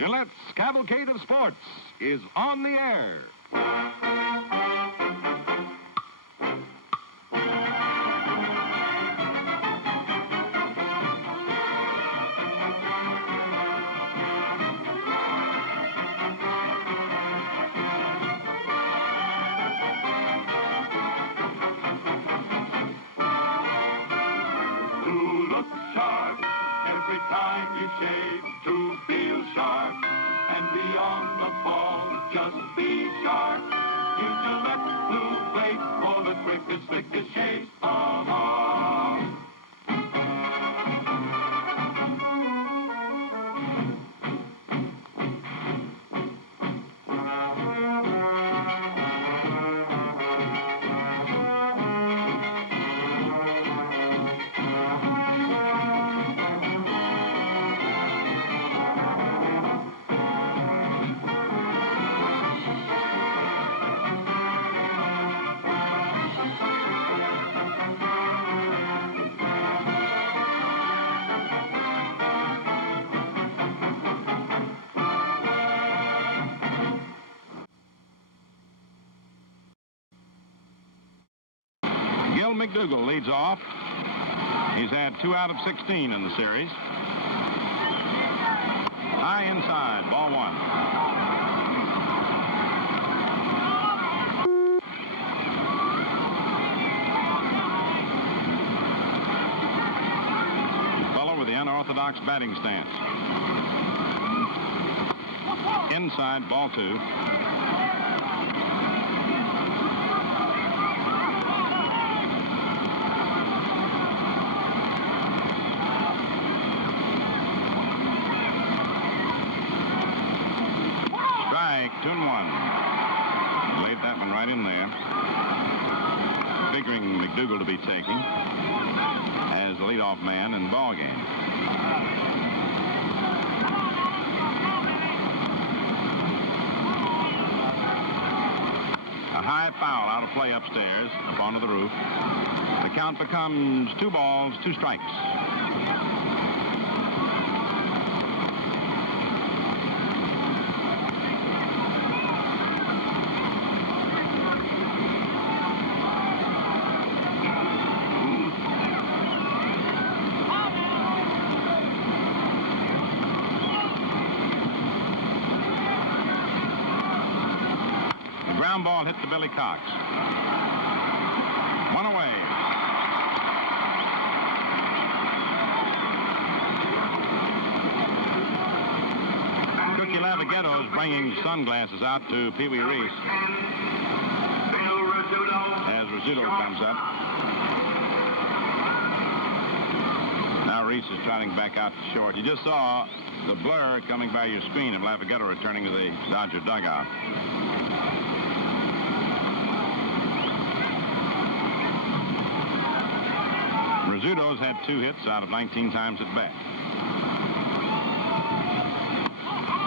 Gillette's Cavalcade of Sports is on the air. Every time you shave, to feel sharp and be on the ball, just be sharp. Use Gillette Blue Blade for the quickest, slickest shave of all. Gil McDougall leads off. He's had 2 out of 16 in the series. High inside, ball 1. Fellow with the unorthodox batting stance. Inside, ball 2. Strike, 2-1. Laid that one right in there. Figuring McDougall to be taking as the leadoff man in the ball game. A high foul out of play upstairs, up onto the roof. The count becomes 2 balls, 2 strikes. Ground ball hit to Billy Cox. 1 away. Cookie Lavighetto's bringing sunglasses out to Pee Wee Reese as Rizzuto comes up. Now Reese is trotting back out to short. You just saw the blur coming by your screen of Lavighetto returning to the Dodger dugout. Rizzuto's had 2 hits out of 19 times at bat.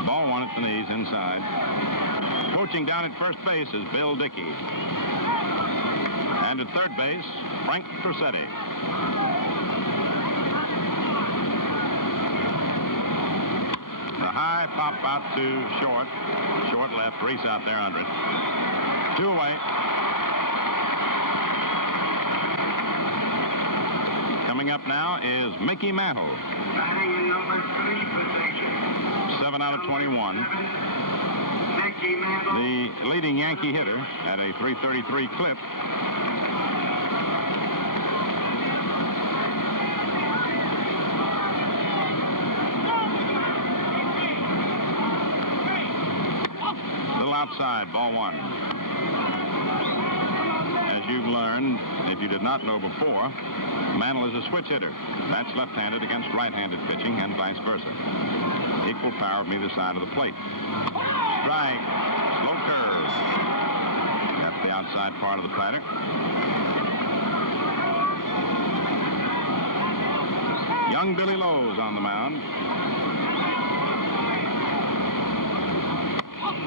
Ball 1 at the knees inside. Coaching down at first base is Bill Dickey. And at third base, Frank Crosetti. The high pop out to short. Short left, Reese out there under it. 2 away. Coming up now is Mickey Mantle. 7 out of 21. The leading Yankee hitter at a .333 clip. Little outside, ball 1. As you've learned, if you did not know before, Mantle is a switch hitter. That's left-handed against right-handed pitching and vice versa. Equal power from either side of the plate. Strike. Slow curve. That's the outside part of the platter. Young Billy Lowe's on the mound.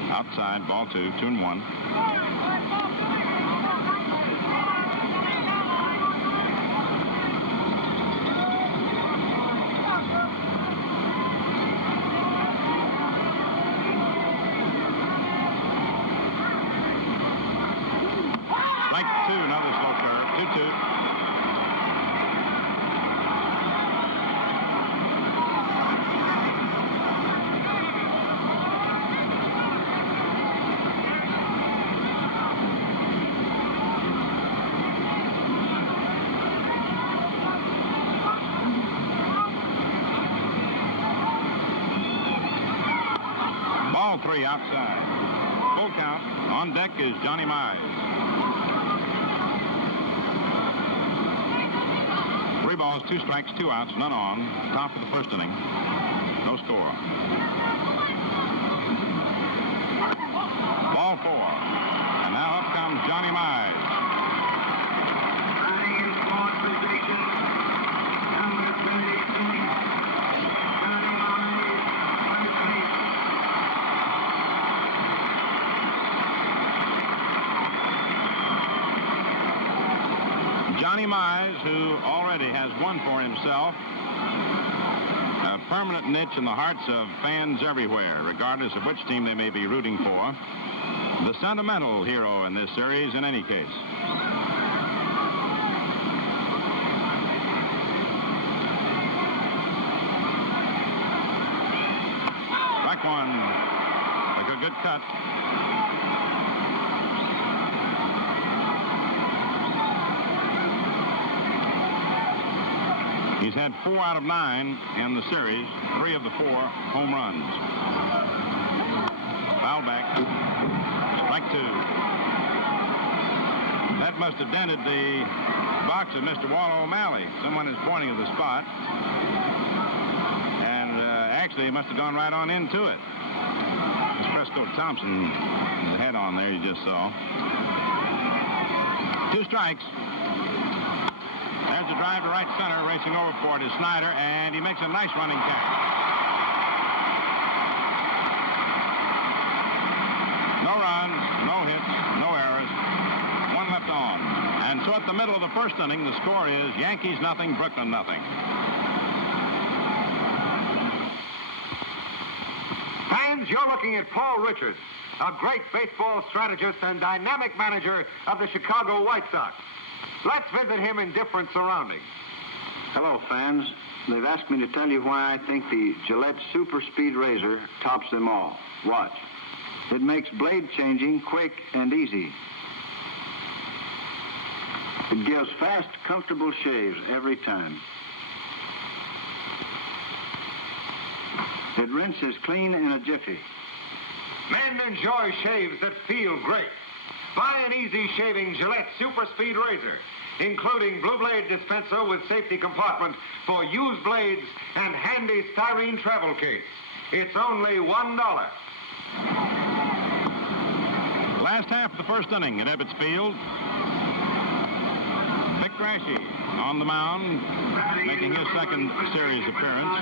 Outside, ball 2, 2-1. 2-2. Ball 3 outside. Full count. On deck is Johnny Mize. 3 balls, 2 strikes, 2 outs, none on. Top of the first inning. No score. Ball 4. And now up comes Johnny Mize. Batting in squad position, number 33. Johnny Mize, who already has won for himself a permanent niche in the hearts of fans everywhere, regardless of which team they may be rooting for. The sentimental hero in this series in any case. Strike 1. Like a good cut. He's had 4 out of 9 in the series, 3 of the 4 home runs. Foul back. Strike 2. That must have dented the box of Mr. Walter O'Malley. Someone is pointing to the spot. And actually, he must have gone right on into it. Miss Fresco Thompson, his head on there, you just saw. 2 strikes. There's a drive to right center, racing over for it is Snyder, and he makes a nice running catch. No runs, no hits, no errors, 1 left on. And so at the middle of the first inning, the score is Yankees nothing, Brooklyn nothing. Fans, you're looking at Paul Richards, a great baseball strategist and dynamic manager of the Chicago White Sox. Let's visit him in different surroundings. Hello, fans. They've asked me to tell you why I think the Gillette Super Speed Razor tops them all. Watch. It makes blade changing quick and easy. It gives fast, comfortable shaves every time. It rinses clean in a jiffy. Men enjoy shaves that feel great. Buy an easy shaving Gillette Super Speed Razor, including Blue Blade dispenser with safety compartment for used blades and handy styrene travel case. It's only $1. Last half of the first inning at Ebbets Field. Vic Grashy on the mound, making his second series appearance.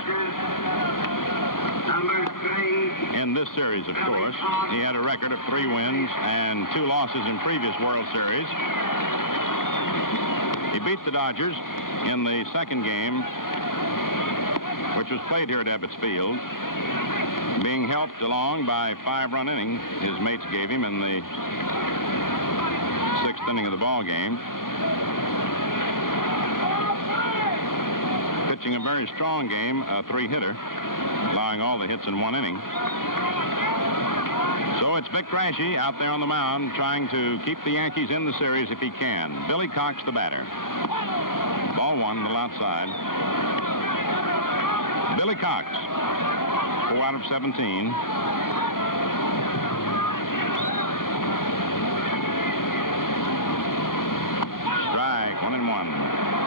In this series, of course, he had a record of 3 wins and 2 losses in previous World Series. He beat the Dodgers in the second game, which was played here at Ebbets Field, being helped along by 5-run inning his mates gave him in the 6th inning of the ball game. Pitching a very strong game, a 3-hitter, allowing all the hits in 1 inning. So it's Vic Grashy out there on the mound trying to keep the Yankees in the series if he can. Billy Cox, the batter. Ball 1, a little outside. Billy Cox, 4 out of 17. Strike, 1-1.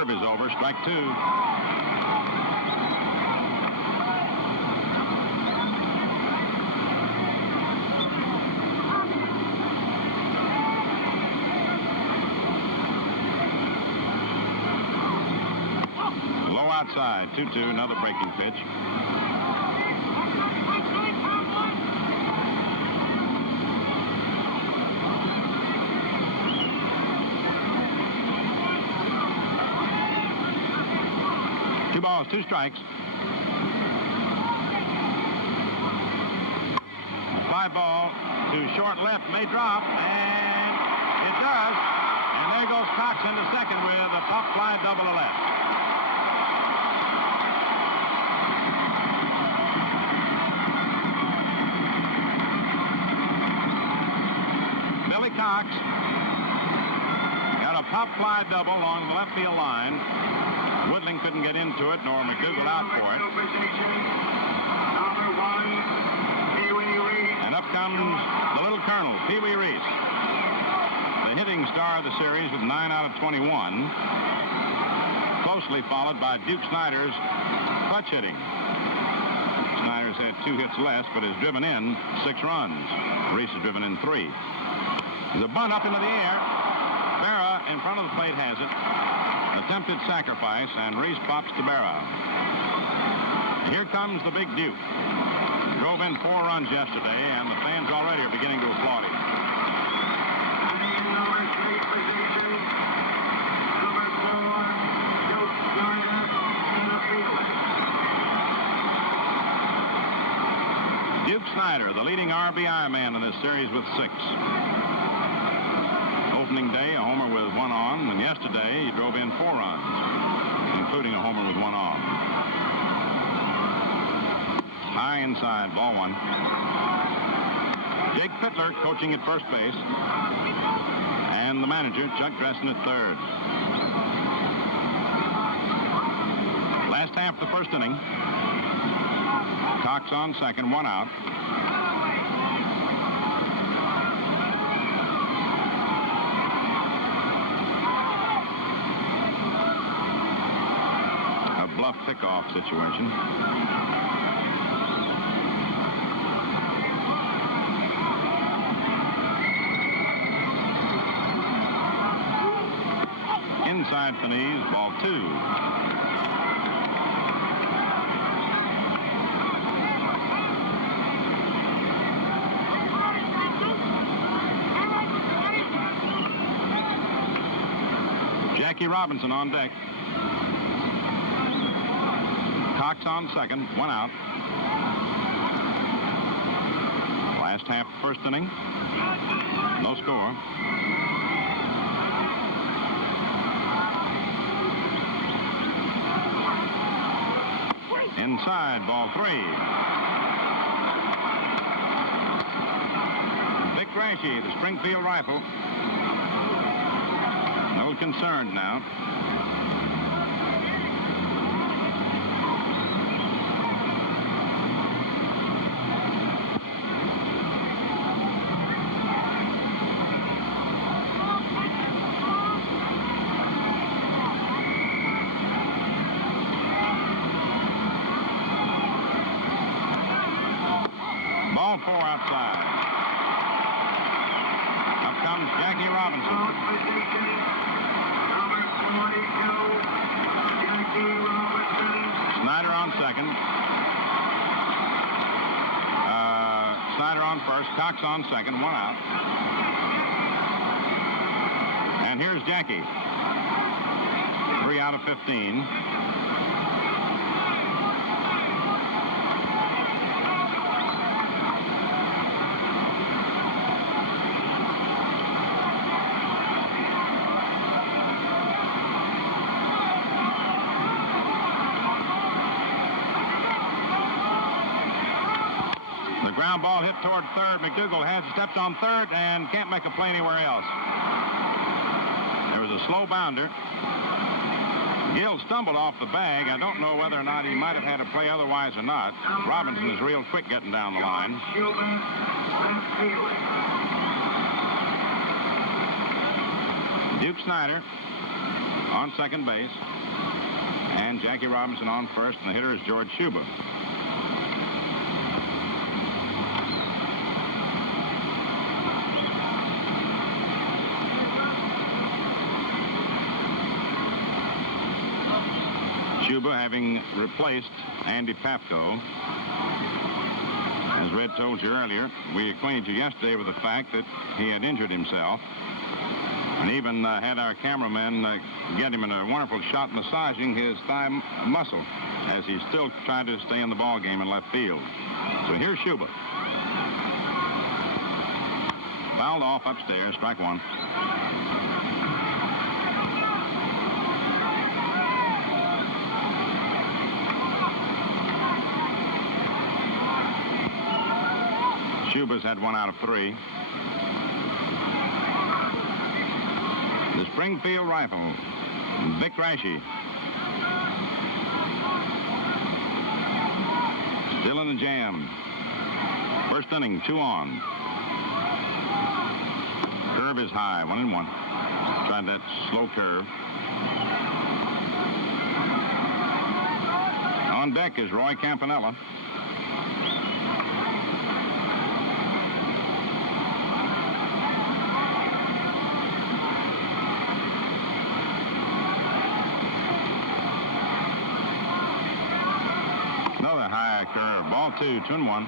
Is over. Strike 2. Low outside. 2-2. Another breaking pitch. balls, 2 strikes. A fly ball to short left may drop, and it does. And there goes Cox into second with a pop fly double to left. Billy Cox got a pop fly double along the left field line. Woodling couldn't get into it, nor McDougall out for it. And up comes the little Colonel, Pee Wee Reese, the hitting star of the series with 9 out of 21, closely followed by Duke Snider's clutch hitting. Snider's had 2 hits less, but has driven in 6 runs. Reese has driven in 3. There's a bunt up into the air. Berra in front of the plate has it. Attempted sacrifice, and Reese pops to Berra. Here comes the big Duke. Drove in 4 runs yesterday, and the fans already are beginning to applaud him. In number 3 position, number 4, Duke Snider, center fielder. Duke Snider, the leading RBI man in this series with 6. Opening day, a homer with 1 on, and yesterday he drove in 4 runs, including a homer with 1 on. High inside, ball 1. Jake Fittler coaching at first base, and the manager, Chuck Dresden, at third. Last half of the first inning. Cox on second, 1 out. Bluff pickoff situation. Inside the knees, ball 2. Jackie Robinson on deck. Cox on second, 1 out. Last half of the first inning. No score. Inside, ball 3. Vic Grashey, the Springfield rifle. A little concerned now. Ball 4 outside. Up comes Jackie Robinson. Snider on second. Snider on first. Cox on second. 1 out. And here's Jackie. 3 out of 15. Ground ball hit toward third. McDougall has stepped on third and can't make a play anywhere else. There was a slow bounder. Gill stumbled off the bag. I don't know whether or not he might have had a play otherwise or not. Robinson is real quick getting down the line. Duke Snider on second base, and Jackie Robinson on first, and the hitter is George Schuba. Schuba having replaced Andy Papko. As Red told you earlier, we acquainted you yesterday with the fact that he had injured himself, and even had our cameraman get him in a wonderful shot massaging his thigh muscle. as he's still trying to stay in the ball game in left field. So here's Schuba. Fouled off upstairs, strike one. Schuba's had 1 out of 3. The Springfield Rifle, Vic Raschi. Still in the jam. First inning, 2 on. Curve is high, 1-1. Tried that slow curve. On deck is Roy Campanella. Another high curve. Ball 2, 2-1.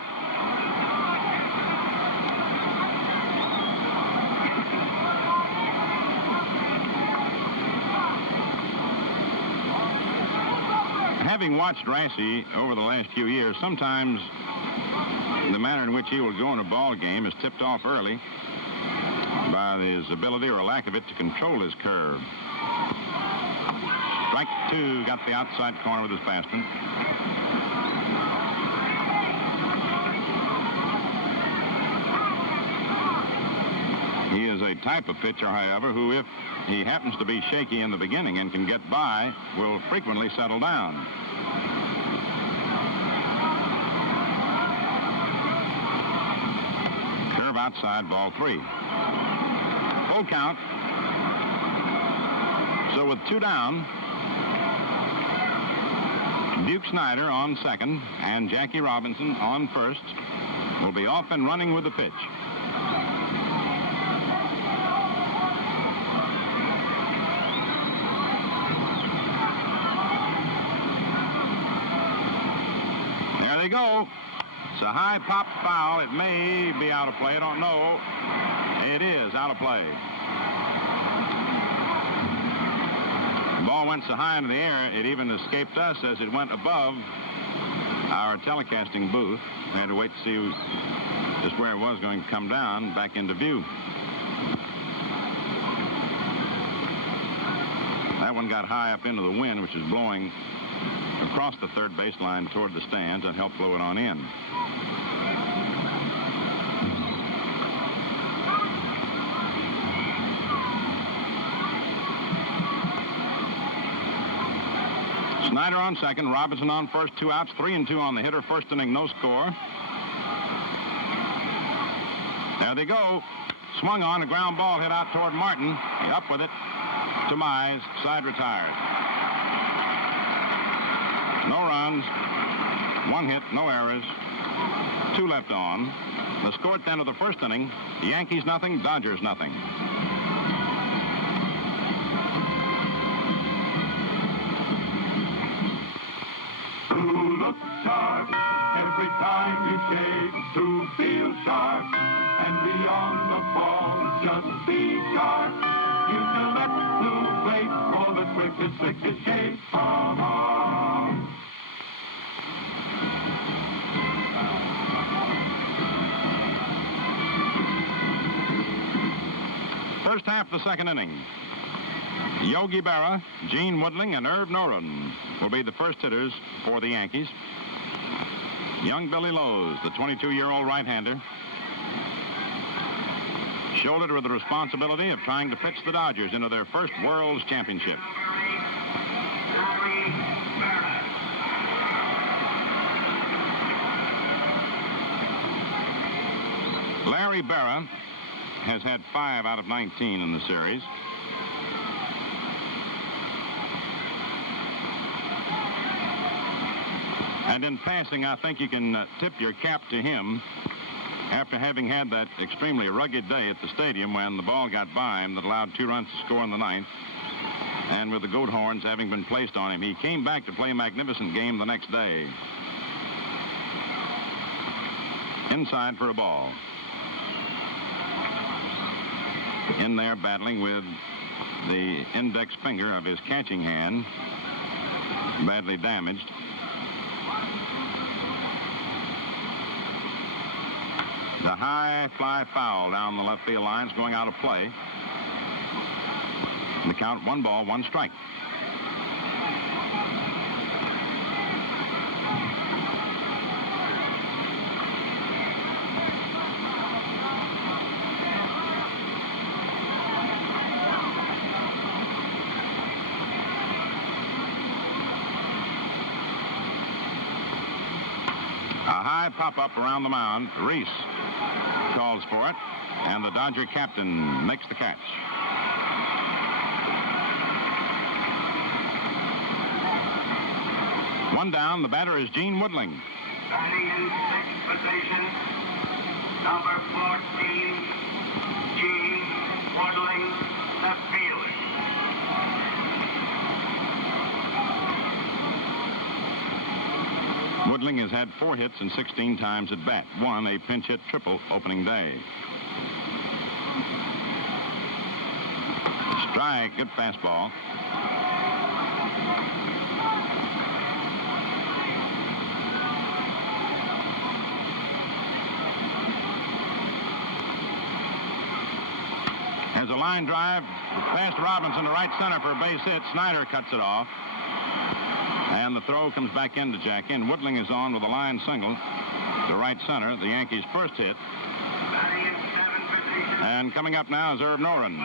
Having watched Raschi over the last few years, sometimes the manner in which he will go in a ball game is tipped off early by his ability or lack of it to control his curve. Strike 2, got the outside corner with his fastman. He is a type of pitcher, however, who, if he happens to be shaky in the beginning and can get by, will frequently settle down. Curve outside, ball 3. Full count. So with 2 down, Duke Snyder on second and Jackie Robinson on first will be off and running with the pitch. There they go. It's a high pop foul. It may be out of play. I don't know. It is out of play. The ball went so high into the air, it even escaped us as it went above our telecasting booth. We had to wait to see just where it was going to come down back into view. That one got high up into the wind, which is blowing across the third baseline toward the stands and helped blow it on in. Snyder on second, Robinson on first, 2 outs, 3-2 on the hitter. First inning, no score. There they go. Swung on, a ground ball hit out toward Martin. Up with it to Mize. Side retired. No runs, 1 hit, no errors, 2 left on. The score at the end of the first inning, Yankees nothing, Dodgers nothing. To look sharp every time you shave, to feel sharp and beyond the ball, just be sharp. Use Gillette Blue Blade for the quickest, slickest shave from all. First half of the second inning. Yogi Berra, Gene Woodling, and Irv Noren will be the first hitters for the Yankees. Young Billy Lowe's, the 22-year-old right-hander, shouldered with the responsibility of trying to pitch the Dodgers into their first World's Championship. Larry Berra has had 5 out of 19 in the series. And in passing, I think you can tip your cap to him after having had that extremely rugged day at the stadium when the ball got by him that allowed 2 runs to score in the 9th. And with the goat horns having been placed on him, he came back to play a magnificent game the next day. Inside for a ball. In there battling with the index finger of his catching hand, badly damaged. The high fly foul down the left field line is going out of play. The count, 1 ball, 1 strike. Pop-up around the mound. Reese calls for it, and the Dodger captain makes the catch. One down. The batter is Gene Woodling. Batting in 6th position, number 14, Gene Woodling, the fielder. Woodling has had 4 hits and 16 times at bat. 1 a pinch hit triple opening day. Strike, good fastball. Has a line drive past Robinson to right center for a base hit. Snyder cuts it off. And the throw comes back in to jack in. Woodling is on with a line single to right center, the Yankees' first hit. And coming up now is Herb Noren.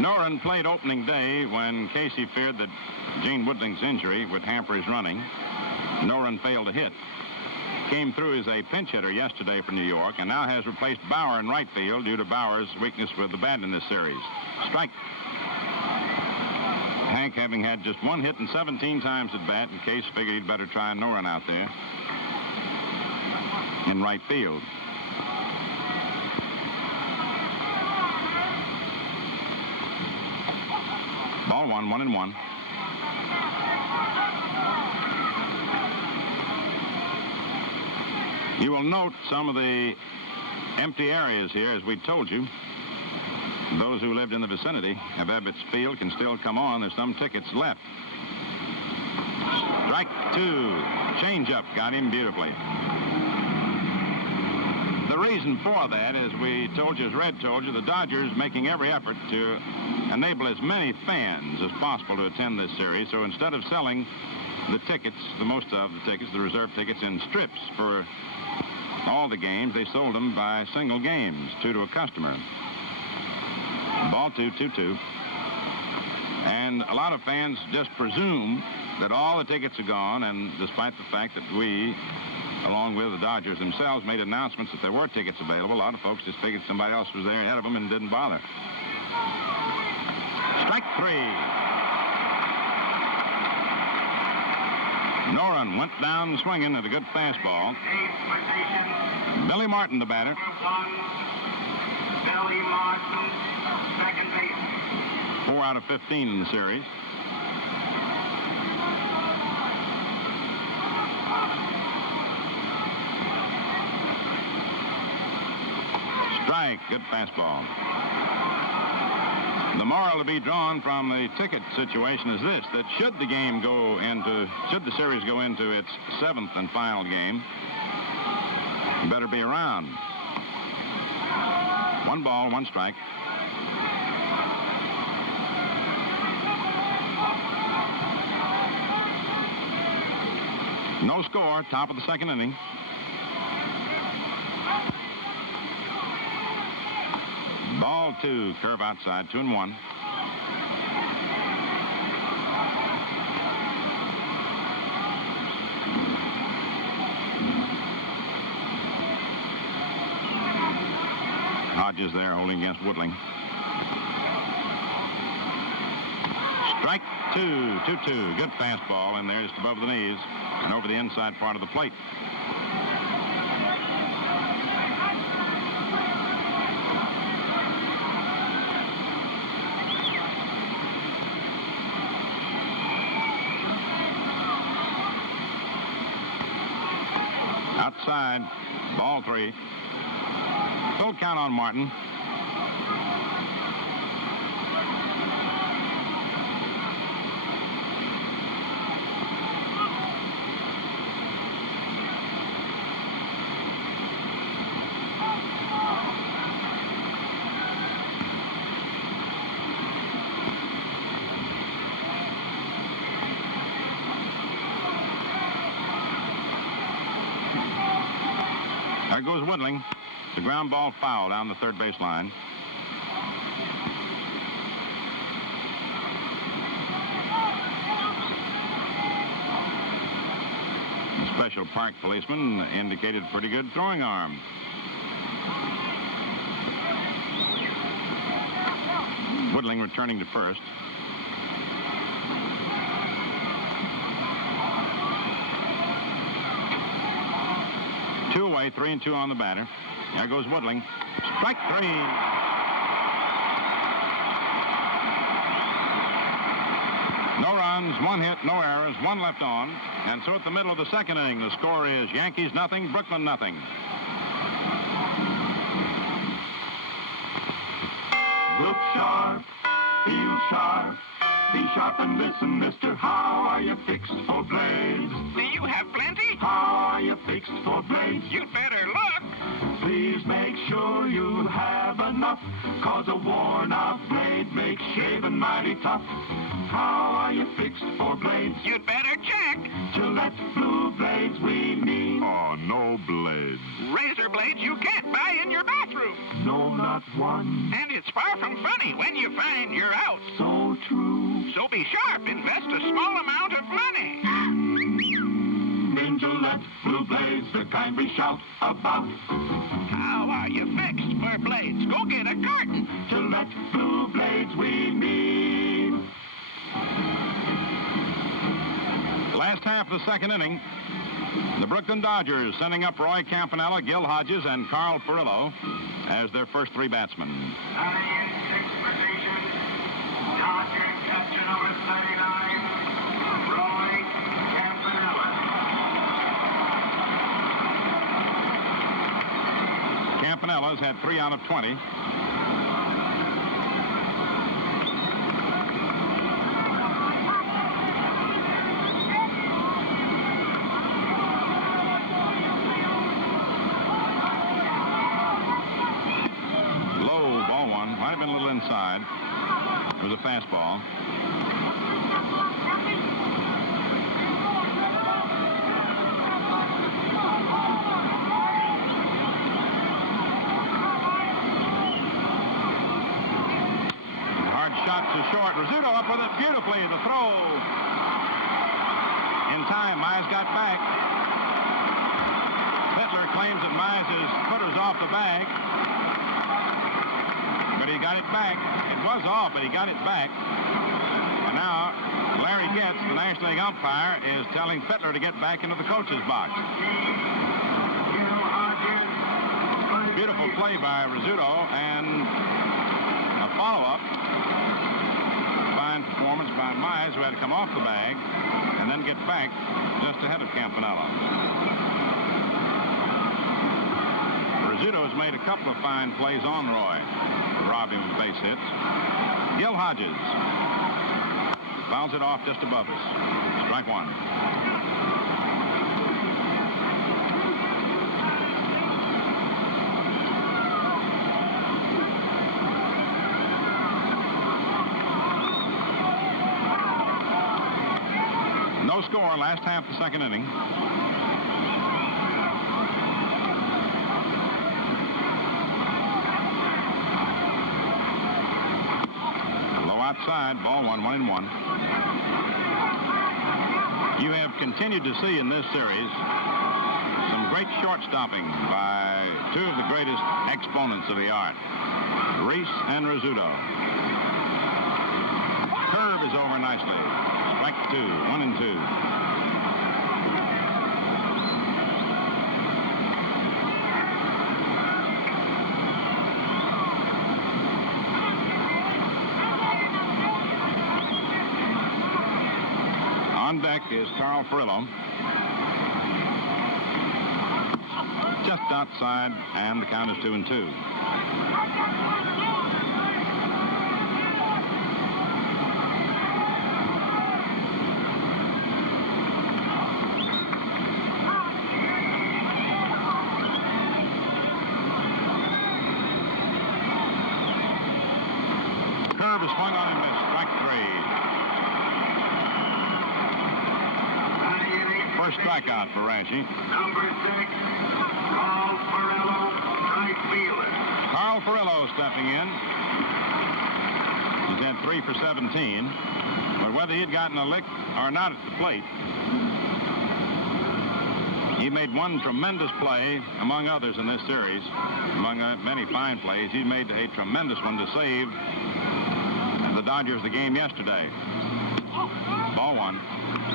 Noren played opening day when Casey feared that Gene Woodling's injury would hamper his running. Noren failed to hit. Came through as a pinch hitter yesterday for New York, and now has replaced Bauer in right field due to Bauer's weakness with the bat in this series. Strike. Hank, having had just 1 hit and 17 times at bat, in case figured he'd better try Noren out there in right field. Ball 1, 1-1. You will note some of the empty areas here, as we told you. Those who lived in the vicinity of Ebbets Field can still come on. There's some tickets left. Strike 2. Change-up got him beautifully. The reason for that, as we told you, as Red told you, the Dodgers making every effort to enable as many fans as possible to attend this series. So instead of selling the tickets, the most of the tickets, the reserve tickets, in strips for all the games, they sold them by single games, 2 to a customer. Ball 2, 2-2. And a lot of fans just presume that all the tickets are gone, and despite the fact that we, along with the Dodgers themselves, made announcements that there were tickets available, a lot of folks just figured somebody else was there ahead of them and didn't bother. Strike 3. Noren went down swinging at a good fastball. Billy Martin, the batter. Billy Martin, second base. 4 out of 15 in the series. Strike, good fastball. The moral to be drawn from the ticket situation is this, that should the series go into its 7th and final game, you better be around. 1 ball, 1 strike. No score, top of the 2nd inning. Ball 2, curve outside, 2-1. Hodges there holding against Woodling. Strike 2, 2-2. Good fastball in there just above the knees and over the inside part of the plate. Outside, ball 3. Full count on Martin. There goes Woodling. The ground ball foul down the third base line. The special park policeman indicated pretty good throwing arm. Woodling returning to first. Two away, 3-2 on the batter. There goes Woodling. Strike three. No runs, one hit, no errors, one left on. And so at the middle of the second inning, the score is Yankees nothing, Brooklyn nothing. Look sharp, feel sharp. Be sharp and listen, mister. How are you fixed for blades? Do you have plenty? How are you fixed for blades? You'd better look. Please make sure you have enough, 'cause a worn-out blade makes shaving mighty tough. How are you fixed for blades? You'd better check. Gillette blue blades we need. Oh, no blades. Razor blades you can't buy in your bathroom. No, not one. And it's far from funny when you find you're out. So true. So be sharp. Invest a small amount of money. In Gillette blue blades, the kind we shout about. How are you fixed for blades? Go get a carton. Gillette blue blades we need. Last half of the second inning, the Brooklyn Dodgers sending up Roy Campanella, Gil Hodges, and Carl Furillo as their first three batsmen. Dodger catcher number 39, Roy Campanella. Campanella's had 3 out of 20. Low ball one. Might have been a little inside. It was a fastball. Hard shot to short. Rizzuto up with it beautifully. The throw. In time, Mize got back. Hitler claims that Mize's footer's off the bag. But he got it back. It was off, but he got it back. And now, Larry Getz, the National League umpire, is telling Fittler to get back into the coach's box. Beautiful play by Rizzuto, and a follow-up. Fine performance by Mize, who had to come off the bag and then get back just ahead of Campanella. Rizzuto's made a couple of fine plays on Roy. Rob him of base hits. Gil Hodges fouls it off just above us. Strike one. No score, last half of the second inning. Outside, ball one, 1-1. You have continued to see in this series some great shortstopping by two of the greatest exponents of the art, Reese and Rizzuto. Curve is over nicely. Strike two, 1-2. On deck is Carl Furillo. Just outside, and the count is 2-2. Curve is swung on and missed. Strike three. First strikeout for Rashi. Number 6, Carl Furillo stepping in. He's had 3 for 17. But whether he'd gotten a lick or not at the plate, he made one tremendous play, among others in this series. Among many fine plays, he made a tremendous one to save the Dodgers the game yesterday. Ball 1.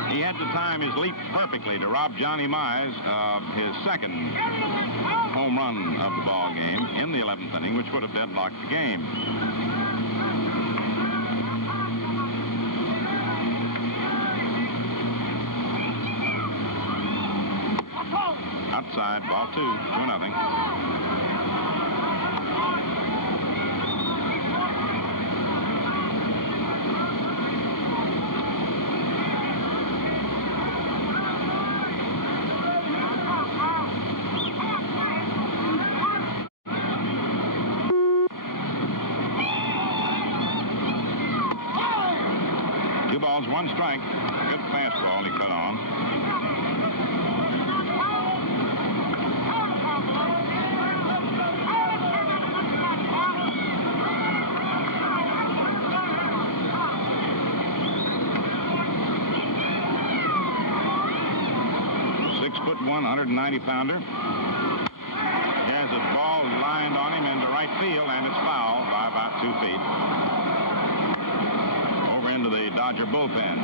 He had to time his leap perfectly to rob Johnny Mize of his second home run of the ball game in the 11th inning, which would have deadlocked the game. Outside, ball 2, 2-0. Two balls, one strike. Good fastball he cut on. .1, 190-pounder. He has a ball lined on him into right field, and it's foul by about 2 feet. Over into the Dodger bullpen.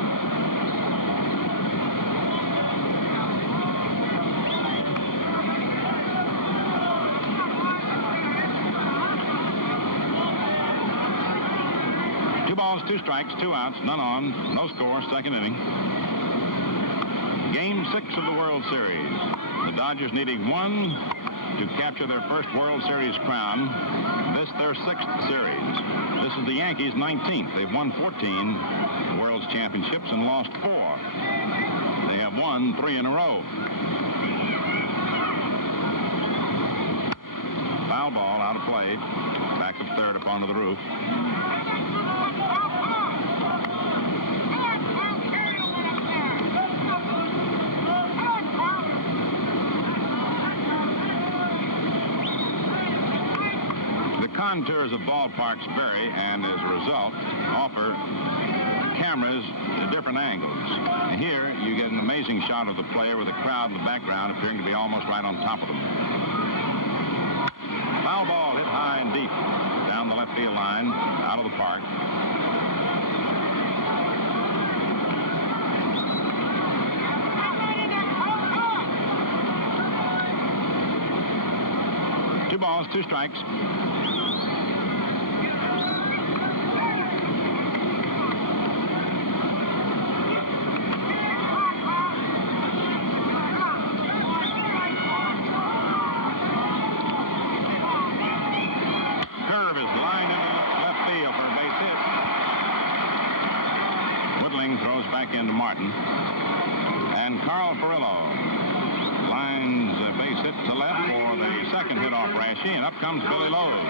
Two balls, 2 strikes, 2 outs, none on, no score, second inning. Game 6 of the World Series. The Dodgers needing 1 to capture their first World Series crown. This their 6th series. This is the Yankees' 19th. They've won 14 World Championships and lost 4. They have won 3 in a row. Foul ball out of play. Back of third up onto the roof. Contours of ballparks vary, and as a result, offer cameras at different angles. Here, you get an amazing shot of the player with a crowd in the background appearing to be almost right on top of them. Foul ball hit high and deep down the left field line, out of the park. Two balls, 2 strikes. Into Martin, and Carl Furillo lines a base hit to left for the second hit off Rashi, and up comes Billy Lowe.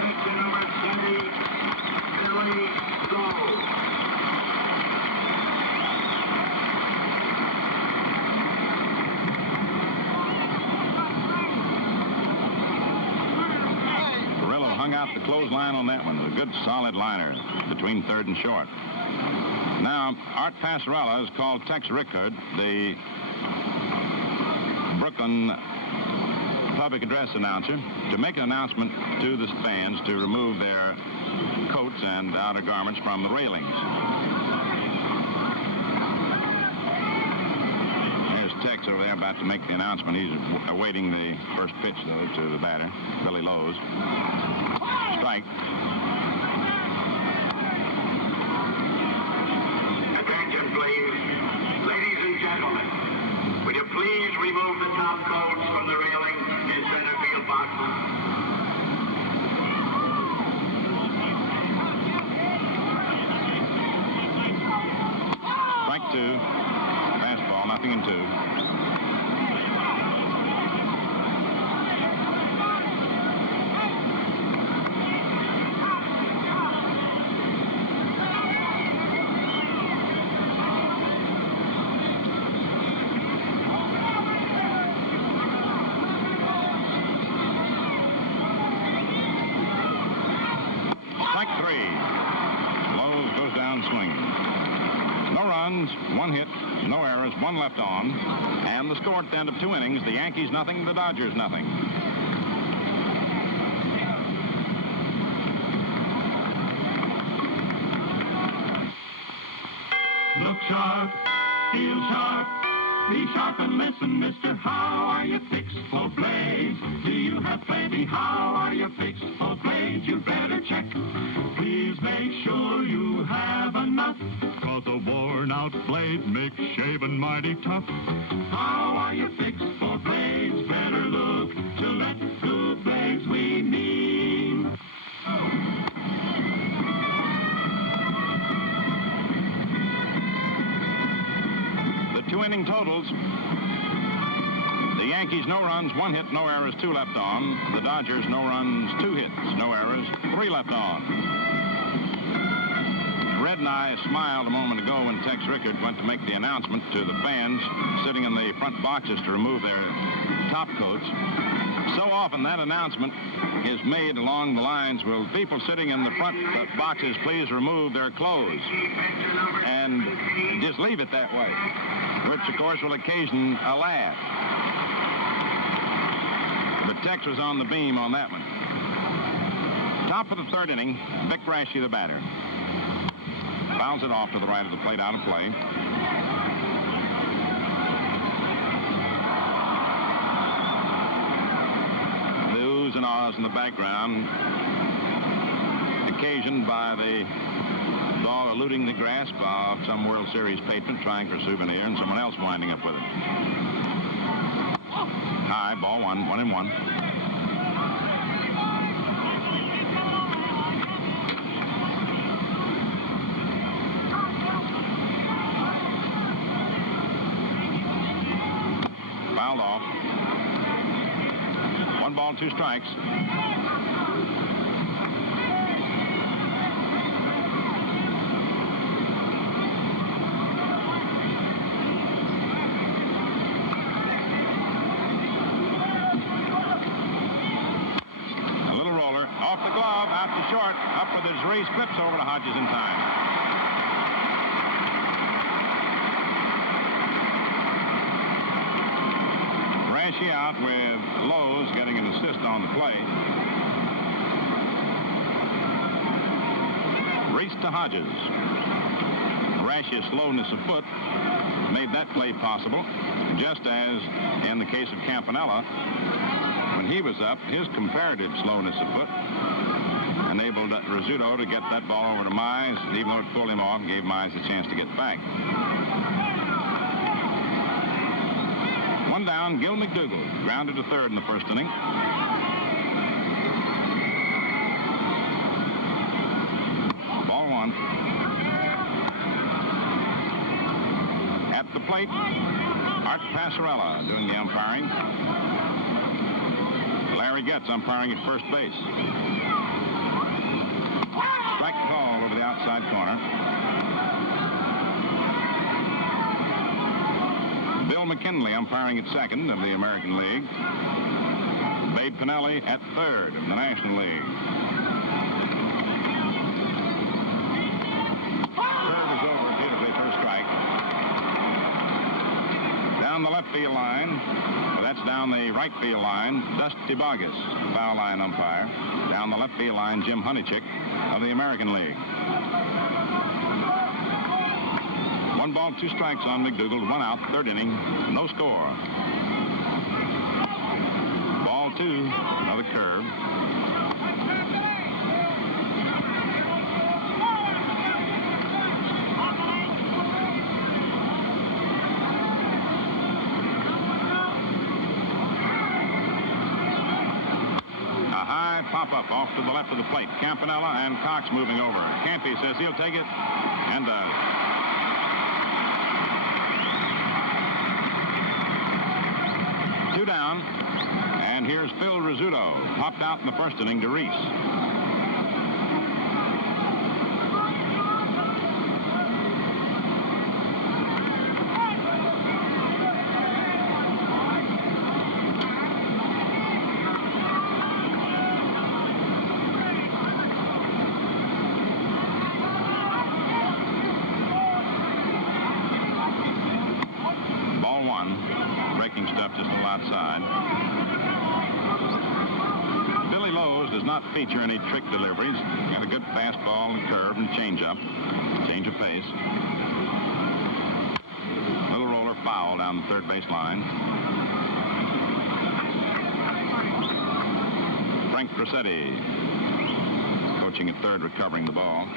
Furillo hung out the clothesline on that one. A good solid liner between third and short. Now, Art Passarella has called Tex Rickard, the Brooklyn public address announcer, to make an announcement to the fans to remove their coats and outer garments from the railings. There's Tex over there about to make the announcement. He's awaiting the first pitch, though, to the batter, Billy Lowe's. Strike. Ladies and gentlemen, would you please remove the top coats from the railing in center field boxes? Strike 2. Fastball, nothing in 2. swing. No runs, 1 hit, no errors, 1 left on. And the score at the end of 2 innings, the Yankees nothing, the Dodgers nothing. Look sharp, feel sharp, be sharp and listen, mister. How are you fixed for blades? Do you have plenty? How are you fixed for blades? You better check. Please make sure you have enough, 'cause a worn-out blade makes shaving mighty tough. How are you fixed for blades? Better look. Gillette Blue Blades we mean. The 2-inning totals. The Yankees, no runs, 1 hit, no errors, 2 left on. The Dodgers, no runs, 2 hits, no errors, 3 left on. Red and I smiled a moment ago when Tex Rickard went to make the announcement to the fans sitting in the front boxes to remove their top coats. So often that announcement is made along the lines, will people sitting in the front boxes please remove their clothes? And just leave it that way, which of course will occasion a laugh. But Tex was on the beam on that one. Top of the 3rd inning, Vic Raschi, the batter. Fouls it off to the right of the plate, out of play. The oohs and ahs in the background, occasioned by the ball eluding the grasp of some World Series patron trying for a souvenir and someone else winding up with it. High, ball 1, 1-1. Fouled off. 1 ball, 2 strikes. Short, up with his race, clips over to Hodges in time. Raschi out with Lowe's getting an assist on the play. Reese to Hodges. Raschi's slowness of foot made that play possible, just as in the case of Campanella, when he was up, his comparative slowness of foot enabled Rizzuto to get that ball over to Mize, and even though it pulled him off, gave Mize a chance to get back. 1 down, Gil McDougall, grounded to 3rd in the 1st inning. Ball 1. At the plate, Art Passarella doing the umpiring. Larry Getz umpiring at first base. Strike call over the outside corner. Bill McKinley umpiring at 2nd of the American League. Babe Pinelli at 3rd of the National League. Curve is over beautifully for a strike. Down the left field line. That's down the right field line. Dusty Bogus, foul line umpire. Down the left field line, Jim Honeychick of the American League. 1 ball, 2 strikes on McDougall, 1 out, 3rd inning, no score. Ball 2, another curve. Pop-up off to the left of the plate. Campanella and Cox moving over. Campy says he'll take it, and does. Two down, and here's Phil Rizzuto. Popped out in the 1st inning to Reese. just a little outside. Billy Lowe's does not feature any trick deliveries. Got a good fastball and curve and changeup. Change of pace. Little roller foul down the third base line. Frank Grassetti, coaching at third, recovering the ball.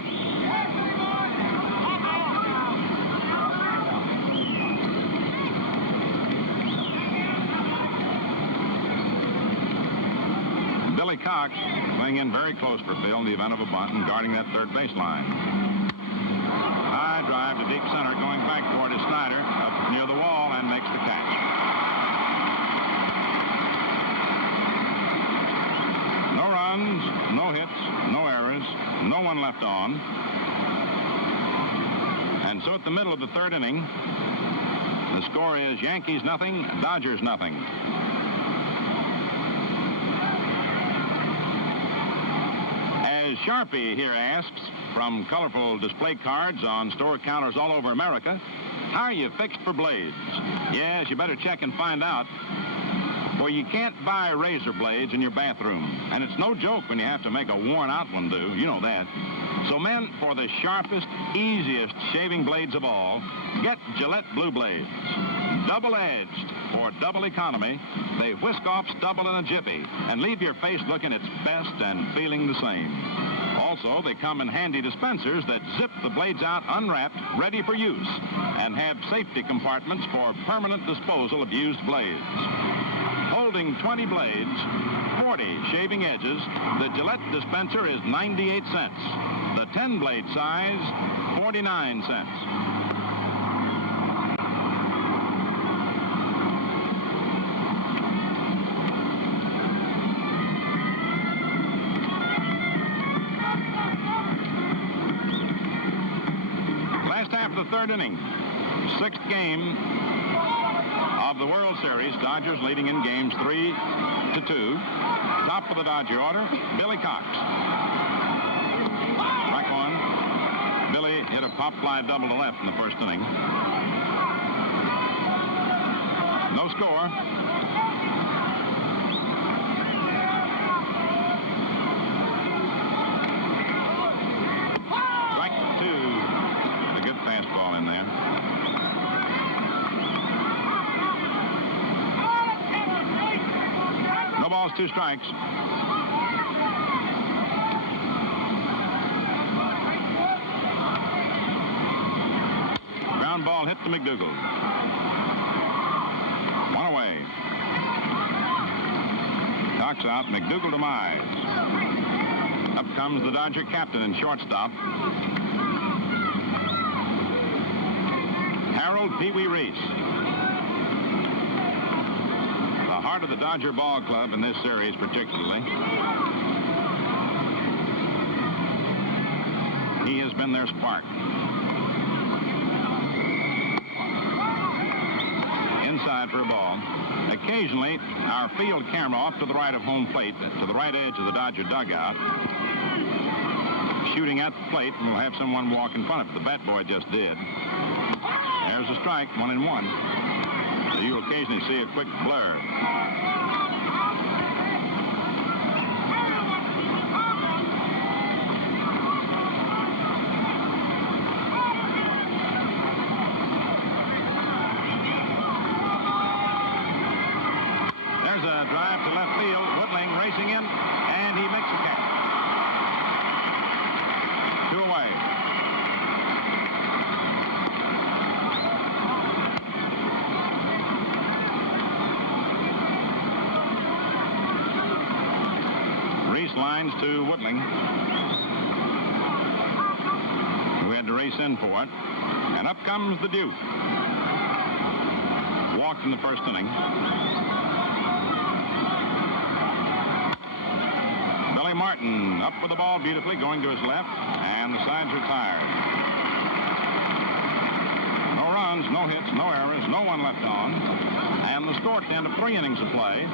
Billy Cox playing in very close for Bill in the event of a bunt and guarding that third base line. High drive to deep center, going back toward his Snyder, up near the wall, and makes the catch. No runs, no hits, no errors, no one left on. And so at the middle of the third inning, the score is Yankees nothing, Dodgers nothing. Sharpie here asks, from colorful display cards on store counters all over America, how are you fixed for blades? Yes, you better check and find out. For you can't buy razor blades in your bathroom. And it's no joke when you have to make a worn-out one do. You know that. So, men, for the sharpest, easiest shaving blades of all, get Gillette Blue Blades. Double-edged for double economy, they whisk off stubble in a jiffy and leave your face looking its best and feeling the same. Also, they come in handy dispensers that zip the blades out unwrapped, ready for use, and have safety compartments for permanent disposal of used blades. Holding 20 blades, 40 shaving edges, the Gillette dispenser is 98 cents. The 10-blade size, 49 cents. Last half of the third inning, sixth game of the World Series. Dodgers leading in games 3-2. Top of the Dodger order, Billy Cox. Strike one. Billy hit a pop fly double to left in the first inning. No score. Strike two. A good fastball in there. No balls, two strikes. Ground ball hit to McDougal. One away. Cox out, McDougal to Mize. Up comes the Dodger captain and shortstop, Harold Pee Wee Reese. The heart of the Dodger ball club in this series particularly. He has been their spark. Inside for a ball. Occasionally, our field camera off to the right of home plate, to the right edge of the Dodger dugout, shooting at the plate, and we'll have someone walk in front of it. The bat boy just did. There's a strike, 1-1. So you occasionally see a quick blur. There's a drive to left field. Woodling racing in, and he makes a catch. Two away. Reese lines to Woodling, who had to race in for it. And up comes the Duke. Walked in the first inning. Billy Martin up with the ball beautifully, going to his left, and the side's retired. No runs, no hits, no errors, no one left on. And the score at the end of 3 innings of play,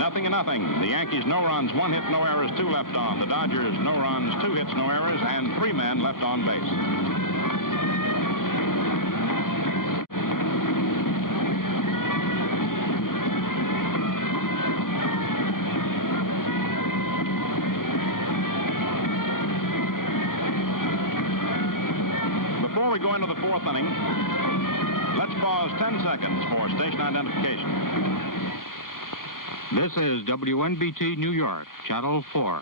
0-0. The Yankees, no runs, 1 hit, no errors, 2 left on. The Dodgers, no runs, 2 hits, no errors, and 3 men left on base. go into the fourth inning. Let's pause 10 seconds for station identification. This is WNBT New York, Channel 4.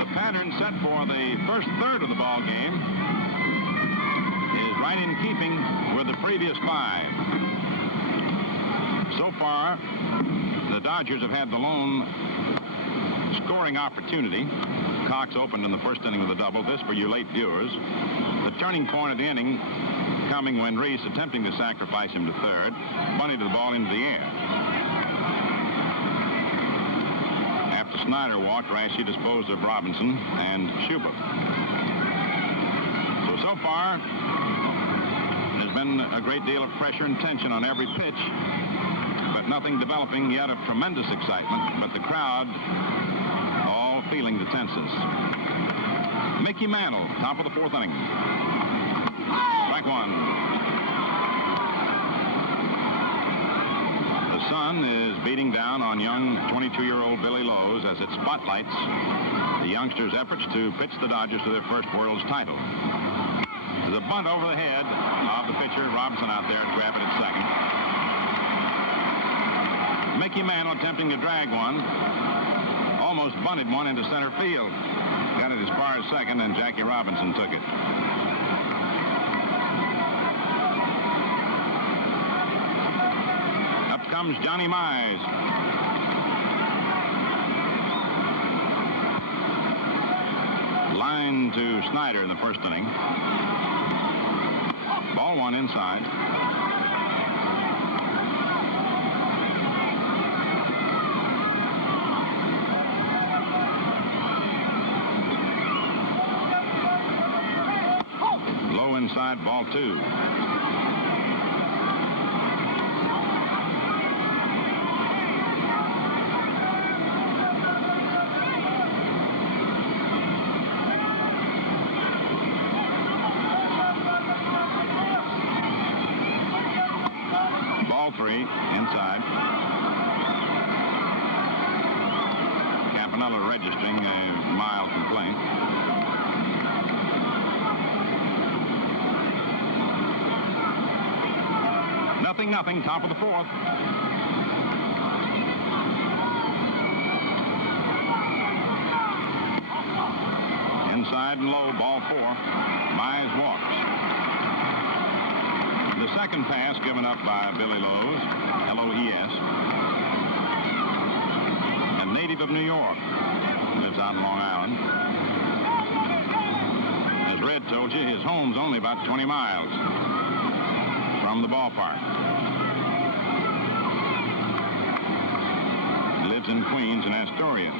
The pattern set for the first third of the ball game is right in keeping with the previous 5. So far, the Dodgers have had the lone scoring opportunity. Cox opened in the first inning with a double. This for you late viewers. The turning point of the inning coming when Reese, attempting to sacrifice him to third, bunted the ball into the air. After Snyder walked, Rashi disposed of Robinson and Schubert. So far, there's been a great deal of pressure and tension on every pitch, but nothing developing yet of tremendous excitement, but the crowd all feeling the tenseness. Mickey Mantle, top of the fourth inning. Strike one. The sun is beating down on young 22-year-old Billy Lowe's as it spotlights the youngsters' efforts to pitch the Dodgers to their first World's title. There's a bunt over the head of the pitcher. Robinson out there to grab it at second. Mickey Mantle attempting to drag one. Almost bunted one into center field. Got it as far as second, and Jackie Robinson took it. Up comes Johnny Mize. Line to Snyder in the first inning. Ball one inside. Low inside, ball 2. Ball 3 inside. Campanella registering a mild complaint. Nothing, top of the fourth. Inside and low, ball 4. Mize walks. The second pass given up by Billy Lowe's, L-O-E-S. A native of New York. Lives out in Long Island. As Red told you, his home's only about 20 miles from the ballpark. He lives in Queens and Astoria.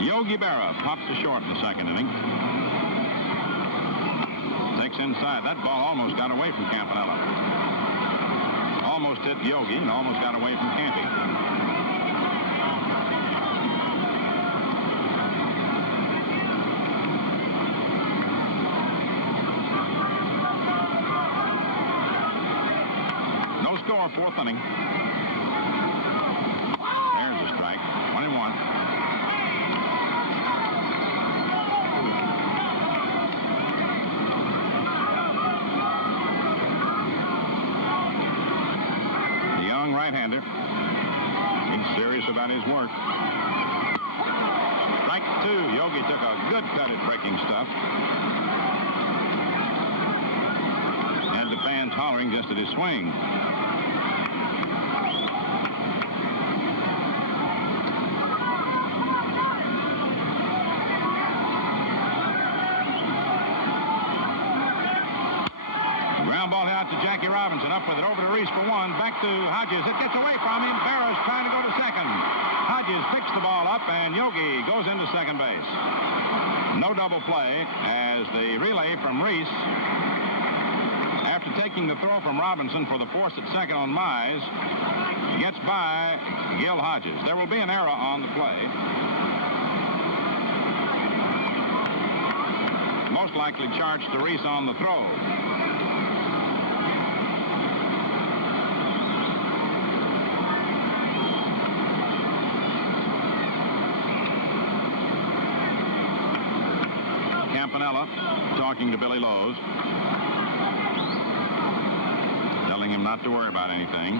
Yogi Berra pops to short in the second inning. Takes inside. That ball almost got away from Campanella. Almost hit Yogi and almost got away from Campy. No score, fourth inning. There's a strike. 1-1. Right-hander. He's serious about his work. Strike 2. Yogi took a good cut at breaking stuff. Had the fans hollering just at his swing. Ground ball out to Jackie Robinson. Up with it over to Reese for one. Back to Hodges. It gets away from him. Berra's trying to go to second. Hodges picks the ball up, and Yogi goes into second base. No double play as the relay from Reese, after taking the throw from Robinson for the force at second on Mize, gets by Gil Hodges. There will be an error on the play. Most likely charged to Reese on the throw. Campanella talking to Billy Lowe's, telling him not to worry about anything.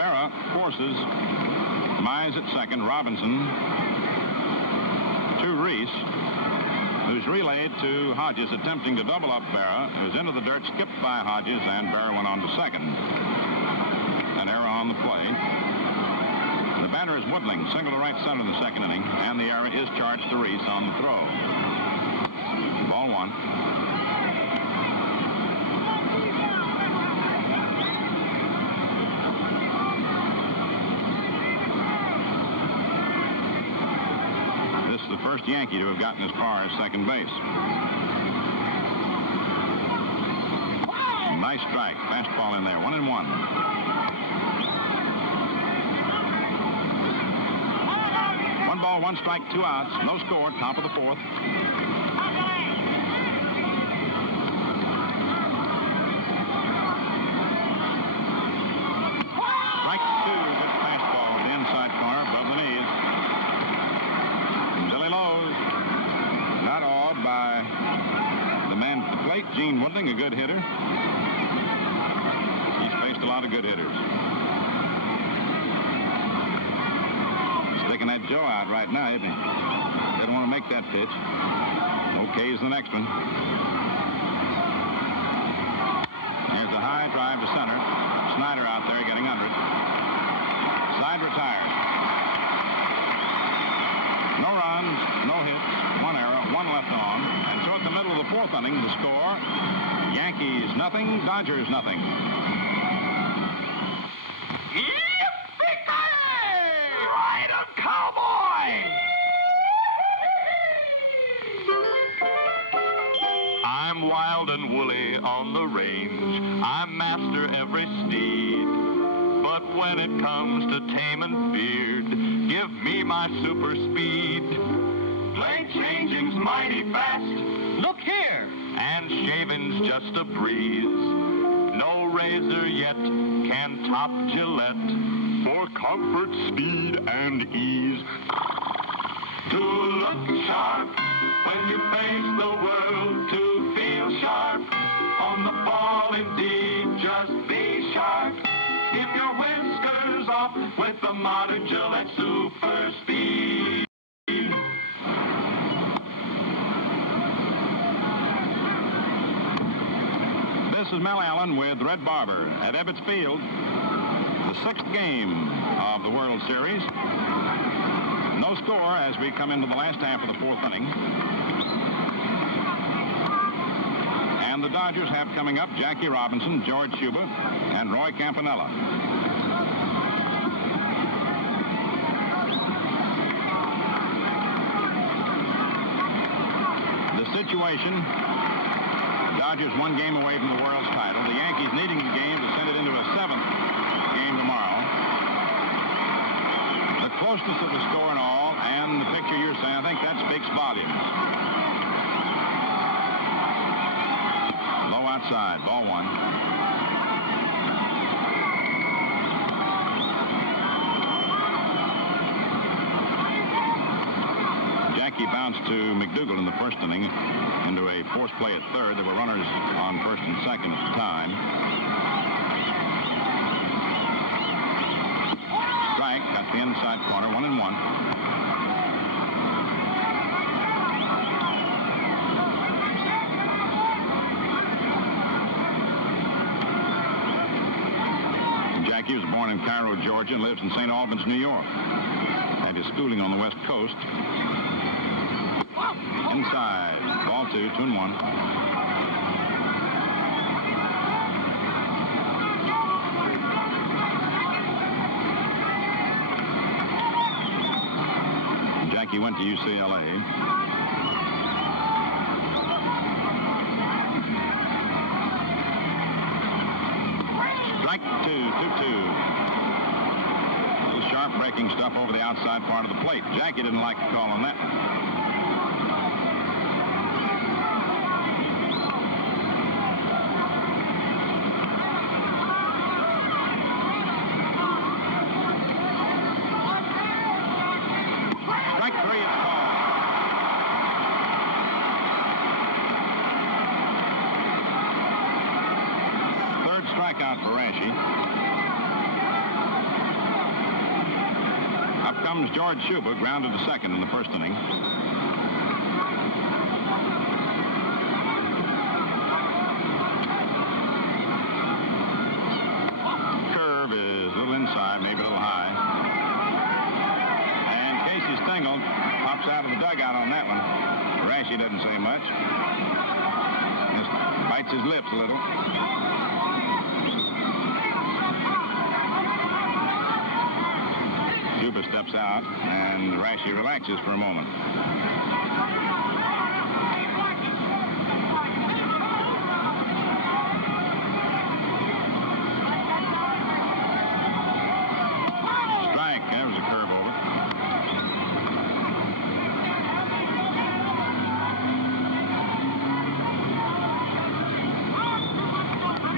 Berra forces Mize at second, Robinson to Reese, who's relayed to Hodges, attempting to double up Berra, who's into the dirt, skipped by Hodges, and Berra went on to second. An error on the play. The batter is Woodling, single to right center in the second inning, and the error is charged to Reese on the throw. Ball one. This is the first Yankee to have gotten as far as second base. Nice strike. Fastball in there. 1-1. One ball, one strike, 2 outs. No score. Top of the fourth. Strike 2. Good fastball to the inside corner above the knees. Billy Lowe's not awed by the man at the plate, Gene Woodling, a good hitter. He's faced a lot of good hitters. Sticking that Joe out right now, isn't he? They don't want to make that pitch. OK's the next one. There's a high drive to center. Snyder out there getting under it. Side retires. No runs, no hits, 1 error, 1 left on. And so at the middle of the fourth inning, the score, Yankees nothing, Dodgers nothing. Yippee-ki-yay! Ride 'em, cowboy! I'm wild and woolly on the range. I master every steed. But when it comes to taming beard, give me my super speed. Blade changing's mighty fast. Look here. And shaving's just a breeze. No razor yet can top Gillette for comfort, speed, and ease. To look sharp when you face the world, to feel sharp on the ball indeed, just be sharp. Skip your whiskers off with the modern Gillette Super Speed. This is Mel Allen with Red Barber at Ebbets Field. The 6th game of the World Series. No score as we come into the last half of the 4th inning. And the Dodgers have coming up Jackie Robinson, George Schuba, and Roy Campanella. The situation, the Dodgers 1 game away from the world's title. The Yankees needing the game to send it into a 7th game tomorrow. The closeness of the score and all, and the picture you're saying, I think that speaks volumes. Low outside, ball 1. Jackie bounced to McDougal in the first inning into a forced play at third. There were runners on first and second at the time. Strike, got the inside corner, 1-1. Jackie was born in Cairo, Georgia, and lives in St. Albans, New York. Had his schooling on the West Coast. Inside, ball 2, 2-1. Jackie went to UCLA. Strike 2, 2-2. Little sharp breaking stuff over the outside part of the plate. Jackie didn't like the call on that one. strikeout for Rashi. Up comes George Schuba, grounded to second in the first inning. Curve is a little inside, maybe a little high. And Casey Stengel pops out of the dugout on that one. Rashi doesn't say much. Just bites his lips a little. Schuba steps out, and Rashi relaxes for a moment. Strike. There was a curve over.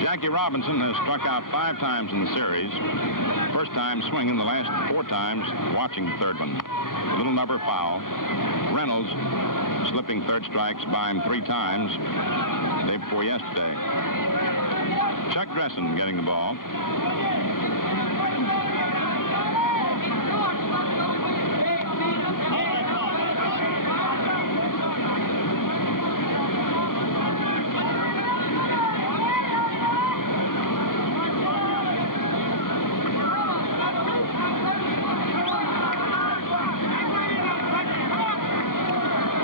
Jackie Robinson has struck out 5 times in the series. First time swinging, the last 4 times watching the third one. A little number foul. Reynolds slipping third strikes by him 3 times the day before yesterday. Chuck Dressen getting the ball.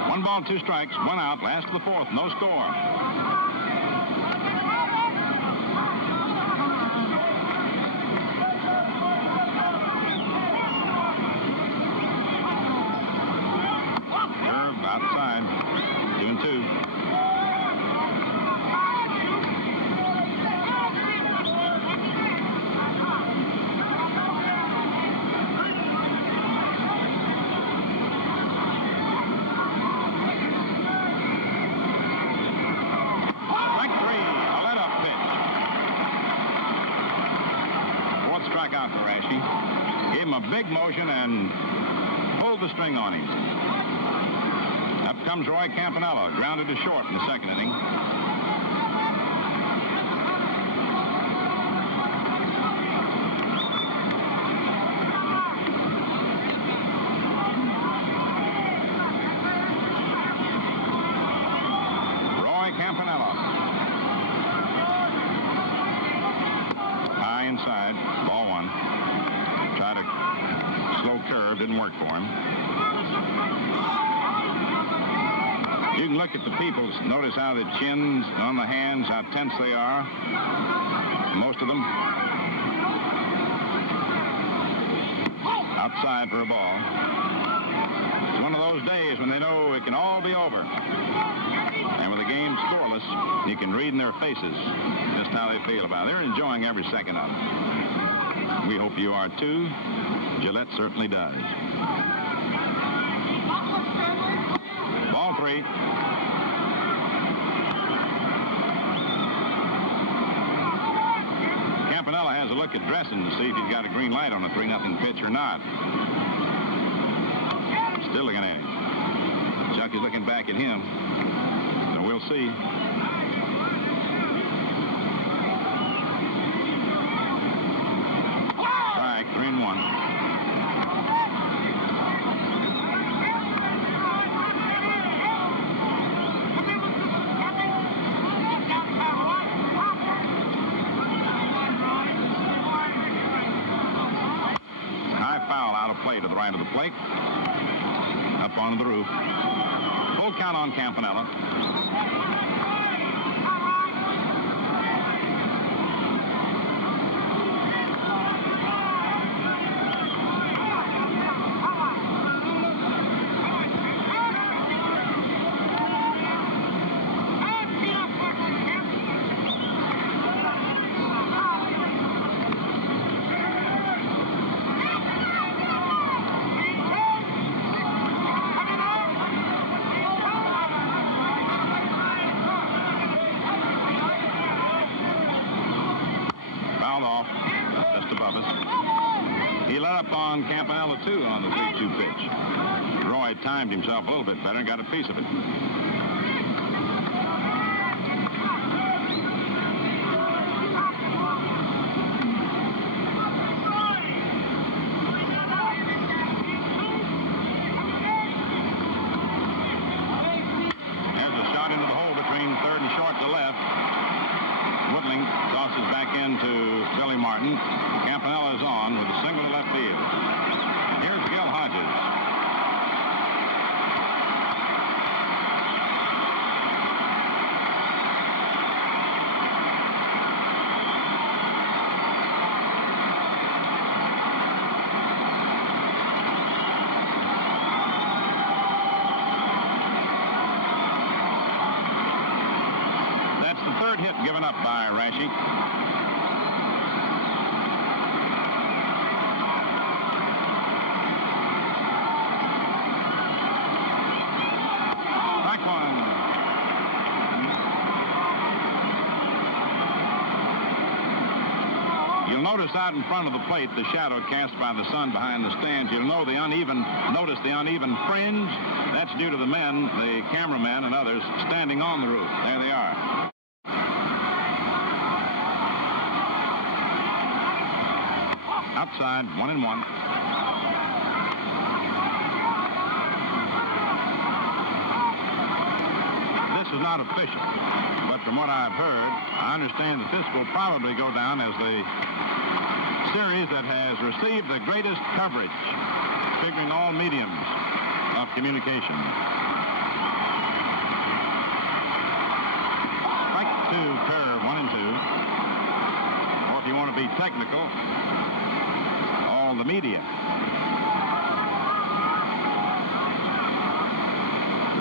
One ball, 2 strikes, 1 out, last of the 4th, no score. Curve outside, 2-2. Strikeout for Rashi. Gave him a big motion and pulled the string on him. Up comes Roy Campanella, grounded to short in the second inning. Roy Campanella. High inside, ball 1. Tried a slow curve, didn't work for him. You can look at the people, notice how the chins on the hands, how tense they are. Most of them. Outside for a ball. It's one of those days when they know it can all be over. And with the game scoreless, you can read in their faces just how they feel about it. They're enjoying every second of it. We hope you are too. Gillette certainly does. Ball 3. Campanella has a look at Dressen to see if he's got a green light on a 3-0 pitch or not. Still looking at him. Chuck is looking back at him. So we'll see. Strike, 3-1. High foul out of play to the right of the plate. Up onto the roof. Full count on Campanella. He let up on Campanella, too, on the 3-2 pitch. Roy timed himself a little bit better and got a piece of it. Third hit given up by Rashi. Strike one. You'll notice out in front of the plate the shadow cast by the sun behind the stands. You'll notice the uneven fringe. That's due to the men, the cameramen and others, standing on the roof. There they are. Outside, 1-1. This is not official, but from what I've heard, I understand that this will probably go down as the series that has received the greatest coverage, figuring all mediums of communication. Strike two, curve, 1-2. Or if you want to be technical, all the media.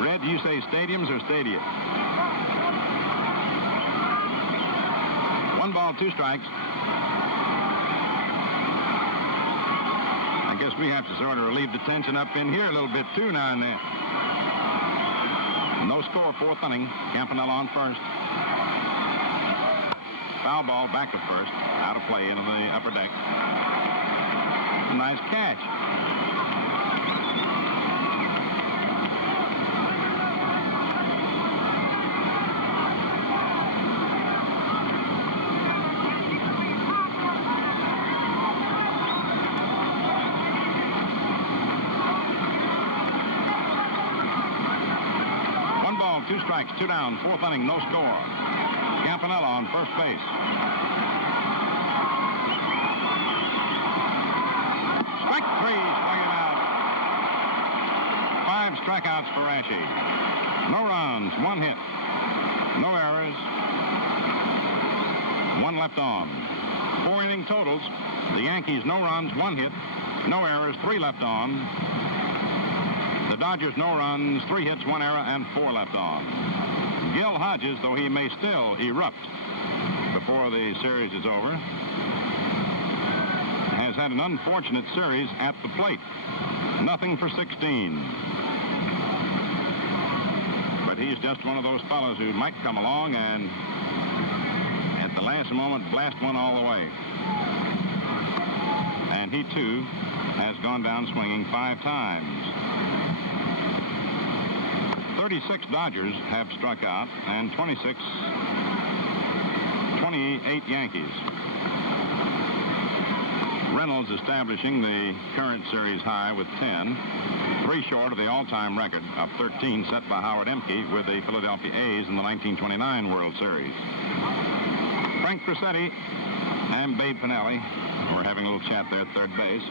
Red, you say stadiums or stadia? 1 ball, 2 strikes. I guess we have to sort of relieve the tension up in here a little bit, too, now and then. No score, 4th inning. Campanella on first. Foul ball, back of first. Out of play into the upper deck. Nice catch. Two strikes, 2 down, 4th inning, no score. Campanella on first base. Strike 3, swinging out. 5 strikeouts for Rashi. No runs, 1 hit. No errors. 1 left on. 4 inning totals. The Yankees, no runs, 1 hit. No errors, 3 left on. The Dodgers, no runs, 3 hits, 1 error, and 4 left on. Gil Hodges, though he may still erupt before the series is over, has had an unfortunate series at the plate. Nothing for 16. But he's just one of those fellows who might come along and, at the last moment, blast one all the way. And he, too, has gone down swinging 5 times. 36 Dodgers have struck out, and 28 Yankees. Reynolds establishing the current series high with 10, 3 short of the all-time record of 13 set by Howard Emke with the Philadelphia A's in the 1929 World Series. Frank Crissetti and Babe Pinelli were having a little chat there at third base.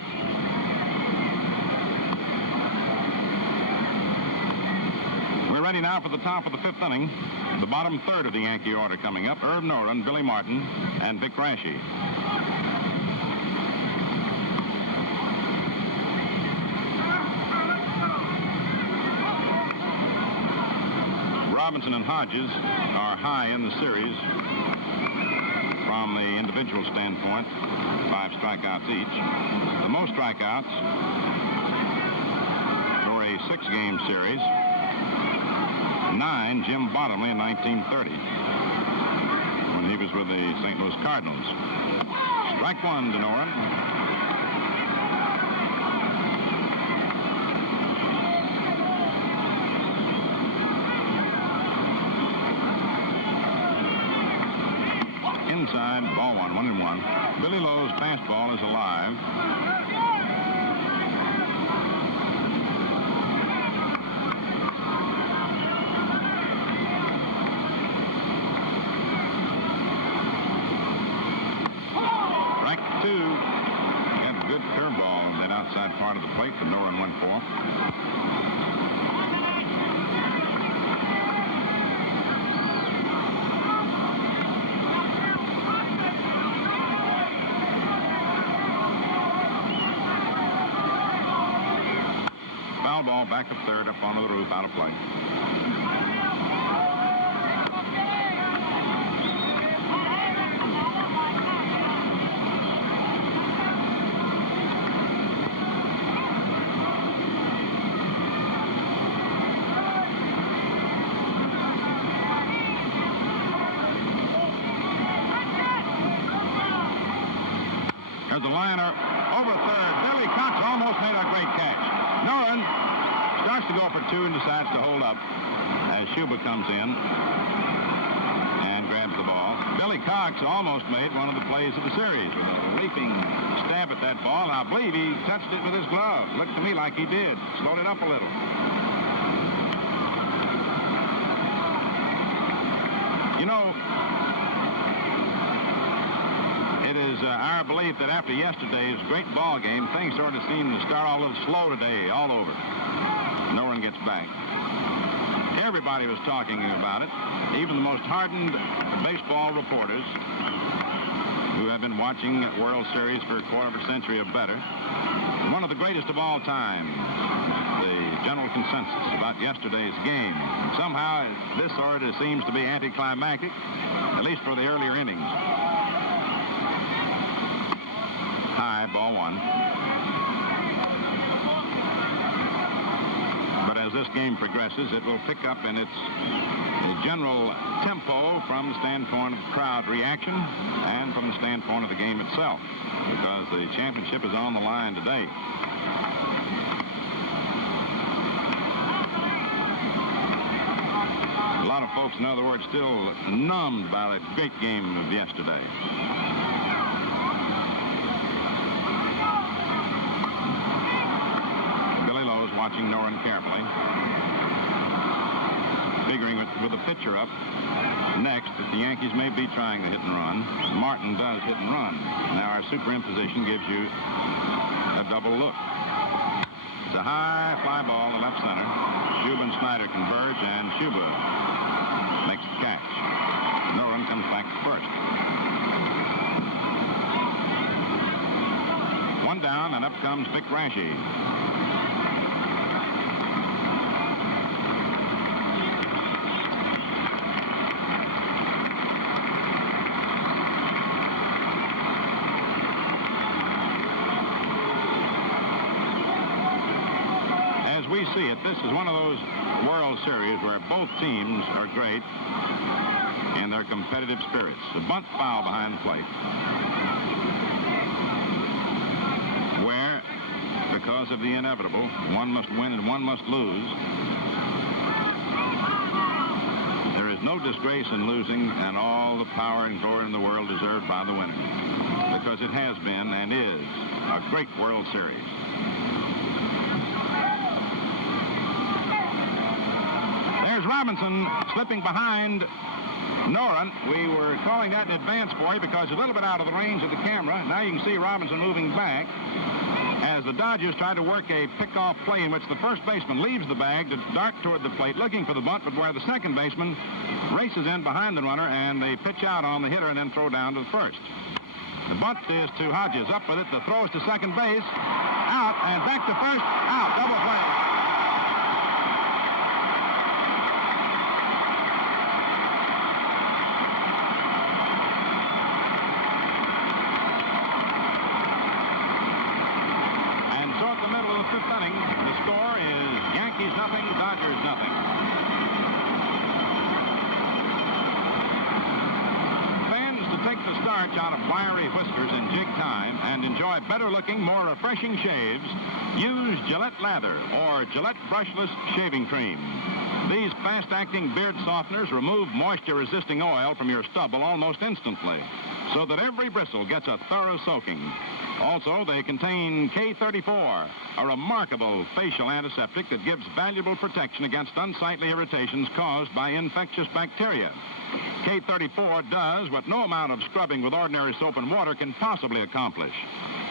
We're ready now for the top of the 5th inning. The bottom third of the Yankee order coming up. Herb Noren, Billy Martin, and Vic Rashi. Robinson and Hodges are high in the series from the individual standpoint. 5 strikeouts each. The most strikeouts for a 6-game series. 9, Jim Bottomley in 1930, when he was with the St. Louis Cardinals. Strike 1 to Noren. Inside, ball 1, 1-1. Billy Lowe's fastball is alive. Good curveball in that outside part of the plate that Noren went for. Foul ball, back of third, up onto the roof, out of play. There's a liner over third. Billy Cox almost made a great catch. Noren starts to go for two and decides to hold up as Schuba comes in and grabs the ball. Billy Cox almost made one of the plays of the series with a leaping stab at that ball. I believe he touched it with his glove. Looked to me like he did. Slowed it up a little. You know, it is our belief that after yesterday's great ball game, things sort of seem to start off a little slow today, all over. No one gets back. Everybody was talking about it, even the most hardened baseball reporters who have been watching World Series for a quarter of a century or better. One of the greatest of all time, the general consensus about yesterday's game. Somehow, this sort of seems to be anticlimactic, at least for the earlier innings. High, ball one. But as this game progresses, it will pick up in its general tempo from the standpoint of crowd reaction and from the standpoint of the game itself, because the championship is on the line today. A lot of folks, in other words, still numbed by the great game of yesterday. Watching Noren carefully, figuring with the pitcher up next that the Yankees may be trying to hit and run. Martin does hit and run. Now our superimposition gives you a double look. It's a high fly ball to left center. Schuba and Snyder converge, and Schuba makes the catch. Noren comes back to first. One down, and up comes Vic Raschi. We see it. This is one of those World Series where both teams are great in their competitive spirits. The bunt foul behind the plate, where, because of the inevitable, one must win and one must lose. There is no disgrace in losing, and all the power and glory in the world deserved by the winner, because it has been and is a great World Series. There's Robinson slipping behind Noren. We were calling that an advance for you because a little bit out of the range of the camera. Now you can see Robinson moving back as the Dodgers try to work a pick-off play in which the first baseman leaves the bag to dart toward the plate looking for the bunt, but where the second baseman races in behind the runner, and they pitch out on the hitter and then throw down to the first. The bunt is to Hodges. Up with it. The throw is to second base. Out and back to first. Out. Double play. Fifth inning. The score is Yankees nothing, Dodgers nothing. Fans to take the starch out of wiry whiskers in jig time and enjoy better looking, more refreshing shaves, use Gillette Lather or Gillette Brushless Shaving Cream. These fast-acting beard softeners remove moisture-resisting oil from your stubble almost instantly, so that every bristle gets a thorough soaking. Also, they contain K34, a remarkable facial antiseptic that gives valuable protection against unsightly irritations caused by infectious bacteria. K34 does what no amount of scrubbing with ordinary soap and water can possibly accomplish.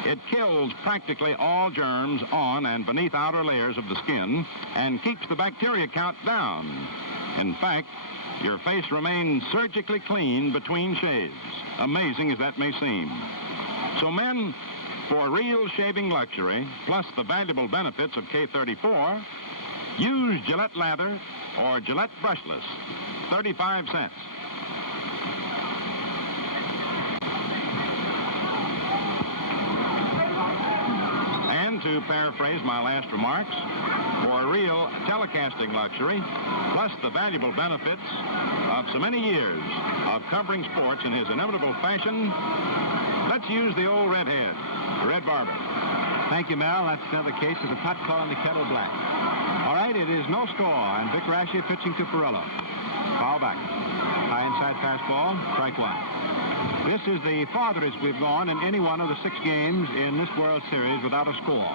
It kills practically all germs on and beneath outer layers of the skin and keeps the bacteria count down. In fact, your face remains surgically clean between shaves, amazing as that may seem. So men, for real shaving luxury, plus the valuable benefits of K34, use Gillette Lather or Gillette Brushless, 35 cents. And to paraphrase my last remarks, for real telecasting luxury, plus the valuable benefits of so many years of covering sports in his inevitable fashion, let's Let's use the old redhead, Red Barber. Thank you, Mel. That's another case of the pot calling the kettle black. All right, it is no score, and Vic Raschi pitching to Perello. Foul back. High inside fastball, strike one. This is the farthest we've gone in any one of the 6 games in this World Series without a score.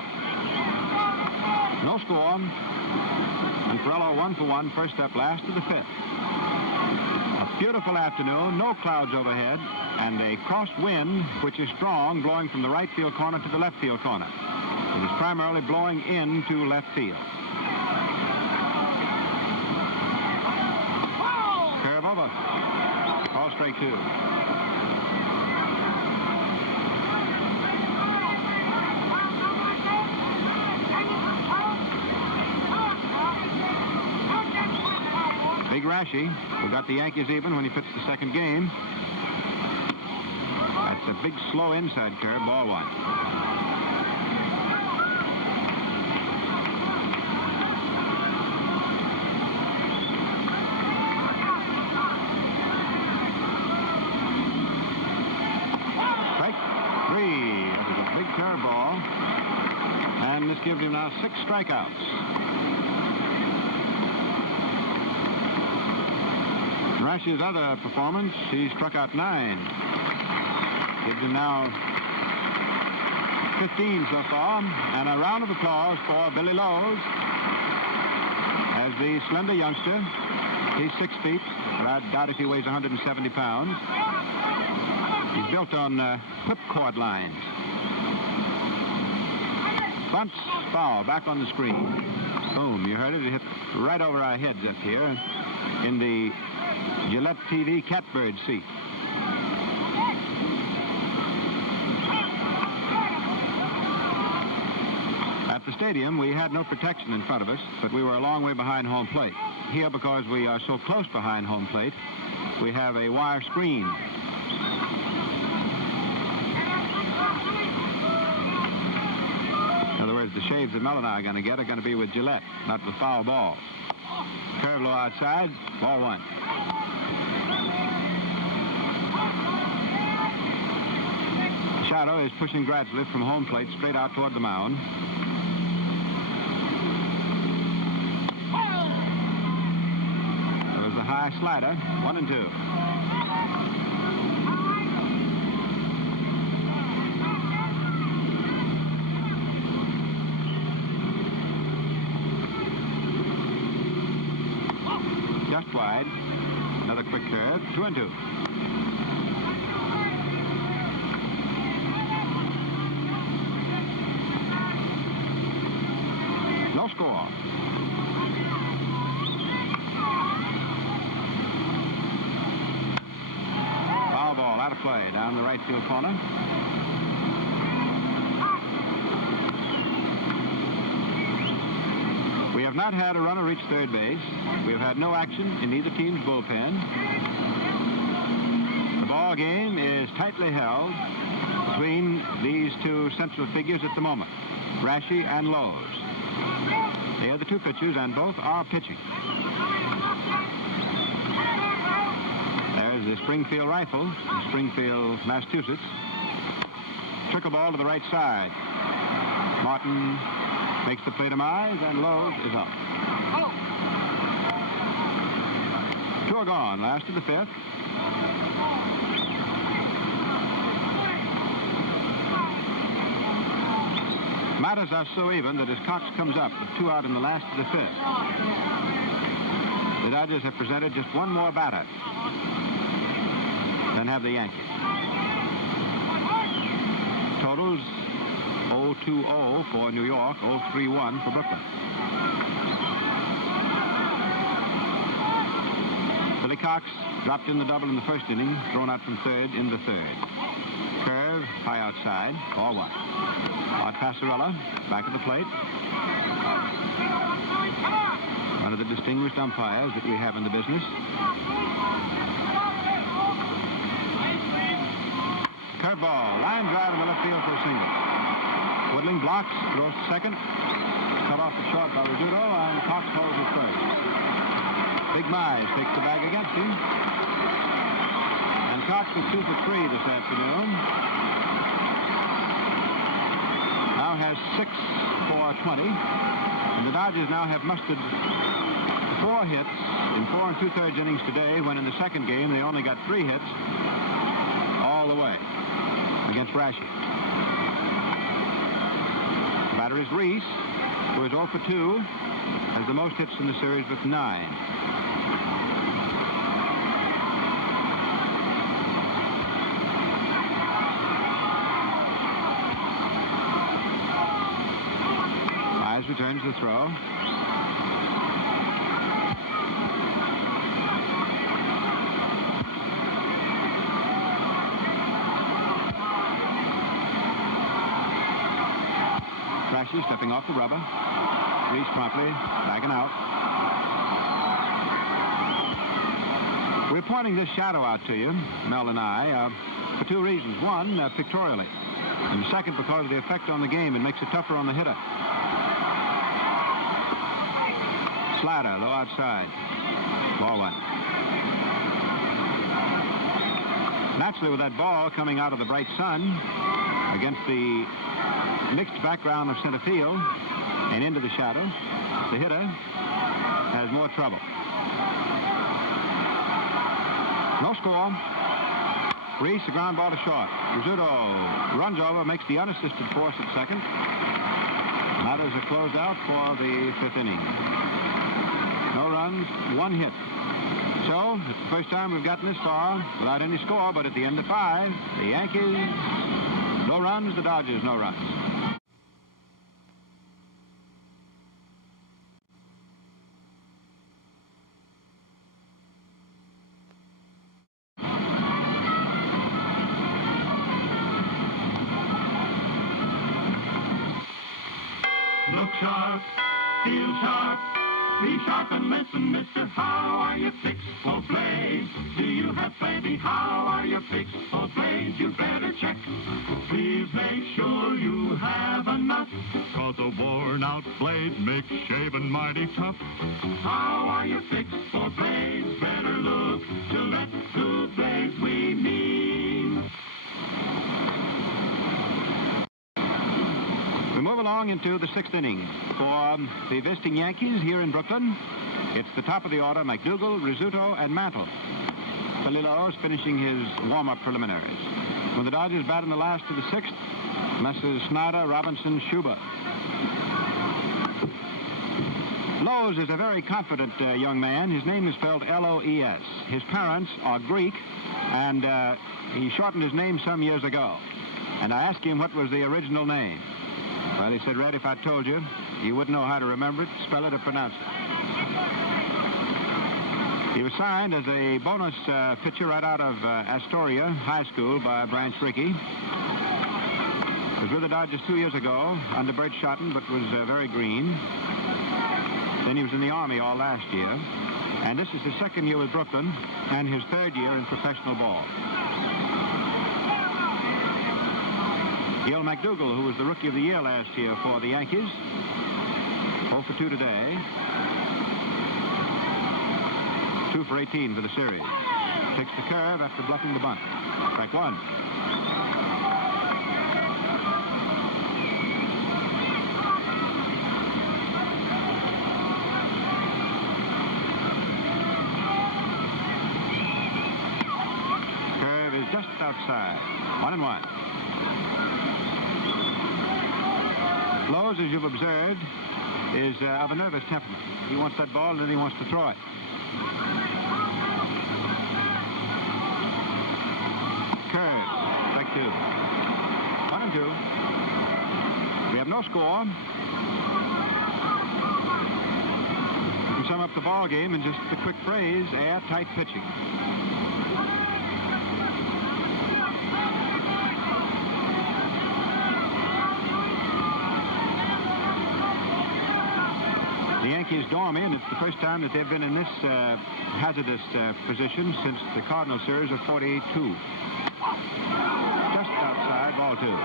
No score, and Perello 1 for 1, first step last to the 5th. A beautiful afternoon, no clouds overhead, and a cross wind, which is strong, blowing from the right field corner to the left field corner. It is primarily blowing into left field. Curve over. Call strike 2. Big Raschi, who got the Yankees even when he pitched the second game. That's a big, slow inside curve, ball 1. Strike 3. That was a big curveball. And this gives him now 6 strikeouts. Raschi's other performance, he struck out 9. Gives him now 15 so far. And a round of applause for Billy Lowe's as the slender youngster. He's 6 feet, but I doubt if he weighs 170 pounds. He's built on whipcord lines. Bunts foul, back on the screen. Boom, you heard it. It hit right over our heads up here in the Gillette TV catbird seat. At the stadium, we had no protection in front of us, but we were a long way behind home plate. Here, because we are so close behind home plate, we have a wire screen. In other words, the shaves that Mel and I are going to get are going to be with Gillette, not with foul balls. Curve low outside, ball 1. Shadow is pushing gradually from home plate straight out toward the mound. There was the high slider, 1 and 2. Just wide. Another quick curve, 2 and 2. No score. Foul ball, out of play, down the right field corner. We have not had a runner reach third base. We have had no action in either team's bullpen. The ball game is tightly held between these 2 central figures at the moment, Raschi and Lowe's. They are the 2 pitchers, and both are pitching. There's the Springfield Rifle, Springfield, Massachusetts. Trickle ball to the right side. Martin makes the play demise, and Lowe's is up. 2 are gone, last to the 5th. Matters are so even that as Cox comes up with 2 out in the last of the 5th, the Dodgers have presented just 1 more batter than have the Yankees. Totals 0-2-0 for New York, 0-3-1 for Brooklyn. Billy Cox dropped in the double in the first inning, thrown out from third in the 3rd. Curve, high outside, ball 1. Art Passarella, back at the plate. One of the distinguished umpires that we have in the business. Curveball, line drive in the left field for a single. Woodling blocks, throws to second. Cut off the short by Rizzuto, and Cox holds at first. Big Mize takes the bag against him. And Cox was 2 for 3 this afternoon. has 6 for 20. And the Dodgers now have mustered 4 hits in 4 2/3 innings today, when in the second game they only got 3 hits all the way against Rashi. The batter is Reese, who is 0 for 2, has the most hits in the series with 9. Mize returns the throw. Rashi stepping off the rubber. Reese promptly backing out. We're pointing this shadow out to you, Mel and I, for 2 reasons. One, pictorially. And second, because of the effect on the game. It makes it tougher on the hitter. Slider, low outside. Ball 1. Naturally, with that ball coming out of the bright sun against the mixed background of center field and into the shadow, the hitter has more trouble. No score. Reese, a ground ball to short. Rizzuto runs over, makes the unassisted force at second. Matters are closed out for the 5th inning. No runs, 1 hit. So, it's the first time we've gotten this far without any score, but at the end of 5, the Yankees, no runs, the Dodgers, no runs. Look sharp, feel sharp, be sharp and listen, mister. How are you fixed for play? Do you have plenty? How are you fixed for play? You better check. Please make sure you have enough. 'Cause a worn-out blade makes shaving mighty tough. How are you fixed for blades? Better look. Gillette Blue Blades we mean. We move along into the 6th inning for the visiting Yankees here in Brooklyn. It's the top of the order: McDougal, Rizzuto, and Mantle. Palillo is finishing his warm-up preliminaries. When the Dodgers bat in the last of the 6th, Messrs. Snyder, Robinson, Schubert. Lowe's is a very confident young man. His name is spelled L-O-E-S. His parents are Greek, and he shortened his name some years ago. And I asked him what was the original name. Well, he said, Red, if I told you, you wouldn't know how to remember it, spell it, or pronounce it. He was signed as a bonus pitcher right out of Astoria High School by Branch Rickey. He was with the Dodgers 2 years ago under Bert Schotten, but was very green. Then he was in the Army all last year. And this is his 2nd year with Brooklyn and his 3rd year in professional ball. Gil McDougal, who was the Rookie of the Year last year for the Yankees, 0 for 2 today. 2 for 18 for the series. Takes the curve after bluffing the bunt. Strike 1. Curve is just outside. 1-1. Lowe's, as you've observed, is of a nervous temperament. He wants that ball and then he wants to throw it. Curve, strike 2. 1-2. We have no score. We sum up the ball game in just the quick phrase: airtight pitching. The Yankees dorm in. It's the first time that they've been in this hazardous position since the Cardinal series of 42. Just outside, ball 2.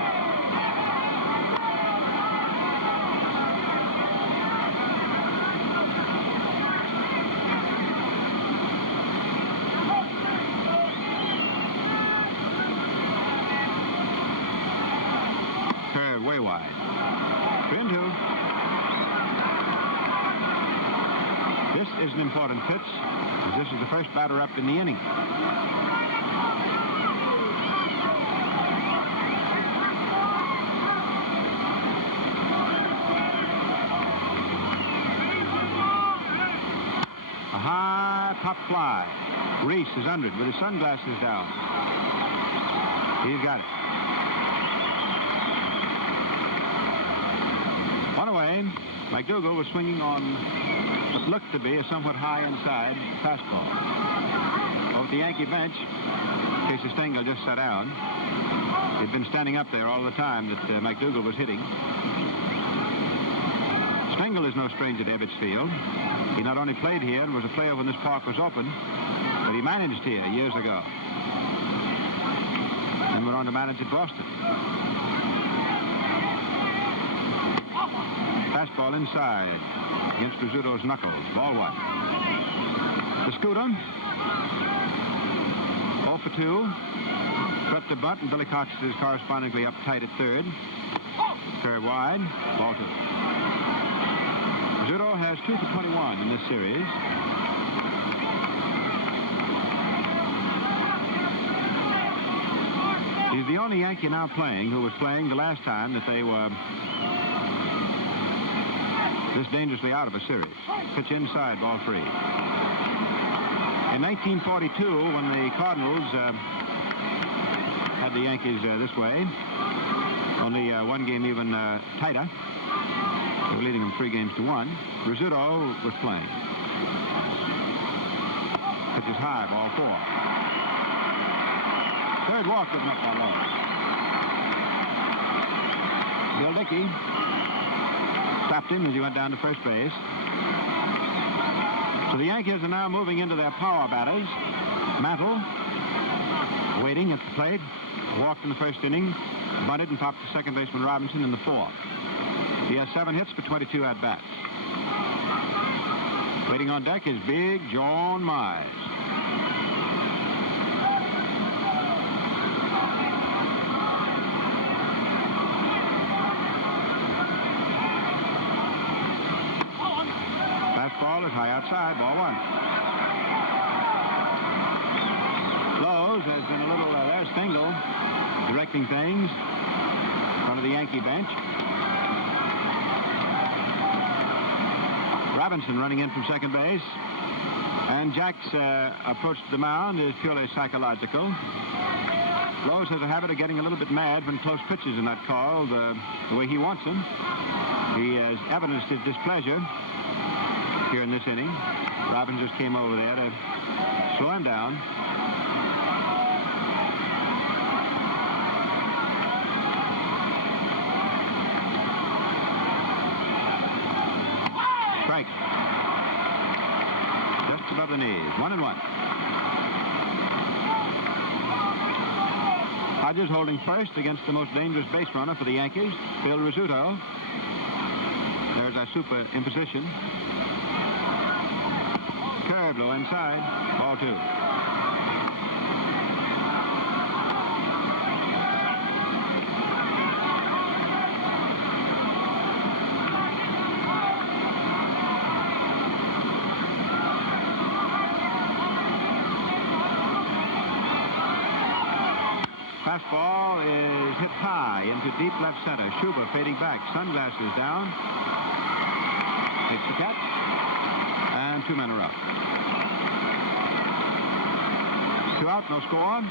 Curve way wide. is an important pitch, as this is the first batter up in the inning. A high pop fly. Reese is under it with his sunglasses down. He's got it. One away. McDougall was swinging on what looked to be a somewhat high inside fastball. Over at the Yankee bench, Casey Stengel just sat down. He'd been standing up there all the time that McDougall was hitting. Stengel is no stranger to Ebbets Field. He not only played here and was a player when this park was open, but he managed here years ago. And went on to manage at Boston. Fastball inside against Rizzuto's knuckles. Ball one. The scooter. 0 for 2. Swept the butt, and Billy Cox is correspondingly up tight at third. Curve wide. Ball 2. Rizzuto has 2 for 21 in this series. He's the only Yankee now playing who was playing the last time that they were this dangerously out of a series. Pitch inside, ball 3. In 1942, when the Cardinals had the Yankees this way, only one game even tighter. They were leading them 3-1. Rizzuto was playing. Pitch is high, ball 4. Third walk given up by Lowe. Bill Dickey stopped him as he went down to first base. So the Yankees are now moving into their power batters. Mantle waiting at the plate. Walked in the first inning. Bunted and popped to second baseman Robinson in the 4th. He has 7 hits for 22 at-bats. Waiting on deck is big John Mize. Fastball is high outside, ball 1. Lowe's has been a little, there's Stengel directing things in front of the Yankee bench. Robinson running in from second base. And Jack's approach to the mound is purely psychological. Lowe's has a habit of getting a little bit mad when close pitches are not called the way he wants them. He has evidenced his displeasure here in this inning. Robinson just came over there to slow him down. Strike. Just above the knees. 1-1. Hodges holding first against the most dangerous base runner for the Yankees, Phil Rizzuto. There's our super imposition. Curve low inside. Ball 2. Fastball is hit high into deep left center. Schuber fading back. Sunglasses down. Hits the catch. And 2 men are up. 2 out, no score.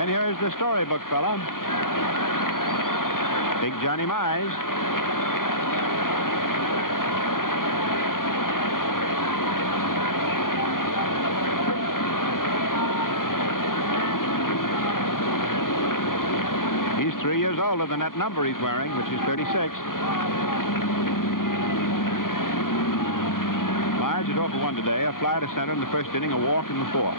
And here's the storybook fella. Big Johnny Mize. He's 3 years older than that number he's wearing, which is 36. Mize is 0 for 1 today. A fly to center in the first inning, a walk in the 4th.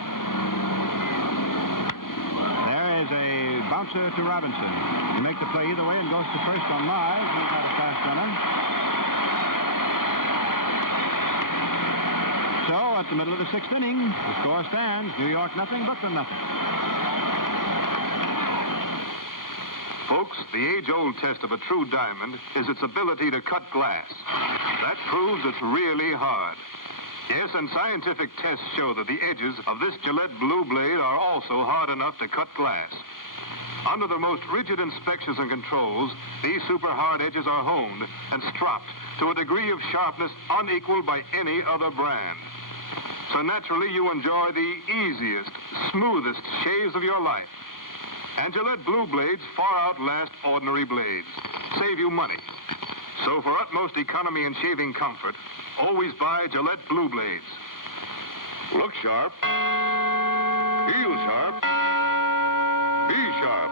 There is a bouncer to Robinson. He makes the play either way and goes to first on Mize. He's not a fast runner. So, at the middle of the 6th inning, the score stands. New York nothing, Brooklyn nothing. Folks, the age-old test of a true diamond is its ability to cut glass. That proves it's really hard. Yes, and scientific tests show that the edges of this Gillette Blue Blade are also hard enough to cut glass. Under the most rigid inspections and controls, these super hard edges are honed and stropped to a degree of sharpness unequaled by any other brand. So naturally, you enjoy the easiest, smoothest shaves of your life. And Gillette Blue Blades far outlast ordinary blades, save you money. So for utmost economy and shaving comfort, always buy Gillette Blue Blades. Look sharp. Feel sharp. Be sharp.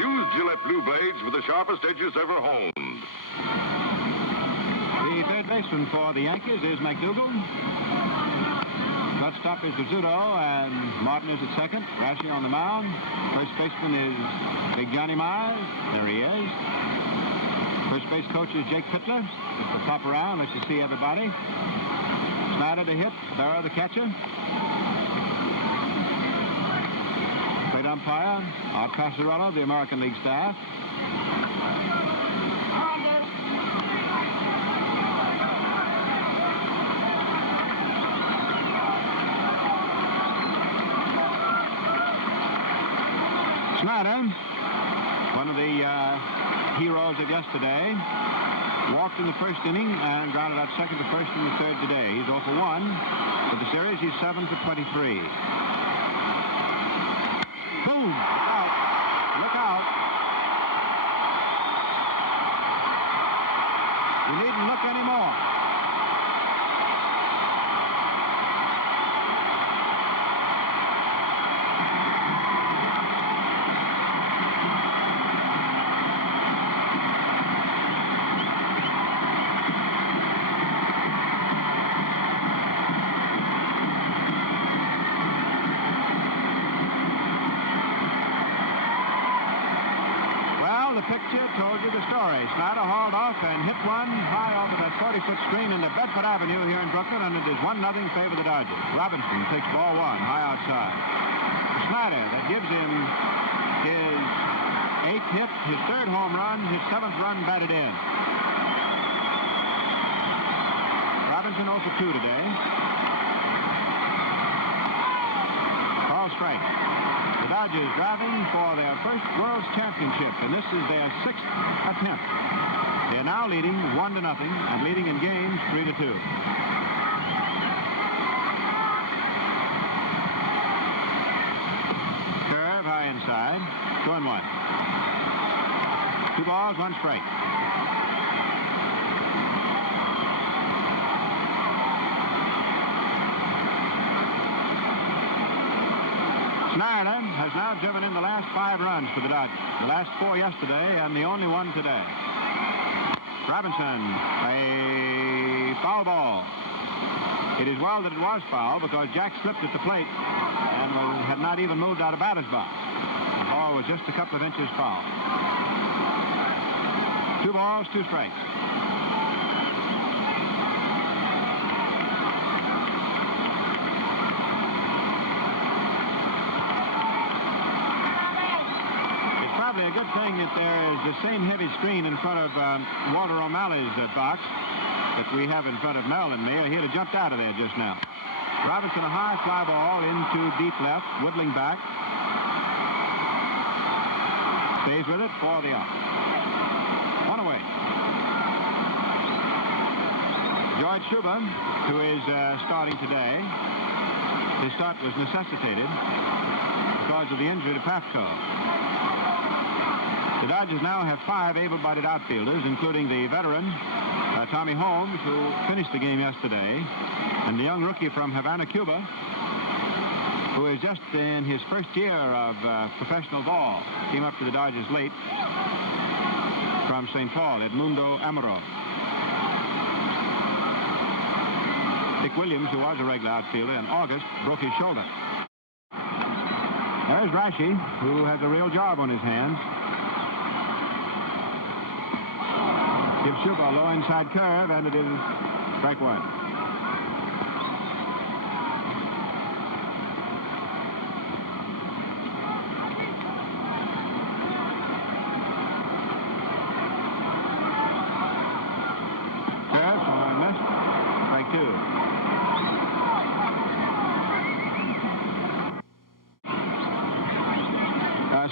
Use Gillette Blue Blades with the sharpest edges ever honed. The third baseman for the Yankees is McDougal. Shortstop is Rizzuto, and Martin is at second. Rashi on the mound. First baseman is Big Johnny Myers. There he is. First base coach is Jake Pittler. Just to pop around, let you see everybody. Snyder to hit. Barrow the catcher. Plate umpire, Art Passarello, the American League staff. Snyder, one of the heroes of yesterday, walked in the first inning and grounded out second to first in the third today. He's 0 for 1. For the series, he's 7 for 23. Boom! Look out. Look out. You needn't look anymore. Picture told you the story. Snyder hauled off and hit one high off of that 40-foot screen into Bedford Avenue here in Brooklyn, and it is 1-0 favor the Dodgers. Robinson takes ball one, high outside. Snyder, that gives him his 8th hit, his 3rd home run, his 7th run batted in. Robinson 0 for 2 today. Ball strike. The Dodgers driving for their first World Championship, and this is their 6th attempt. They're now leading 1-0 and leading in games 3-2. Curve high inside, 2-1. 2 balls, 1 strike. Snyder has now driven in the last 5 runs for the Dodgers. The last 4 yesterday and the only one today. Robinson, a foul ball. It is well that it was foul because Jack slipped at the plate and had not even moved out of batter's box. The ball was just a couple of inches foul. 2 balls, 2 strikes. Probably a good thing that there is the same heavy screen in front of Walter O'Malley's box that we have in front of Mel and me. He'd have jumped out of there just now. Robinson, a high fly ball into deep left, whittling back. Stays with it for the out. 1 away. George Schuber, who is starting today, his start was necessitated because of the injury to Pafko. The Dodgers now have 5 able-bodied outfielders, including the veteran Tommy Holmes, who finished the game yesterday, and the young rookie from Havana, Cuba, who is just in his first year of professional ball. Came up to the Dodgers late from St. Paul, Edmundo Amaro. Dick Williams, who was a regular outfielder in August, broke his shoulder. There's Rashi, who has a real job on his hands. Gives Schuber a low inside curve, and it is strike 1.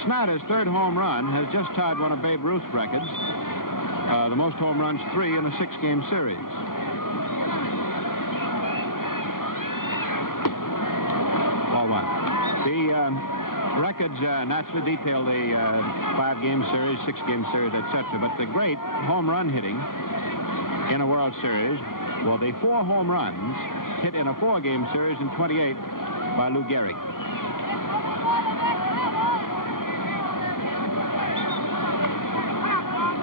Snyder's third home run has just tied one of Babe Ruth's records. The most home runs, 3 in a 6-game series. Ball 1. The records naturally detail the 5-game series, 6-game series, etc. But the great home run hitting in a World Series were the 4 home runs hit in a 4-game series in 28 by Lou Gehrig.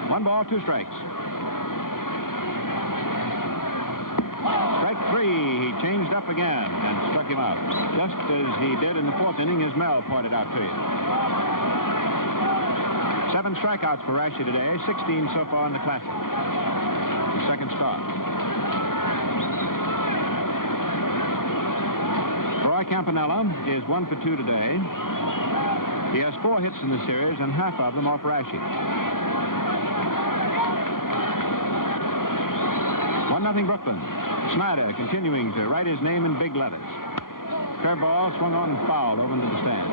One ball, 2 strikes. Strike 3. He changed up again and struck him out, just as he did in the 4th inning, as Mel pointed out to you. 7 strikeouts for Rashi today, 16 so far in the Classic. His second start. Roy Campanella is 1 for 2 today. He has 4 hits in the series, and half of them off Rashi. 1-0 Brooklyn. Snyder continuing to write his name in big letters. Curveball swung on and fouled over into the stand.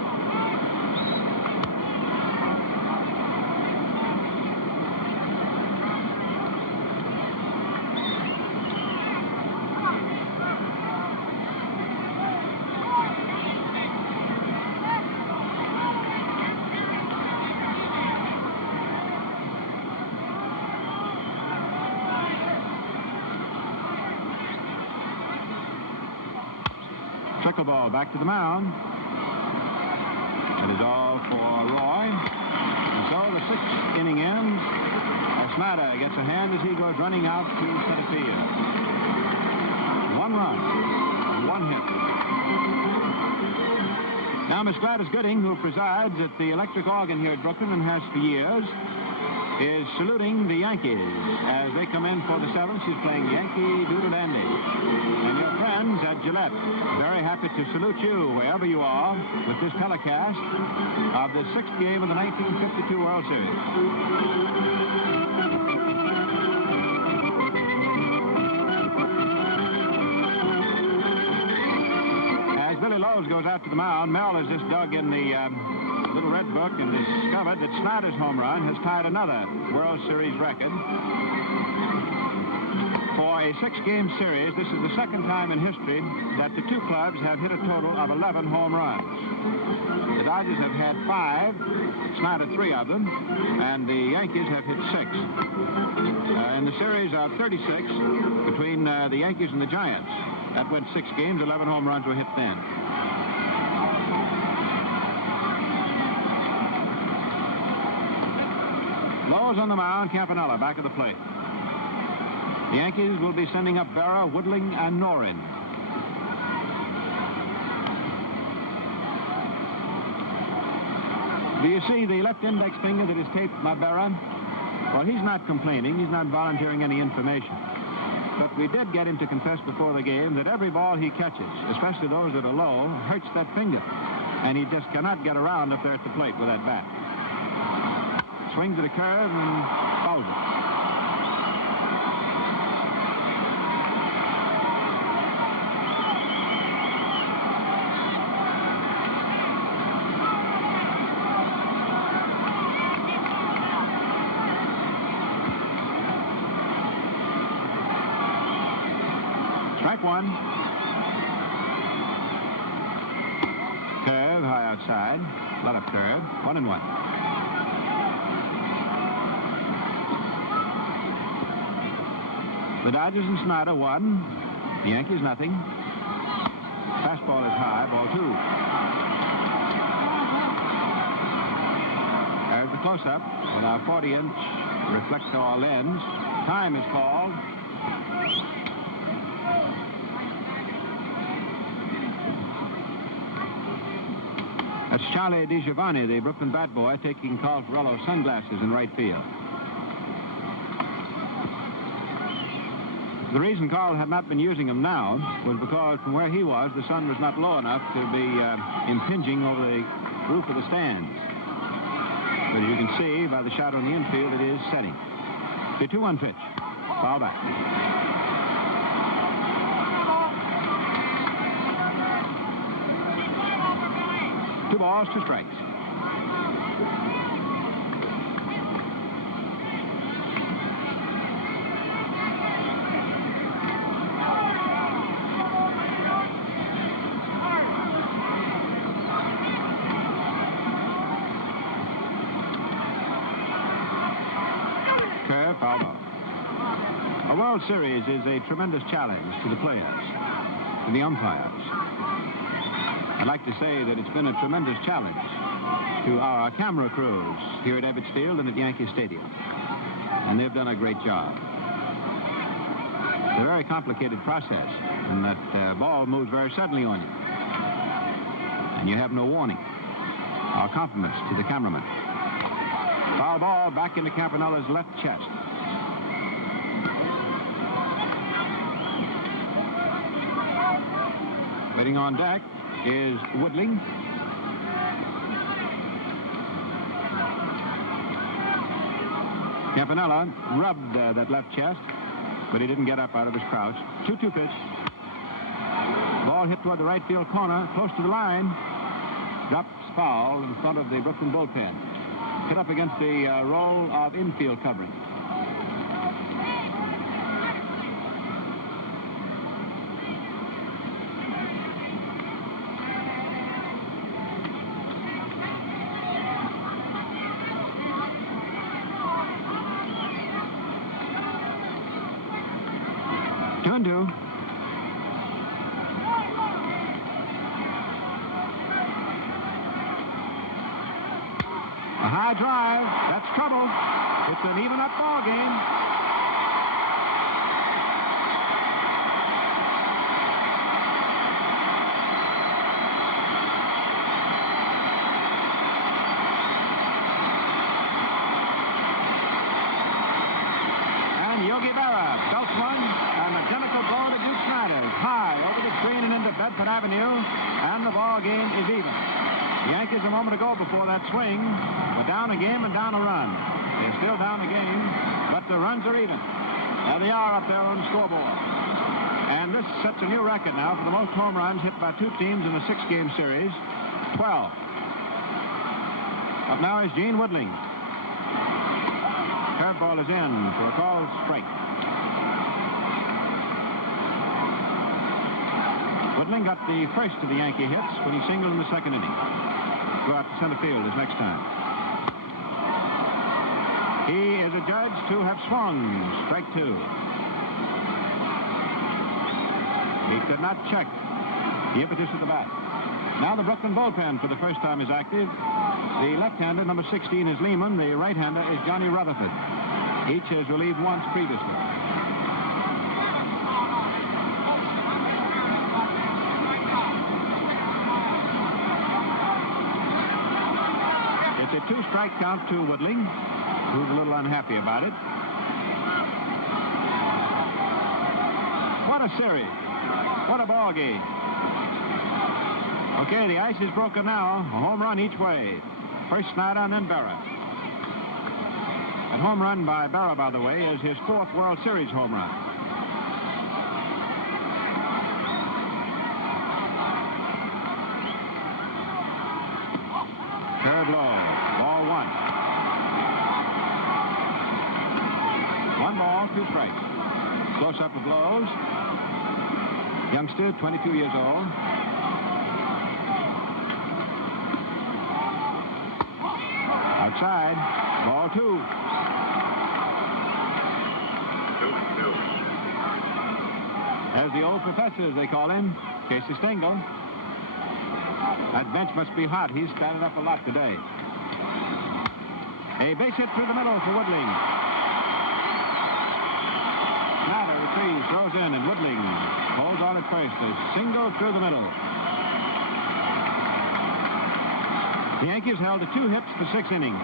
Ball back to the mound. That is all for Roy. And so the 6th inning ends as Snyder gets a hand as he goes running out to center field. 1 run, 1 hit. Now Miss Gladys Gooding, who presides at the electric organ here at Brooklyn and has for years, is saluting the Yankees as they come in for the 7th. She's playing Yankee Doodle Dandy. And your friends at Gillette, very happy to salute you wherever you are with this telecast of the 6th game of the 1952 World Series. As Billy Lowe's goes out to the mound, Mel has just dug in the little red book and discovered that Snyder's home run has tied another World Series record. For a 6-game series, this is the 2nd time in history that the 2 clubs have hit a total of 11 home runs. The Dodgers have had 5, Snyder 3 of them, and the Yankees have hit 6. In the series of 36 between the Yankees and the Giants, that went 6 games, 11 home runs were hit then. Lowe's on the mound, Campanella back at the plate. The Yankees will be sending up Berra, Woodling, and Norin. Do you see the left index finger that is taped by Berra? Well, he's not complaining. He's not volunteering any information. But we did get him to confess before the game that every ball he catches, especially those that are low, hurts that finger. And he just cannot get around up there at the plate with that bat. Swings at a curve and fouls it. Strike 1. Curve high outside. Let up curve. 1-1. The Dodgers and Snyder 1. The Yankees nothing. Fastball is high. Ball 2. There's the close-up with our 40-inch reflector lens. Time is called. That's Charlie DiGiovanni, the Brooklyn bat boy, taking Carl Ferrello's sunglasses in right field. The reason Carl had not been using them now was because from where he was, the sun was not low enough to be impinging over the roof of the stands. But as you can see by the shadow in the infield, it is setting. The 2-1 pitch. Foul back. Two balls, 2 strikes. World Series is a tremendous challenge to the players, to the umpires. I'd like to say that it's been a tremendous challenge to our camera crews here at Ebbets Field and at Yankee Stadium. And they've done a great job. It's a very complicated process, and that ball moves very suddenly on you. And you have no warning. Our compliments to the cameraman. Foul ball back into Campanella's left chest. Waiting on deck is Woodling. Campanella rubbed that left chest, but he didn't get up out of his crouch. 2-2 pitch. Ball hit toward the right field corner, close to the line. Drops foul in front of the Brooklyn bullpen. Hit up against the roll of infield covering. Two and two. A high drive. That's trouble. It's an even-up ball game. And Yogi Berra belts one. An identical blow to Duke Snyder's. High over the screen and into Bedford Avenue. And the ball game is even. The Yankees a moment ago before that swing were down a game and down a run. They're still down a game, but the runs are even. There they are up there on the scoreboard. And this sets a new record now for the most home runs hit by two teams in a six-game series. 12. Up now is Gene Woodling. Curveball is in for a called strike. Woodling got the first of the Yankee hits when he singled in the second inning. Go out to center field his next time. He is adjudged to have swung. Strike two. He could not check the impetus of the bat. Now the Brooklyn bullpen for the first time is active. The left-hander, number 16, is Lehman. The right-hander is Johnny Rutherford. Each has relieved once previously. It's a two-strike count to Woodling, who's a little unhappy about it. What a series. What a ball game. Okay, the ice is broken now. A home run each way. First Snyder and then Berra. That home run by Berra, by the way, is his fourth World Series home run. Curve low. Ball one. One ball, two strikes. Close-up of blows. Youngster, 22 years old. Outside. Ball two. 2-2. As the old professor, as they call him, Casey Stengel. That bench must be hot. He's standing up a lot today. A base hit through the middle for Woodling. Snyder retrieves, throws in, and Woodling holds on at first. A single through the middle. The Yankees held to 2 hits for 6 innings,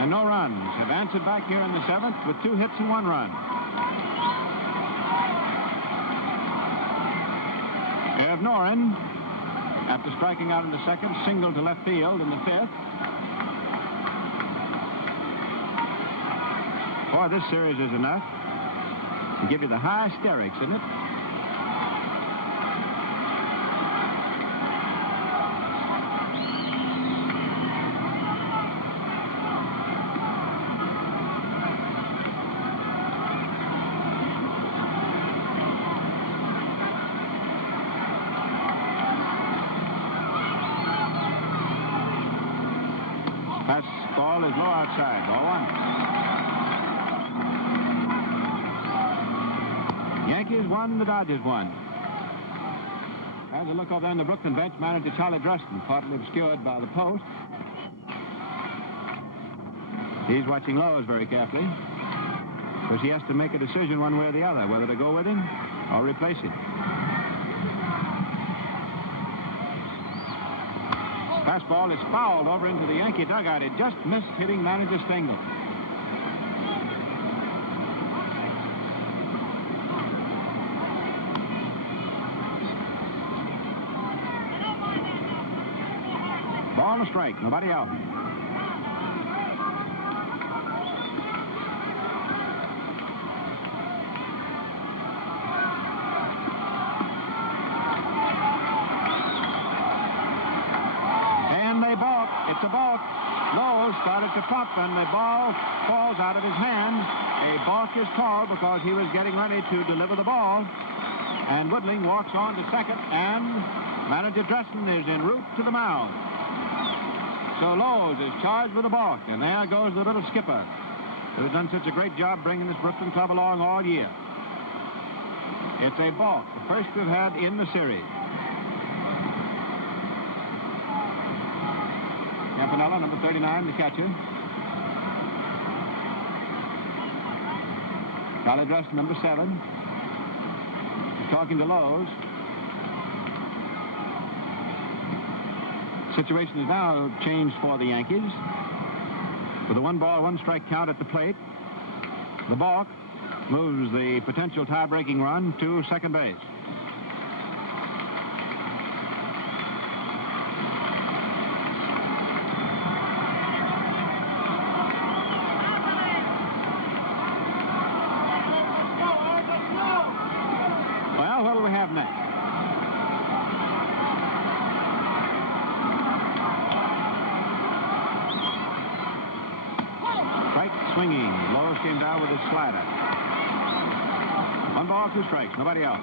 and no runs. Have answered back here in the 7th with 2 hits and 1 run. Herb Noren, after striking out in the 2nd, singled to left field in the 5th. Boy, this series is enough to give you the hysterics, isn't it? Fastball is low outside. Ball one. Yankees won, the Dodgers won. As a look over on the Brooklyn bench, manager Charlie Dresden, partly obscured by the post. He's watching Lowe's very carefully, because he has to make a decision one way or the other, whether to go with him or replace him. Fastball is fouled over into the Yankee dugout. It just missed hitting manager Stengel. Ball and a strike, nobody out. It's a balk. Lowe started to pump, and the ball falls out of his hands. A balk is called because he was getting ready to deliver the ball. And Woodling walks on to second, and manager Dresden is en route to the mound. So Lowe is charged with a balk, and there goes the little skipper, who's done such a great job bringing this Brooklyn club along all year. It's a balk, the first we've had in the series. Campanella, number 39, the catcher. Charlie Dresden, number 7. He's talking to Lowe's. Situation is now changed for the Yankees. With a 1-ball, 1-strike count at the plate, the balk moves the potential tie-breaking run to second base. Swinging. Lowe came down with his slider. 1 ball, 2 strikes. Nobody out.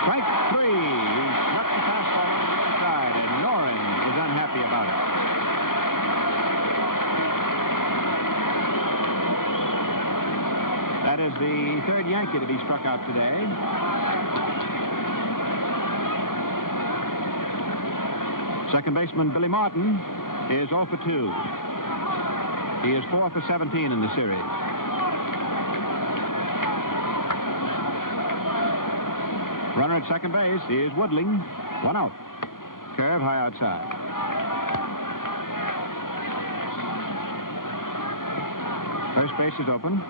Strike 3. He swept the fastball on the inside, and Noren is unhappy about it. That is the third Yankee to be struck out today. Second baseman Billy Martin is 0 for 2. He is 4 for 17 in the series. Runner at second base is Woodling. 1 out. Curve high outside. First base is open.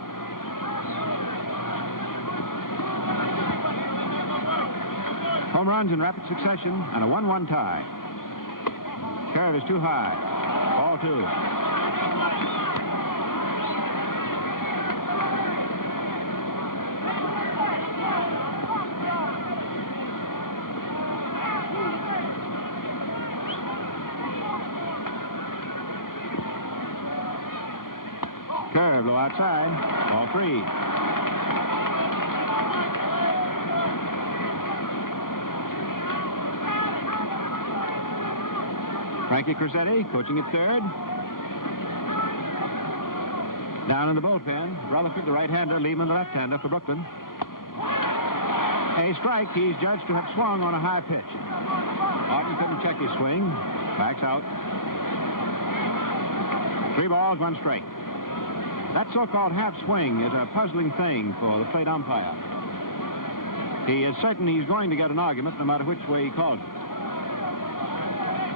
Home runs in rapid succession and a 1-1 tie. Curve is too high. Ball 2. Curve low outside. Ball 3. Frankie Crosetti coaching at third. Down in the bullpen, Rutherford, the right-hander, Lehman, the left-hander for Brooklyn. A strike. He's judged to have swung on a high pitch. Martin couldn't check his swing. Backs out. 3 balls, 1 strike. That so-called half swing is a puzzling thing for the plate umpire. He is certain he's going to get an argument no matter which way he calls it.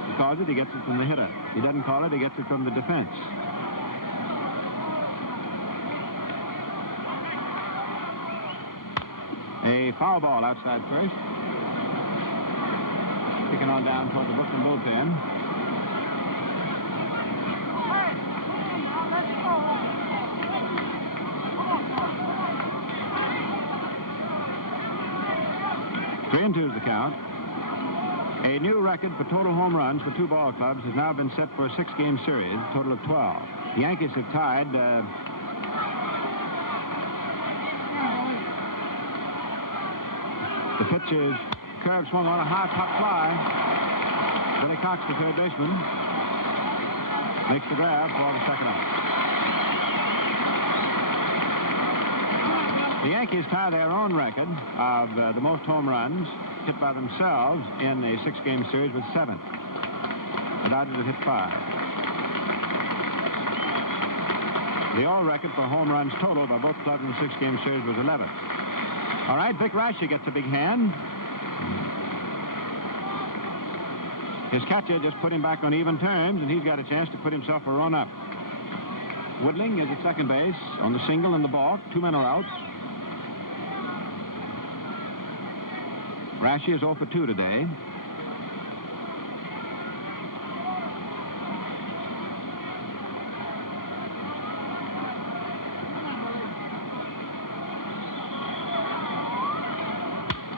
He calls it, he gets it from the hitter. He doesn't call it, he gets it from the defense. A foul ball outside first. Kicking on down toward the Brooklyn bullpen. Three and 2 is the count. A new record for total home runs for 2 ball clubs has now been set for a 6-game series, a total of 12. The Yankees have tied pitch is curve swung on a high pop fly. Billy Cox, the third baseman, makes the grab for the second out. The Yankees tie their own record of the most home runs hit by themselves in a 6-game series with 7. The Dodgers have hit 5. The old record for home runs total by both clubs in the 6-game series was 11. All right, Vic Raschi gets a big hand. His catcher just put him back on even terms, and he's got a chance to put himself a run up. Woodling is at second base on the single and the balk. 2 men are out. Raschi is 0 for 2 today.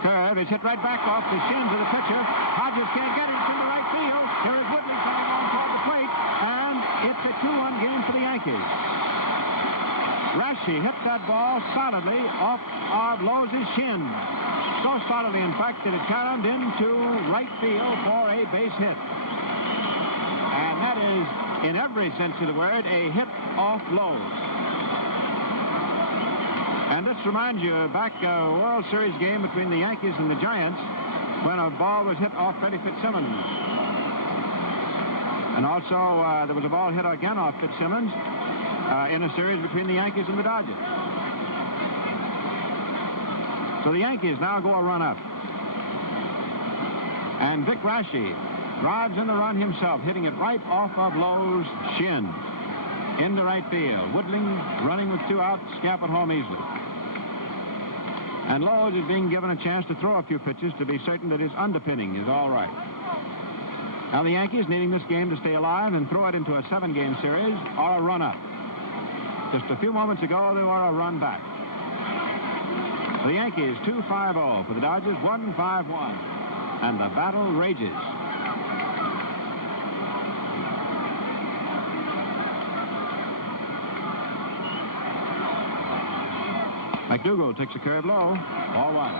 Curve is hit right back off the shins of the pitcher. Hodges can't get it to the right field. Here is Woodley coming on toward the plate, and it's a 2-1 game for the Yankees. Raschi hit that ball solidly off of Lowe's shin. So solidly, in fact, that it turned into right field for a base hit. And that is, in every sense of the word, a hit off Lowe's. And this reminds you back a World Series game between the Yankees and the Giants when a ball was hit off Freddie Fitzsimmons. And also there was a ball hit again off Fitzsimmons in a series between the Yankees and the Dodgers. So the Yankees now go a run up. And Vic Raschi drives in the run himself, hitting it right off of Lowe's shin into right field. Woodling running with 2 outs, Scap at home easily. And Lowe's is being given a chance to throw a few pitches to be certain that his underpinning is all right. Now the Yankees, needing this game to stay alive and throw it into a 7-game series, are a run up. Just a few moments ago, they were a run back. The Yankees 2-5-0 for the Dodgers 1-5-1. And the battle rages. McDougal takes a curve low. Ball 1.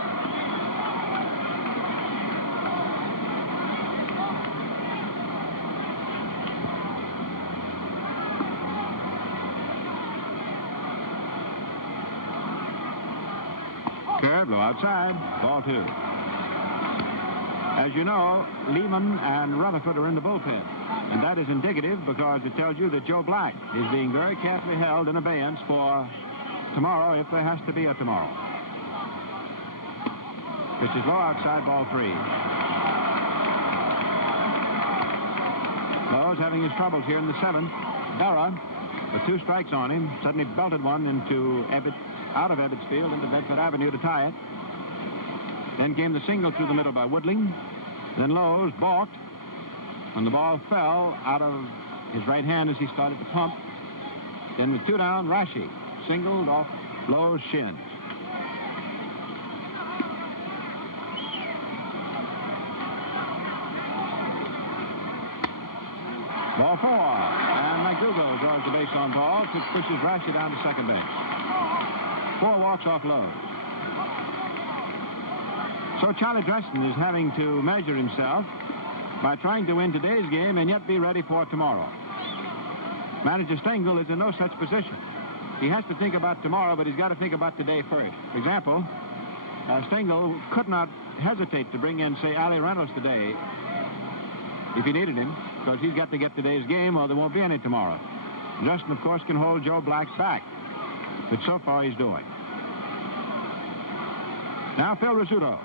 Curve low outside. Ball 2. As you know, Lehman and Rutherford are in the bullpen. And that is indicative because it tells you that Joe Black is being very carefully held in abeyance for tomorrow, if there has to be a tomorrow. Pitch is low outside, ball 3. Lowe's having his troubles here in the 7th. Berra, with 2 strikes on him, suddenly belted one into Ebbets, out of Ebbets Field into Bedford Avenue to tie it. Then came the single through the middle by Woodling. Then Lowe's balked when the ball fell out of his right hand as he started to pump. Then with 2 down, Raschi singled off Lowe's shins. Ball 4. And McDougal draws the base on ball, which pushes Raschi down to second base. 4 walks off Lowe's. So Charlie Dresden is having to measure himself by trying to win today's game and yet be ready for tomorrow. Manager Stengel is in no such position. He has to think about tomorrow, but he's got to think about today first. For example, Stengel could not hesitate to bring in, say, Ali Reynolds today if he needed him, because he's got to get today's game or there won't be any tomorrow. Justin, of course, can hold Joe Black back, which so far he's doing. Now Phil Rizzuto.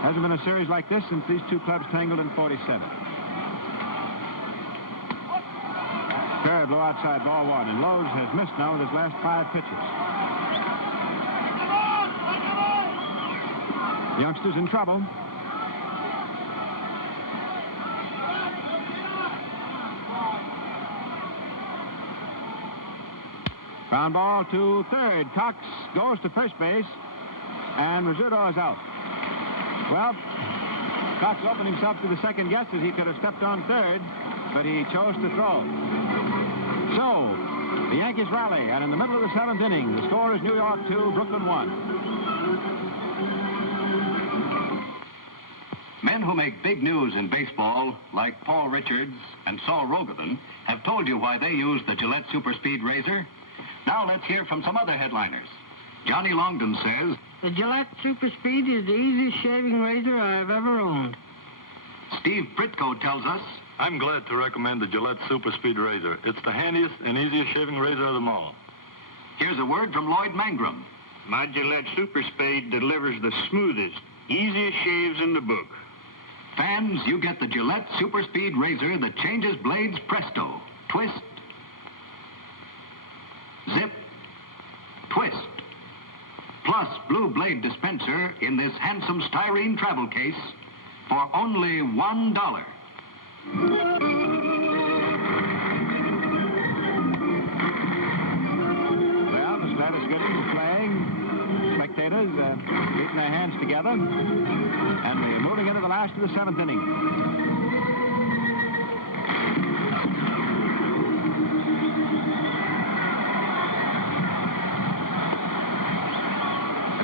Hasn't been a series like this since these 2 clubs tangled in 47. Curve low outside, ball 1, and Lowe's has missed now with his last 5 pitches. The youngster's in trouble. Ground ball to third. Cox goes to first base, and Rizzuto is out. Well, Cox opened himself to the second guesses. He could have stepped on third, but he chose to throw. So, the Yankees rally, and in the middle of the 7th inning, the score is New York 2, Brooklyn 1. Men who make big news in baseball, like Paul Richards and Saul Rogathan, have told you why they use the Gillette Super Speed Razor. Now let's hear from some other headliners. Johnny Longdon says, "The Gillette Super Speed is the easiest shaving razor I've ever owned." Steve Britko tells us, "I'm glad to recommend the Gillette Super Speed Razor. It's the handiest and easiest shaving razor of them all." Here's a word from Lloyd Mangrum. "My Gillette Super Speed delivers the smoothest, easiest shaves in the book." Fans, you get the Gillette Super Speed Razor that changes blades presto. Twist, zip, twist. Plus blue blade dispenser in this handsome styrene travel case for only $1. Well, the status getting playing. Spectators beating their hands together. And we're moving into the last of the 7th inning.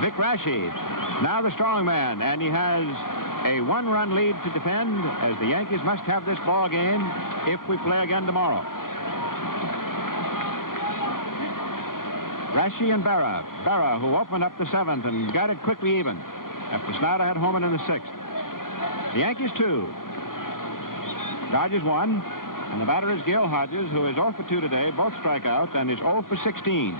Vic Raschi, now the strong man, and he has a 1-run lead to defend, as the Yankees must have this ball game if we play again tomorrow. Raschi and Berra. Berra, who opened up the 7th and got it quickly even after Snyder had homered in the 6th. The Yankees 2. Dodgers 1. And the batter is Gil Hodges, who is 0 for 2 today, both strikeouts, and is 0 for 16.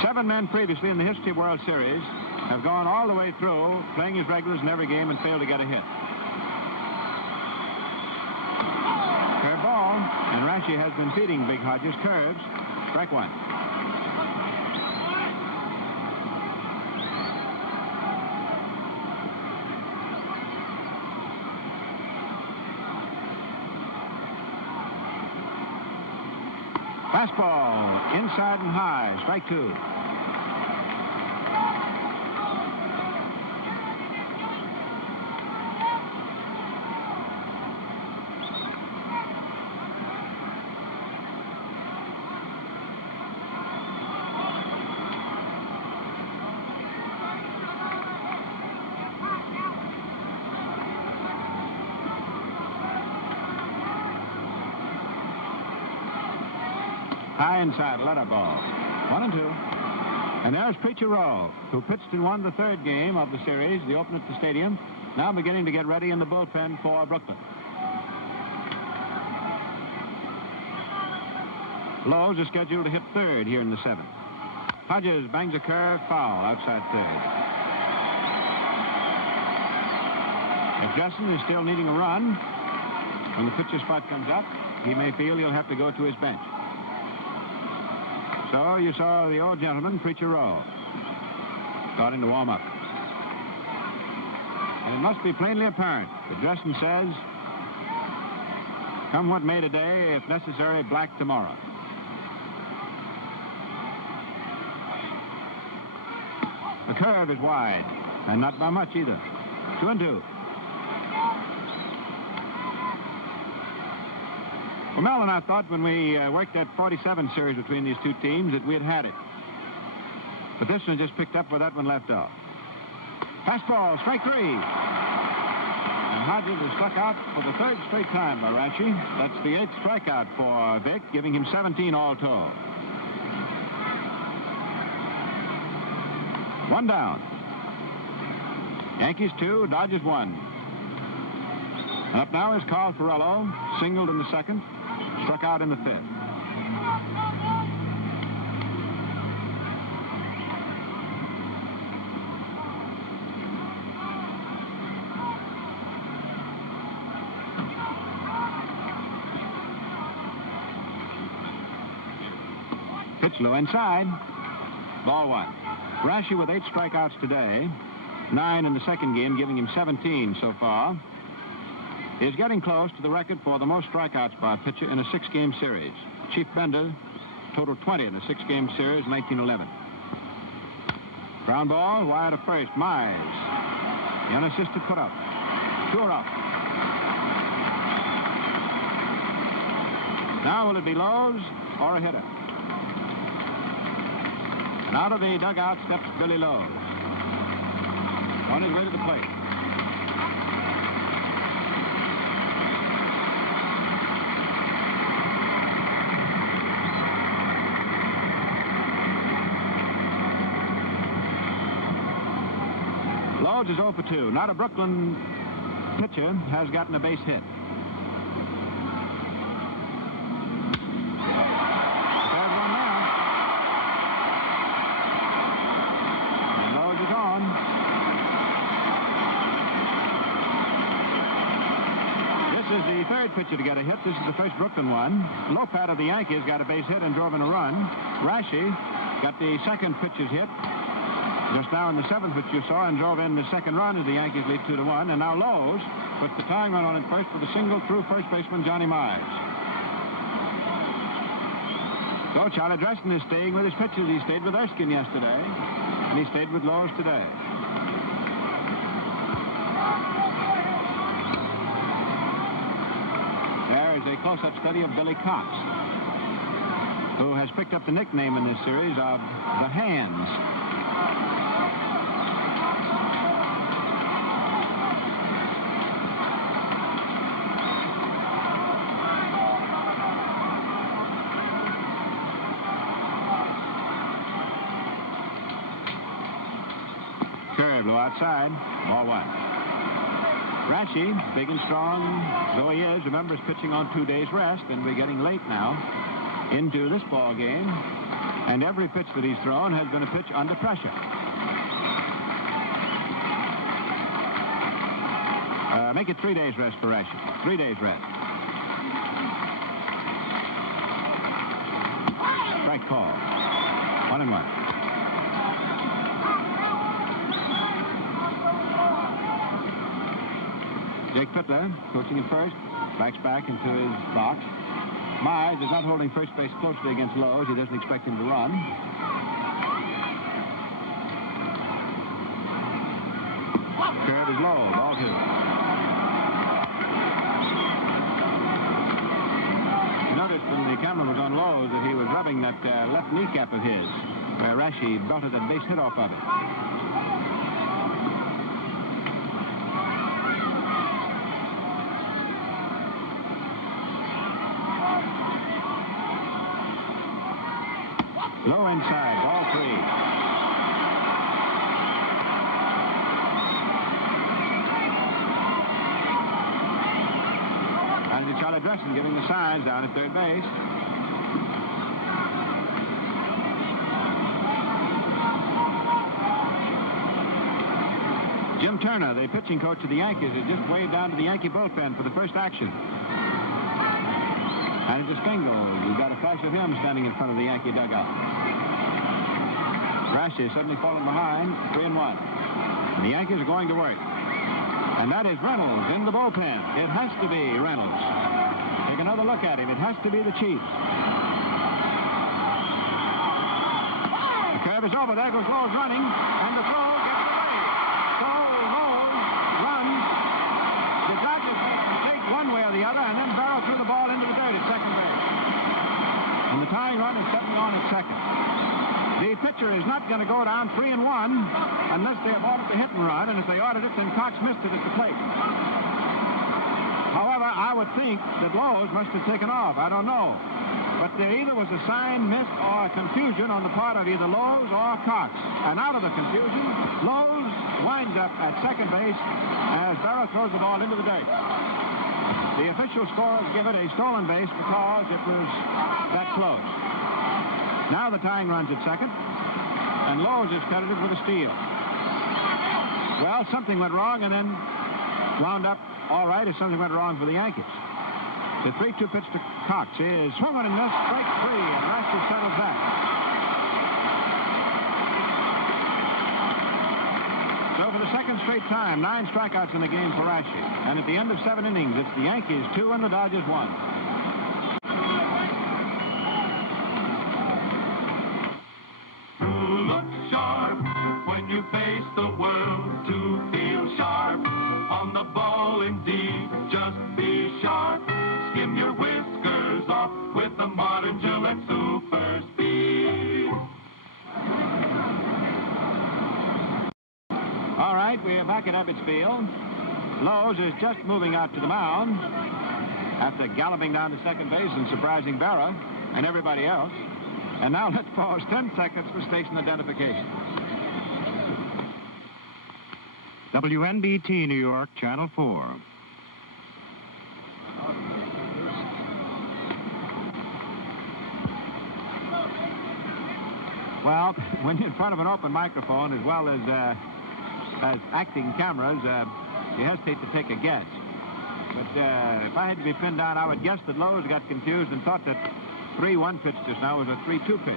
7 men previously in the history of World Series have gone all the way through, playing as regulars in every game and failed to get a hit. Curve ball, and Raschi has been feeding Big Hodges curves. Strike 1. Fastball, inside and high, strike 2. High inside, let up ball. 1-2. And there's Preacher Rowe, who pitched and won the 3rd game of the series, the opener at the stadium, now beginning to get ready in the bullpen for Brooklyn. Lowe's is scheduled to hit 3rd here in the 7th. Hodges bangs a curve, foul, outside 3rd. If Justin is still needing a run, when the pitcher spot comes up, he may feel he'll have to go to his bench. So you saw the old gentleman, Preacher Rowe, starting to warm up. And it must be plainly apparent that Justin says, come what may today, if necessary, black tomorrow. The curve is wide, and not by much either. 2-2. Well, Mel and I thought when we worked that 47 series between these two teams that we had it. But this one just picked up where that one left off. Fastball, strike 3. And Hodges is struck out for the 3rd straight time by Raschi. That's the 8th strikeout for Vic, giving him 17 all told. 1 down. Yankees 2, Dodgers 1. And up now is Carl Ferrello, singled in the 2nd. Struck out in the 5th. Pitch low inside. Ball 1. Raschi with 8 strikeouts today. 9 in the 2nd game, giving him 17 so far. Is getting close to the record for the most strikeouts by a pitcher in a 6-game series. Chief Bender totaled 20 in a 6-game series in 1911. Ground ball, wide of first. Mize. The unassisted put up. 2 are up. Now will it be Lowe's or a hitter? And out of the dugout steps Billy Lowe's. On his way to the plate. Lowe's is 0 for 2. Not a Brooklyn pitcher has gotten a base hit. There's one now. And Lowe's is on. This is the third pitcher to get a hit. This is the first Brooklyn one. Lopat of the Yankees got a base hit and drove in a run. Rashi got the second pitcher's hit just now in the seventh, which you saw, and drove in the second run as the Yankees lead 2-1. And now Lowe's puts the tying run on at first with a single through first baseman Johnny Mize. So Charlie Dresden is staying with his pitchers. He stayed with Erskine yesterday, and he stayed with Lowe's today. There is a close-up study of Billy Cox, who has picked up the nickname in this series of the Hands. Curve, low outside, ball 1. Rashi, big and strong though he is, remember, is pitching on 2 days rest, and we're getting late now into this ball game, and every pitch that he's thrown has been a pitch under pressure. Make it 3 days rest for Rashi. 3 days rest. Strike call. 1-1. Jake Pittler, coaching at first, backs back into his box. Mize is not holding first base closely against Lowe's. He doesn't expect him to run. Curve is low, ball 2. You noticed when the camera was on Lowe's that he was rubbing that left kneecap of his, where Rashi belted that base hit off of it. Low inside, ball 3. And it's Charlie Dresden giving the signs down at third base. Jim Turner, the pitching coach of the Yankees, has just waved down to the Yankee bullpen for the first action. And it's a Stengel. We've got a flash of him standing in front of the Yankee dugout. Rashi suddenly fallen behind, 3-1. And the Yankees are going to work. And that is Reynolds in the bullpen. It has to be Reynolds. Take another look at him. It has to be the Chief. The curve is over. There goes Lowe's running. And the throw gets away. So Lowe's runs. The Dodgers make a mistake one way or the other, and then barrel through the ball into the dirt at second base. And the tying run is sitting on at second. The pitcher is not going to go down 3-1 unless they have ordered the hit and run, and if they ordered it, then Cox missed it at the plate. However, I would think that Lowe's must have taken off. I don't know. But there either was a sign missed or a confusion on the part of either Lowe's or Cox. And out of the confusion, Lowe's winds up at second base as Barrow throws the ball into the dirt. The official scorers give it a stolen base because it was that close. Now the tying runs at second, and Lowe's is credited with a steal. Well, something went wrong and then wound up all right if something went wrong for the Yankees. The 3-2 pitch to Cox is swung on and missed, strike 3, and Rashi settles back. So for the second straight time, 9 strikeouts in the game for Rashi. And at the end of 7 innings, it's the Yankees 2 and the Dodgers 1. You face the world to feel sharp on the ball indeed. Just be sharp. Skim your whiskers off with the modern Gillette Super Speed. All right, we are back at Ebbets Field. Lowe's is just moving out to the mound after galloping down to second base and surprising Berra and everybody else. And now let's pause 10 seconds for station identification. WNBT New York, Channel 4. Well, when you're in front of an open microphone as well as acting cameras, you hesitate to take a guess. But if I had to be pinned down, I would guess that Lowe's got confused and thought that 3-1 pitch just now was a 3-2 pitch.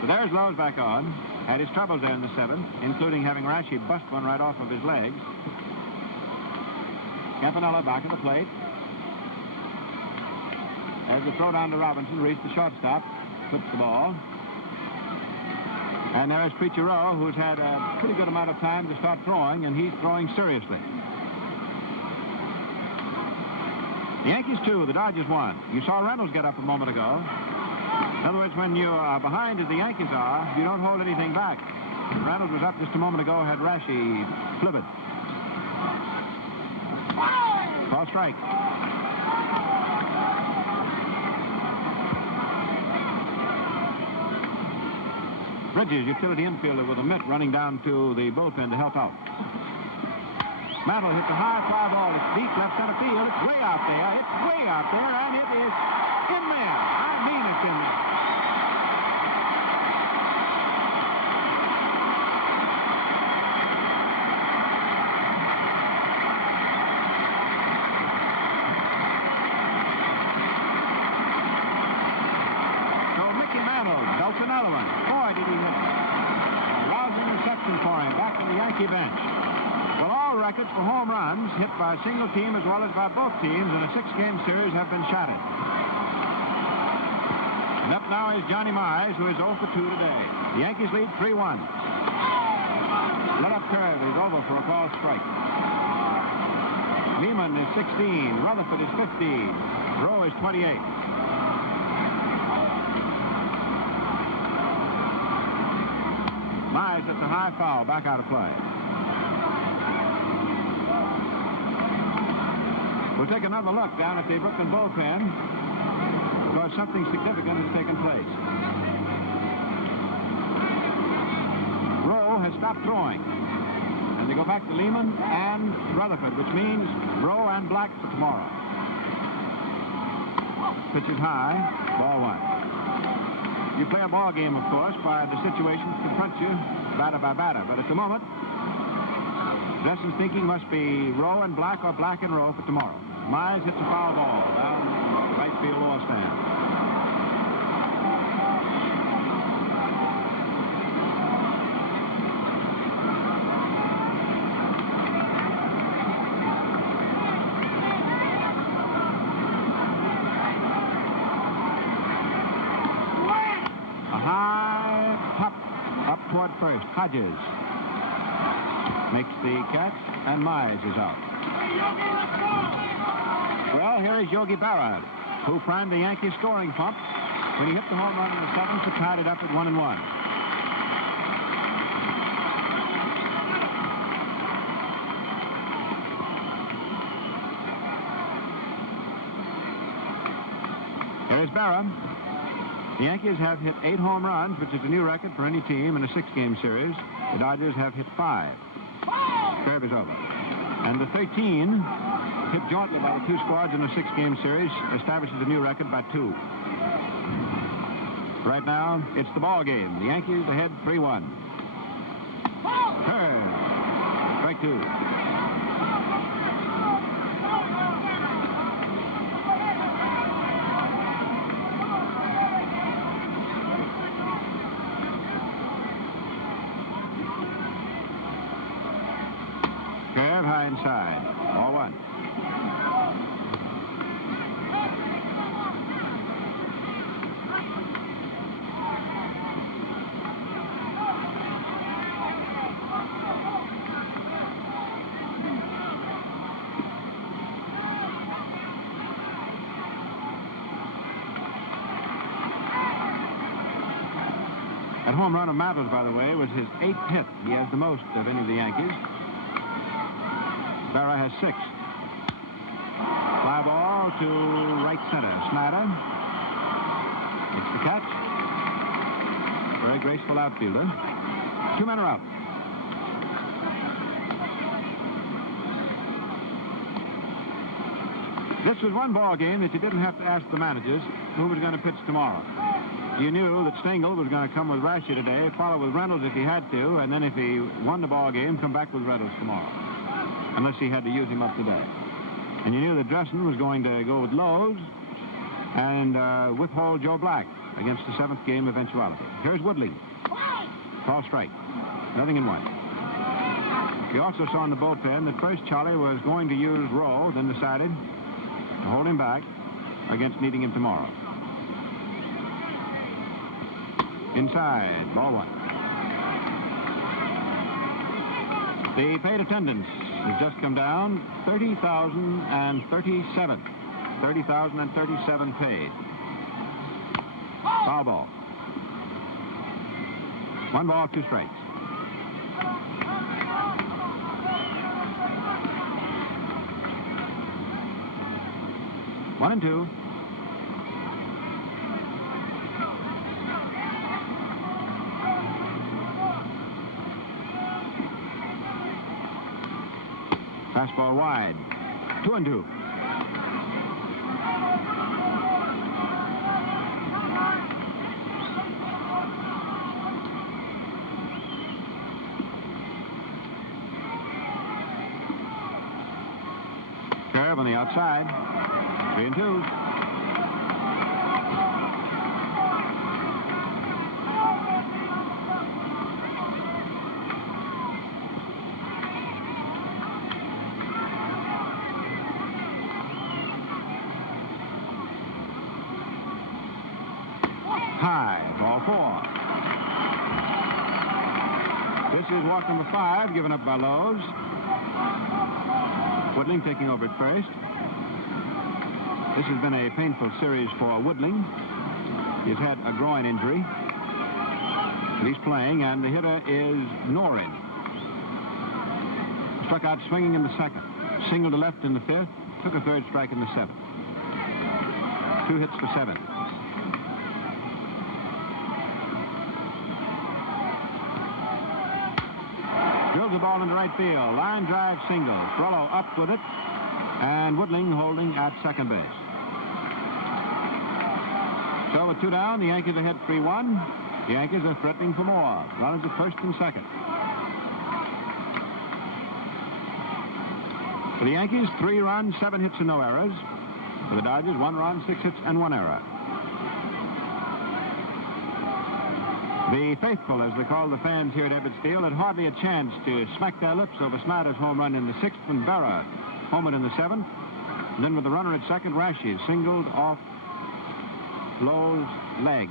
So there's Lowe's back on. Had his troubles there in the 7th, including having Rashi bust one right off of his legs. Campanella back at the plate. There's the throw down to Robinson, reached the shortstop, flips the ball. And there is Preacher Rowe, who's had a pretty good amount of time to start throwing, and he's throwing seriously. The Yankees 2, the Dodgers 1. You saw Reynolds get up a moment ago. In other words, when you are behind as the Yankees are, you don't hold anything back. Reynolds was up just a moment ago, had Rashi flip it. Call strike. Bridges, utility infielder with a mitt, running down to the bullpen to help out. Mantle hits a high fly ball. It's deep left center field. It's way out there. It's way out there, and it is in there. I mean it's in there. So Mickey Mantle belts another one. Boy, did he hit a rousing reception for him back on the Yankee bench. Well, all records for home runs hit by a single team as well as by both teams in a 6-game series have been shattered. And up now is Johnny Mize, who is 0 for 2 today. The Yankees lead 3-1. Let-up curve is over for a ball strike. Lehman is 16. Rutherford is 15. Rowe is 28. Mize hits a high foul, back out of play. We'll take another look down at the Brooklyn bullpen because something significant has taken place. Rowe has stopped throwing. And they go back to Lehman and Rutherford, which means Rowe and Black for tomorrow. Pitch is high, ball 1. You play a ball game, of course, by the situations confront you, batter by batter. But at the moment, Dressen's thinking must be Rowe and Black or Black and Rowe for tomorrow. Mize hits a foul ball down the right field lower stand. A high pop up toward first. Hodges makes the catch, and Mize is out. Well, here is Yogi Berra, who primed the Yankees scoring pump when he hit the home run in the 7th to tie it up at 1-1. Here is Berra. The Yankees have hit 8 home runs, which is a new record for any team in a 6-game series. The Dodgers have hit 5. Curve is over. And the 13, hit jointly by the 2 squads in a 6-game series, establishes a new record by 2. Right now, it's the ball game. The Yankees ahead 3-1. Curve. Strike 2. Curve high inside. Ball 1. That home run of Mattles, by the way, was his 8th hit. He has the most of any of the Yankees. Berra has 6. Fly ball to right center. Snyder makes the catch. Very a graceful outfielder. 2 men are out. This was one ball game that you didn't have to ask the managers who was going to pitch tomorrow. You knew that Stengel was going to come with Rasher today, follow with Reynolds if he had to, and then if he won the ball game, come back with Reynolds tomorrow, unless he had to use him up today. And you knew that Dresden was going to go with Lowe's and withhold Joe Black against the 7th game eventuality. Here's Woodley. Call strike. Nothing in one. We also saw in the bullpen that first Charlie was going to use Rowe, then decided to hold him back against needing him tomorrow. Inside, ball 1. The paid attendance has just come down, 30,037. 30,037 paid. Foul ball. 1 ball, 2 strikes. One and two. Fastball wide. 2 and 2. Curve on the outside. 3 and 2. High, ball 4. This is walk number 5, given up by Lowe's. Woodling taking over at first. This has been a painful series for Woodling. He's had a groin injury. But he's playing, and the hitter is Norin. Struck out swinging in the 2nd. Singled to left in the 5th. Took a 3rd strike in the 7th. 2 hits for 7. Drills the ball into right field. Line drive single. Frollo up with it. And Woodling holding at second base. So with 2 down, the Yankees ahead 3-1. The Yankees are threatening for more. Runners at first and second. For the Yankees, 3 runs, 7 hits and no errors. For the Dodgers, 1 run, 6 hits and 1 error. The faithful, as they call the fans here at Ebbets Field, had hardly a chance to smack their lips over Snyder's home run in the 6th and Berra homered in the 7th. And then with the runner at second, Rashy singled off Lowe's legs.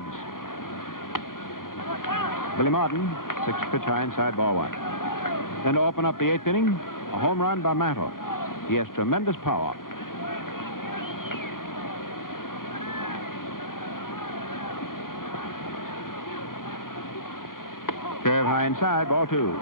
Billy Martin, 6th pitch high inside, ball 1. Then to open up the 8th inning, a home run by Mantle. He has tremendous power. Curve high inside, ball 2.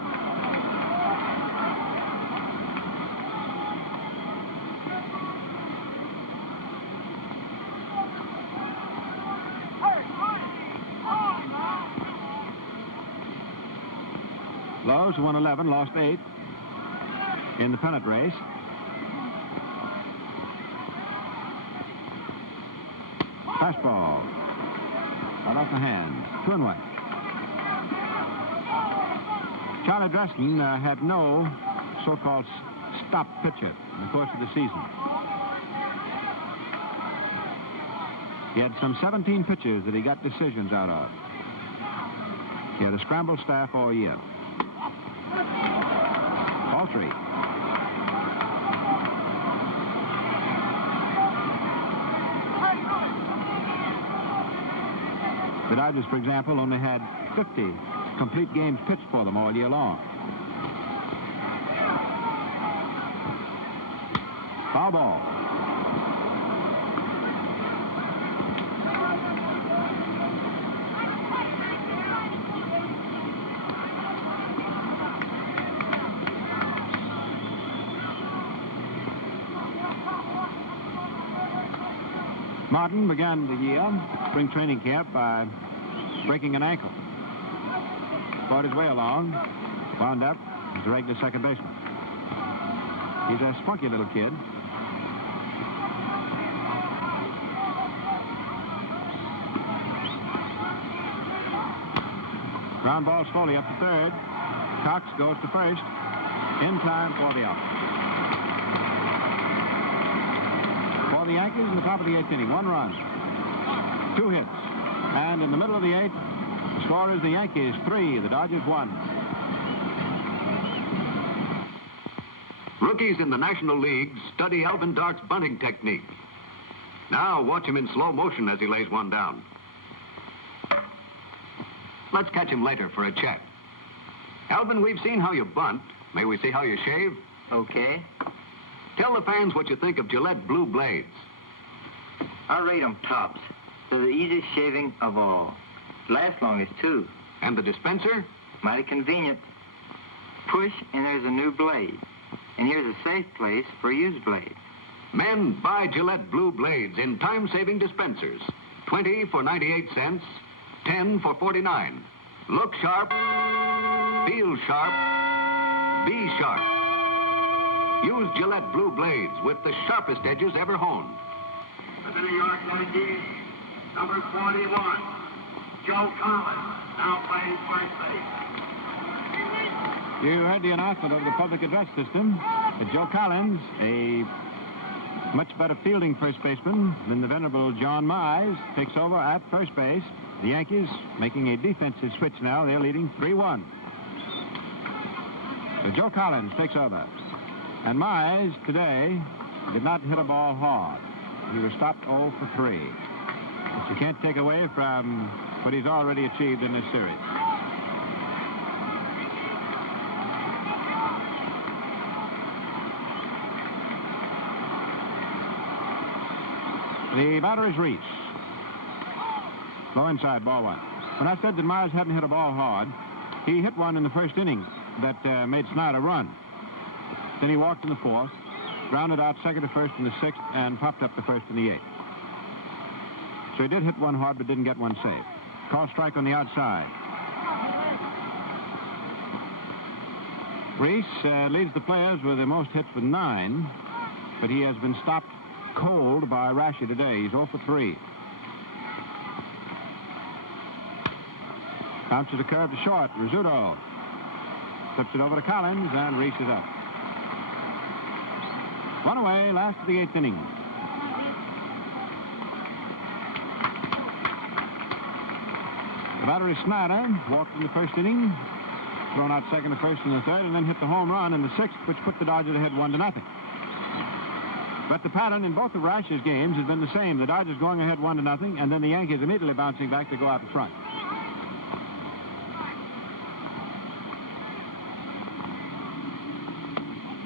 Lowe's won 11, lost 8 in the pennant race. Fastball. Right off the hand. 2 and 1. Charlie Dresden had no so-called stop pitcher in the course of the season. He had some 17 pitchers that he got decisions out of. He had a scrambled staff all year. All 3. The Dodgers, for example, only had 50 complete games pitched for them all year long. Foul ball. Martin began the year, spring training camp, by breaking an ankle. fought his way along, wound up as a regular second baseman. He's a spunky little kid. Ground ball slowly up to third. Cox goes to first. In time for the out. For the Yankees in the top of the 8th inning, 1 run, 2 hits. And in the middle of the 8th, the score is the Yankees 3, the Dodgers 1. Rookies in the National League study Alvin Dark's bunting technique. Now watch him in slow motion as he lays one down. Let's catch him later for a chat. Alvin, we've seen how you bunt. May we see how you shave? Okay. Tell the fans what you think of Gillette Blue Blades. I rate them tops. They're the easiest shaving of all. Last longest, too. And the dispenser? Mighty convenient. Push, and there's a new blade. And here's a safe place for a used blade. Men, buy Gillette Blue Blades in time-saving dispensers. 20 for 98 cents, 10 for 49. Look sharp, feel sharp, be sharp. Use Gillette Blue Blades with the sharpest edges ever honed. For the New York Yankees, number 41, Joe Collins, now playing first base. You heard the announcement of the public address system that Joe Collins, a much better fielding first baseman than the venerable John Mize, takes over at first base. The Yankees making a defensive switch now. They're leading 3-1. So Joe Collins takes over. And Mize today did not hit a ball hard. He was stopped 0 for 3. But you can't take away from what he's already achieved in this series. The batter is Reese. Low inside, ball 1. When I said that Mize hadn't hit a ball hard, he hit one in the first inning that made Snyder run. Then he walked in the 4th, grounded out second to first in the 6th, and popped up the first in the 8th. So he did hit one hard, but didn't get one safe. Call strike on the outside. Reese leads the players with the most hits with 9, but he has been stopped cold by Rashi today. He's 0 for 3. Bounces a curve to short. Rizzuto flips it over to Collins, and Reese is up. 1 away, last of the 8th inning. The batter is Snyder. Walked in the first inning, thrown out second to first in the 3rd, and then hit the home run in the 6th, which put the Dodgers ahead 1-0. But the pattern in both of Rash's games has been the same. The Dodgers going ahead 1-0, and then the Yankees immediately bouncing back to go out in front.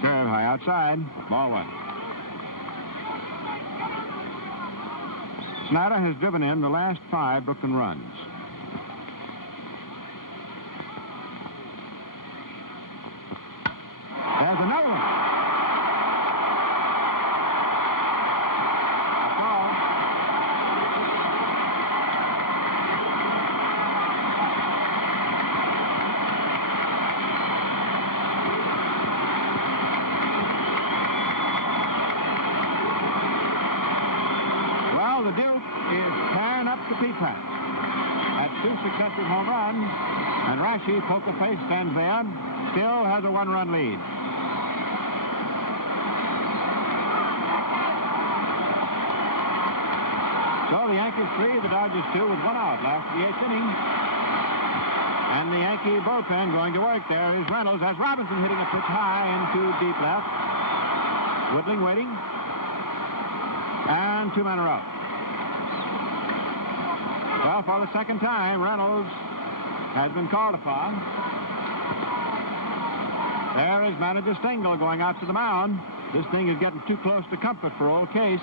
Curve high outside, ball 1. Snyder has driven in the last 5 Brooklyn runs. There's another one. A ball. Well, the Duke is tearing up the P-Pat. That's 2 successive home runs, and Rashi, poker face, stands there, still has a 1-run lead. So the Yankees 3, the Dodgers 2 with 1 out last of the 8th inning. And the Yankee bullpen going to work. There is Reynolds. That's Robinson hitting a pitch high into deep left. Whittling waiting. And 2 men are out. Well, for the second time, Reynolds has been called upon. There is manager Stengel going out to the mound. This thing is getting too close to comfort for old Case.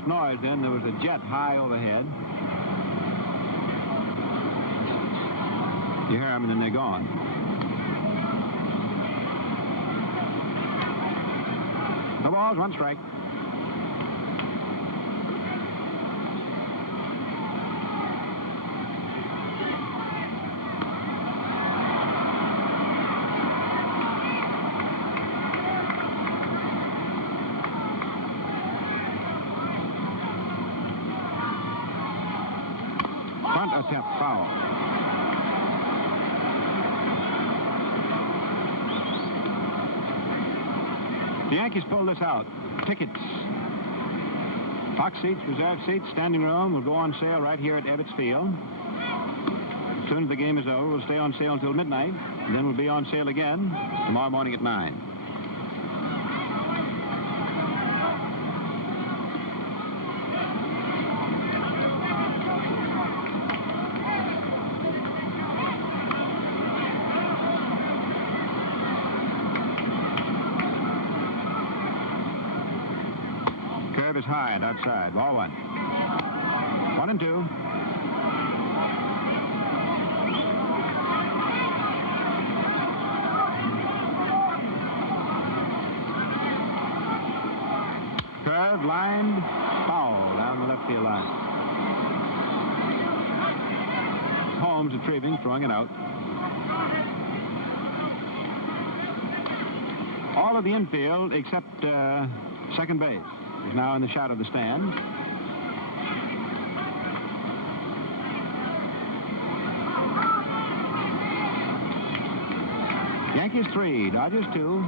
tremendous noise then. There was a jet high overhead. You hear them, and then they're gone. No balls, one strike. Bunt attempt foul. The Yankees pull this out. Tickets, box seats, reserved seats, standing room will go on sale right here at Ebbets Field. As soon as the game is over, we'll stay on sale until midnight. And then we'll be on sale again tomorrow morning at 9. Curve is high and outside. Ball one. 1 and 2. Curve, lined, foul down the left field line. Holmes retrieving, throwing it out. All of the infield except second base is now in the shadow of the stand. Yankees 3, Dodgers 2.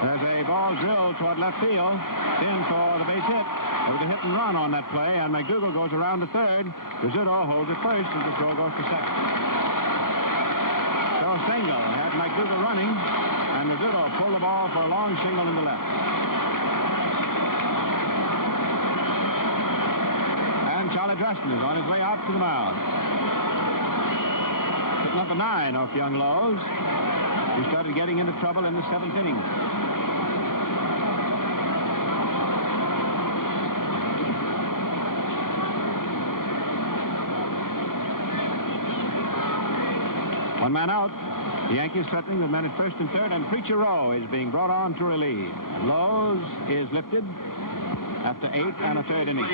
There's a ball drilled toward left field. In for the base hit. There was a hit and run on that play, and McDougal goes around to third. Rizzuto holds it first as the throw goes to second. So single had McDougal running, and Rizzuto pulled the ball for a long single in the left. And Charlie Dresden is on his way out to the mound. Hit number 9 off young Lowe's. He started getting into trouble in the 7th inning. One man out. The Yankees threatening the men at first and third, and Preacher Rowe is being brought on to relieve. Lowe's is lifted after 8 and a third innings.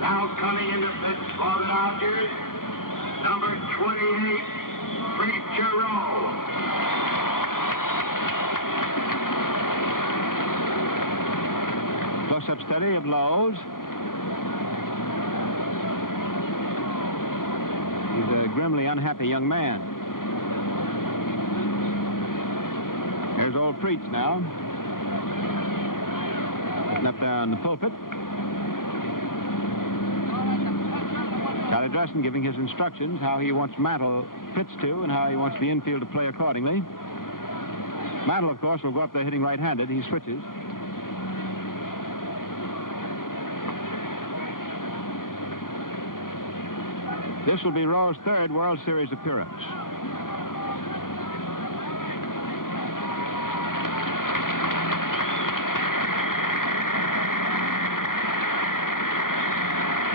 Now coming into pitch for the Dodgers, number 28, Preacher Rowe. Close-up study of Lowe's. He's a grimly unhappy young man. There's old Preach now. Sitting up there in the pulpit. Charlie Dresden giving his instructions, how he wants Mantle pitch to and how he wants the infield to play accordingly. Mantle, of course, will go up there hitting right-handed. He switches. This will be Rowe's 3rd World Series appearance.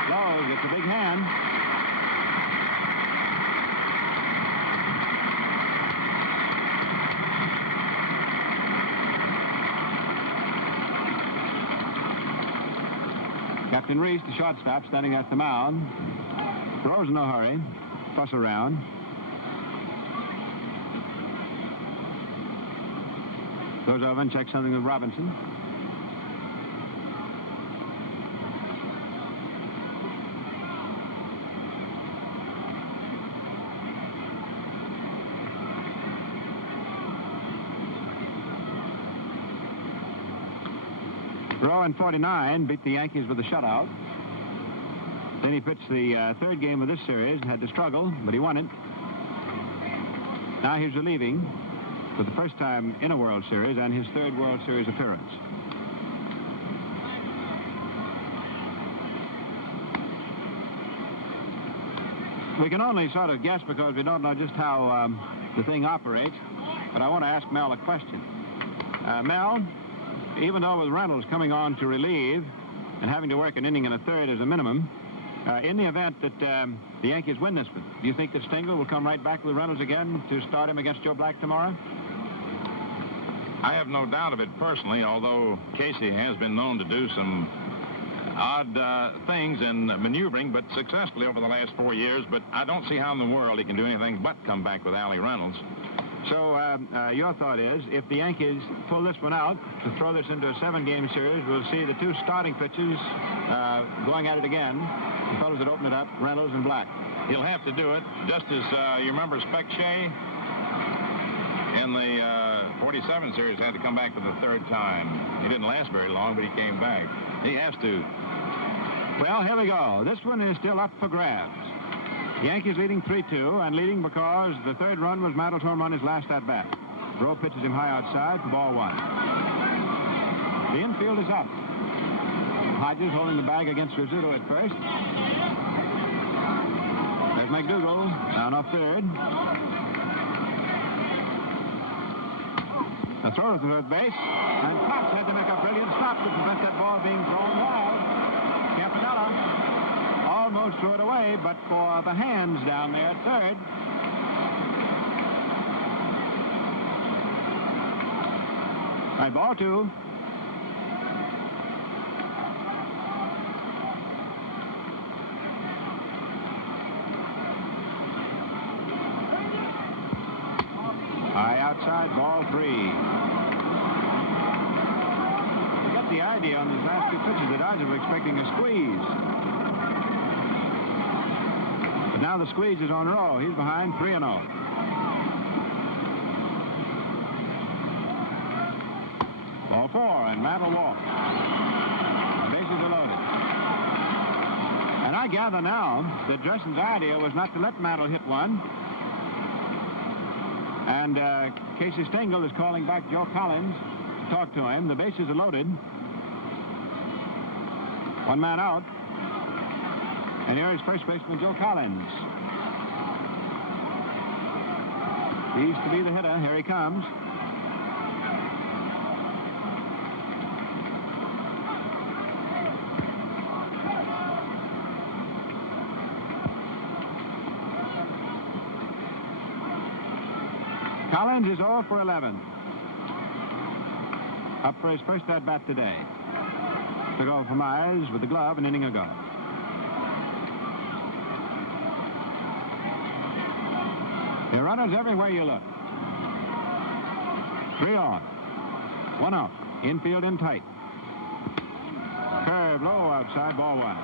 Lowe gets a big hand. Captain Reese, the shortstop, standing at the mound. Rowe's in no hurry. Fuss around. Goes over and checks something with Robinson. Rowe in 49 beat the Yankees with a shutout. Then he pitched the 3rd game of this series, had to struggle, but he won it. Now he's relieving for the first time in a World Series and his 3rd World Series appearance. We can only sort of guess because we don't know just how the thing operates. But I want to ask Mel a question. Mel, even though with Reynolds coming on to relieve and having to work an inning and a third as a minimum, in the event that the Yankees win this one, do you think that Stengel will come right back with Reynolds again to start him against Joe Black tomorrow? I have no doubt of it personally, although Casey has been known to do some odd things in maneuvering, but successfully over the last 4 years. But I don't see how in the world he can do anything but come back with Allie Reynolds. So your thought is, if the Yankees pull this one out to throw this into a 7-game series, we'll see the two starting pitchers going at it again. The fellows that opened it up, Reynolds and Black. He'll have to do it, just as you remember Spec Shea in the 47 series had to come back for the third time. He didn't last very long, but he came back. He has to. Well, here we go. This one is still up for grabs. The Yankees leading 3-2, and leading because the third run was Mantle home on his last at-bat. Rowe pitches him high outside for ball 1. The infield is up. Hodges holding the bag against Rizzuto at first. There's McDougal down off third. The throw to third base, and Cox had to make a brilliant stop to prevent that ball being thrown wild. Campanella almost threw it away, but for the hands down there at third. All right, ball 2. High outside, ball 3. You got the idea on these last 2 pitches that Dodgers were expecting a squeeze. But now the squeeze is on Rowe. He's behind 3-0. Ball 4, and Mantle walks. Bases are loaded. And I gather now that Dressen's idea was not to let Mantle hit one. And Casey Stengel is calling back Joe Collins to talk to him. The bases are loaded. 1 man out. And here is first baseman Joe Collins. He's to be the hitter. Here he comes. Collins is 0 for 11. Up for his first at-bat today. Took over from Myers with the glove an inning ago. There are runners everywhere you look. 3 on. 1 out. Infield in tight. Curve low outside, ball 1.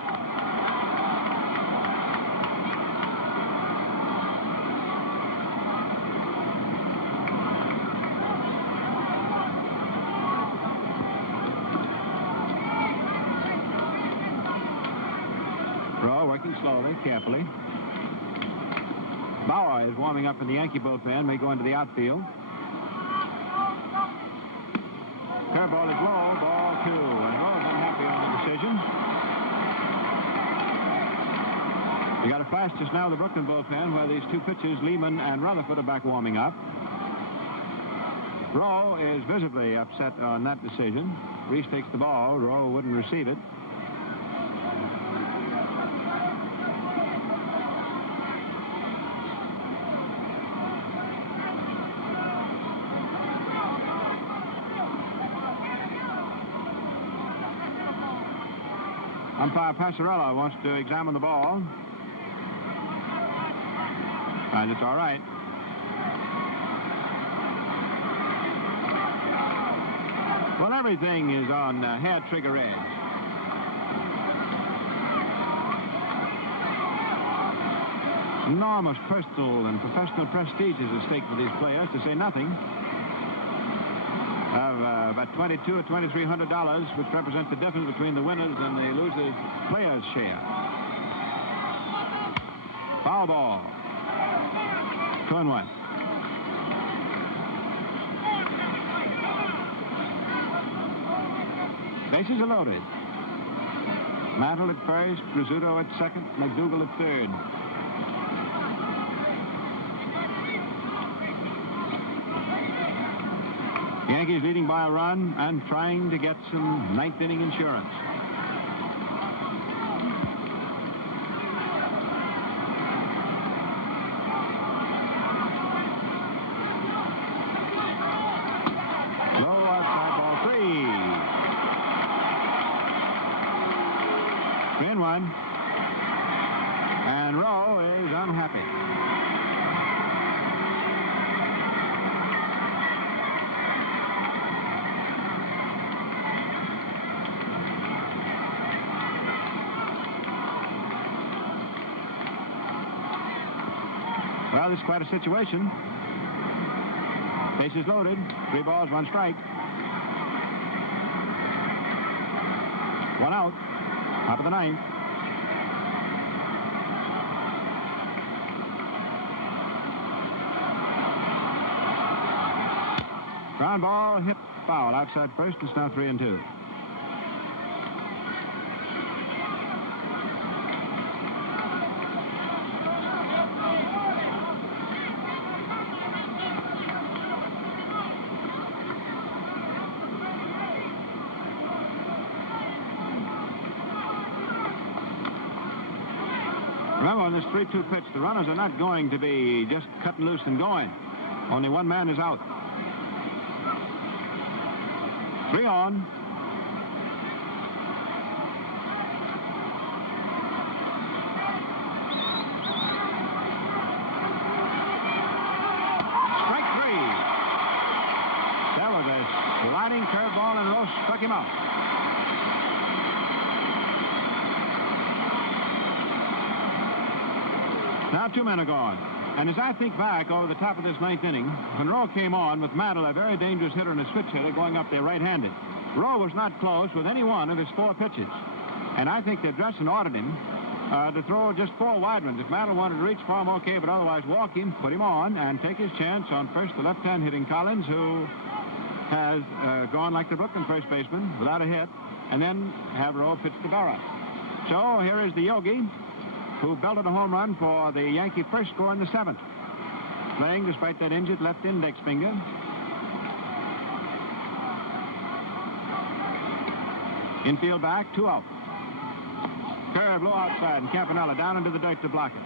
Working slowly, carefully. Bauer is warming up in the Yankee bullpen, may go into the outfield. Curveball is low, ball 2. And Rowe's unhappy on the decision. We got a flash just now, the Brooklyn bullpen, where these 2 pitchers, Lehman and Rutherford, are back warming up. Rowe is visibly upset on that decision. Reese takes the ball. Rowe wouldn't receive it. Umpire Passarella wants to examine the ball. And it's all right. Well, everything is on hair trigger edge. Enormous personal and professional prestige is at stake for these players, to say nothing of about $2,200 or $2,300, which represents the difference between the winners and the losers' players' share. Foul ball. 2-1. Bases are loaded. Mantle at first, Rizzuto at second, McDougal at third. Yankees leading by a run and trying to get some ninth inning insurance. Low outside ball 3. 3-1. And Rowe is unhappy. Well, this is quite a situation. Bases loaded. 3 balls, 1 strike. 1 out. Top of the 9th. Ground ball hit foul outside first. It's now 3-2. Remember, on this 3-2 pitch, the runners are not going to be just cutting loose and going. Only one man is out. 3 on. Strike 3. There was a sliding curveball, and Rowe struck him out. Now 2 men are gone. And as I think back over the top of this 9th inning, when Rowe came on with Mantle, a very dangerous hitter and a switch hitter going up there right-handed, Rowe was not close with any one of his 4 pitches. And I think the dressing ordered him to throw just 4 wide ones. If Mantle wanted to reach for him, okay, but otherwise walk him, put him on, and take his chance on first the left-hand hitting Collins, who has gone like the Brooklyn first baseman without a hit, and then have Rowe pitch to Berra. So here is the Yogi, who belted a home run for the Yankee first score in the 7th. Playing despite that injured left index finger. Infield back, 2 out. Curve low outside, and Campanella down into the dirt to block it.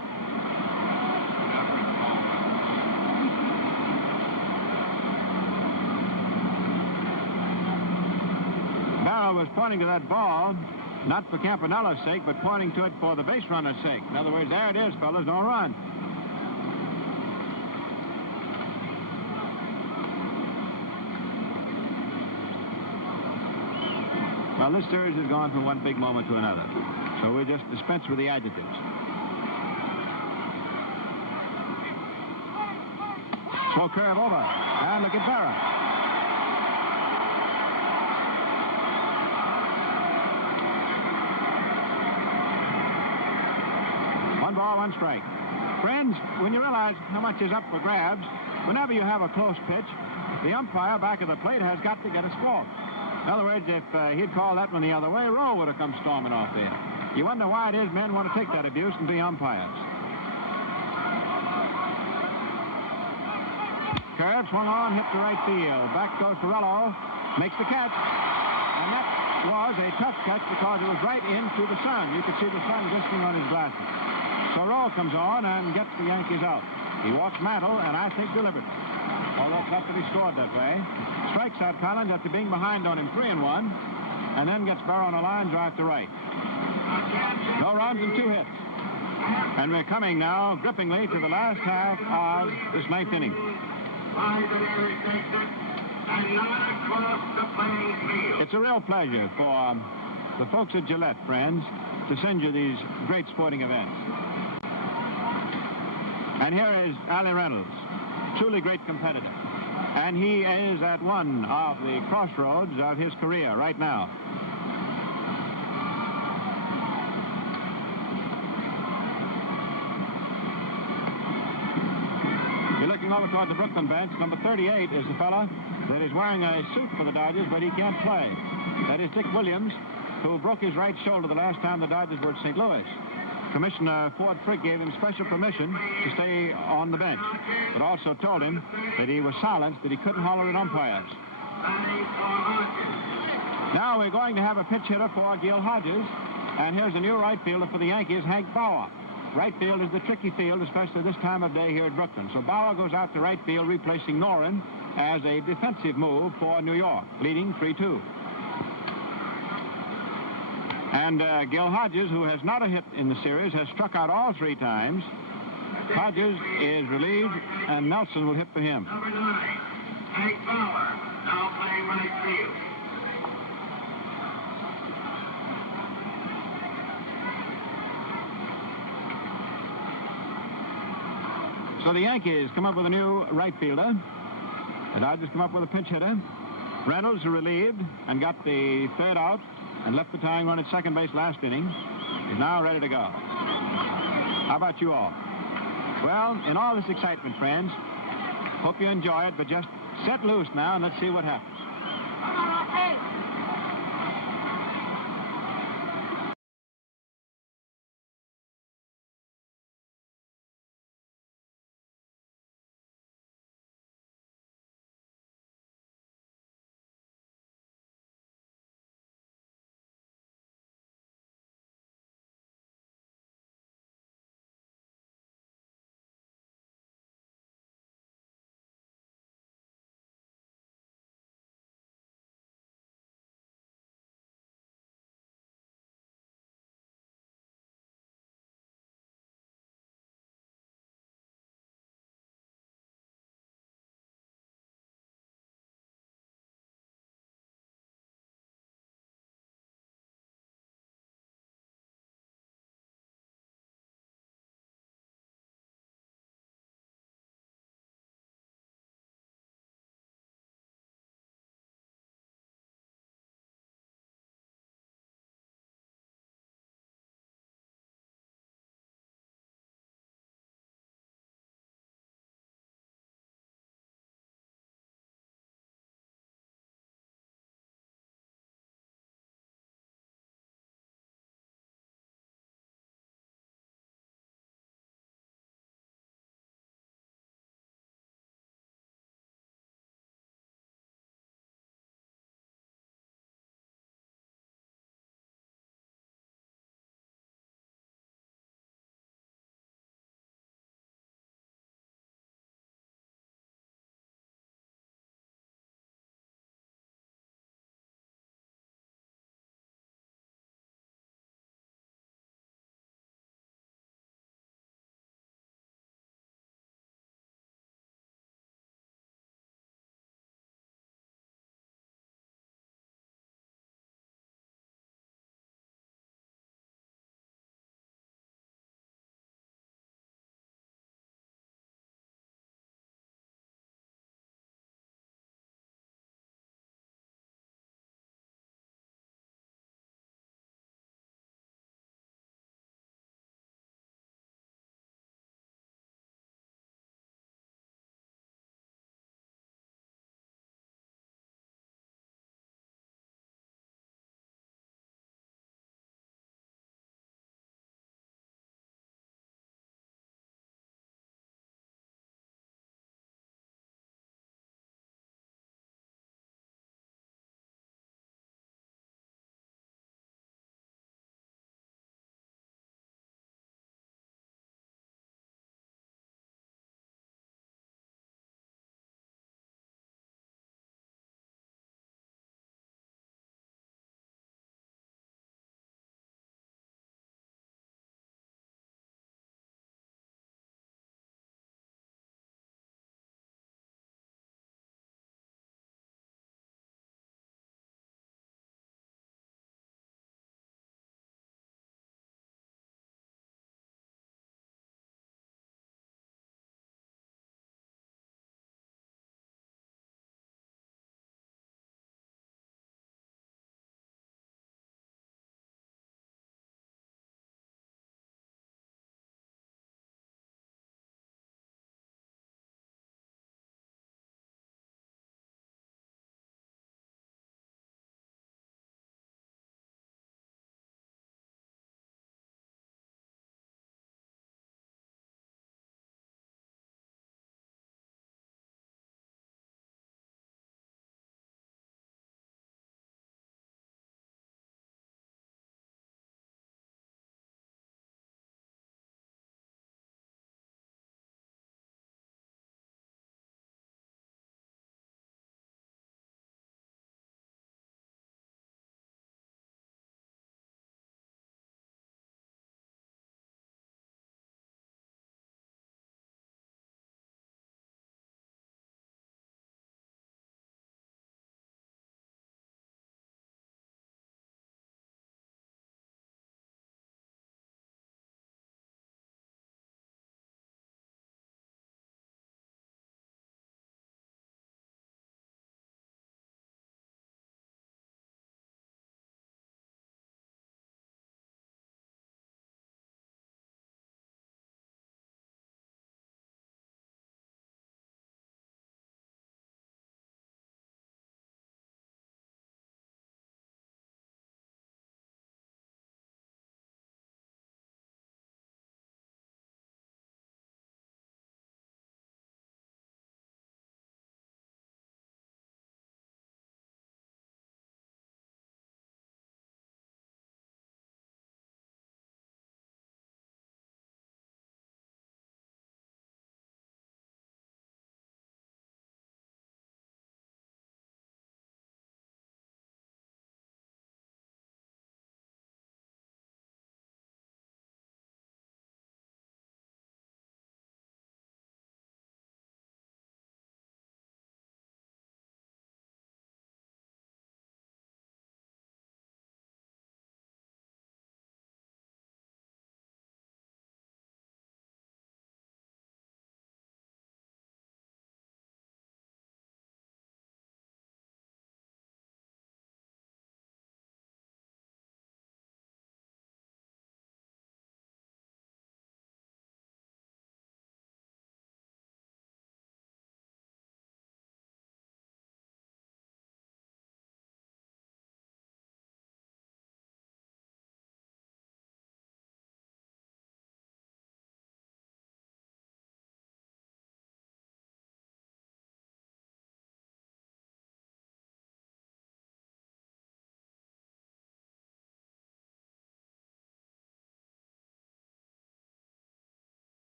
Barrow was pointing to that ball, not for Campanella's sake, but pointing to it for the base runner's sake. In other words, there it is, fellas, don't run. Well, this series has gone from one big moment to another, so we just dispense with the adjectives. Slow curve over, and look at Berra. One ball, 1 strike. Friends, when you realize how much is up for grabs, whenever you have a close pitch, the umpire back of the plate has got to get a squawk. In other words, if he'd called that one the other way, Rowe would have come storming off there. You wonder why it is men want to take that abuse and be umpires. Curve swung on, hit to right field. Back goes Pirello, makes the catch. And that was a tough catch because it was right into the sun. You could see the sun glistening on his glasses. So Rowe comes on and gets the Yankees out. He walks Mantle, and I think deliberately. Although it's not to be scored that way. Strikes out Collins after being behind on him 3-1, and then gets Barrow on a line drive to right. No runs and 2 hits. And we're coming now grippingly to the last half of this 9th inning. It's a real pleasure for the folks at Gillette, friends, to send you these great sporting events. And here is Allie Reynolds, truly great competitor. And he is at one of the crossroads of his career right now. You're looking over toward the Brooklyn bench. Number 38 is the fella that is wearing a suit for the Dodgers, but he can't play. That is Dick Williams, who broke his right shoulder the last time the Dodgers were at St. Louis. Commissioner Ford Frick gave him special permission to stay on the bench, but also told him that he was silenced, that he couldn't holler at umpires. Batting for Hodges. Now we're going to have a pinch hitter for Gil Hodges. And here's a new right fielder for the Yankees, Hank Bauer. Right field is the tricky field, especially this time of day here at Brooklyn. So Bauer goes out to right field, replacing Noren as a defensive move for New York, leading 3-2. And Gil Hodges, who has not a hit in the series, has struck out all 3 times. Hodges is relieved, and Nelson will hit for him. Number 9, Hank Bauer, now playing right field. So the Yankees come up with a new right fielder. The Dodgers come up with a pinch hitter. Reynolds, relieved, and got the 3rd out, and left the tying run at second base last inning, is now ready to go. How about you all? Well, in all this excitement, friends, hope you enjoy it, but just set loose now and let's see what happens.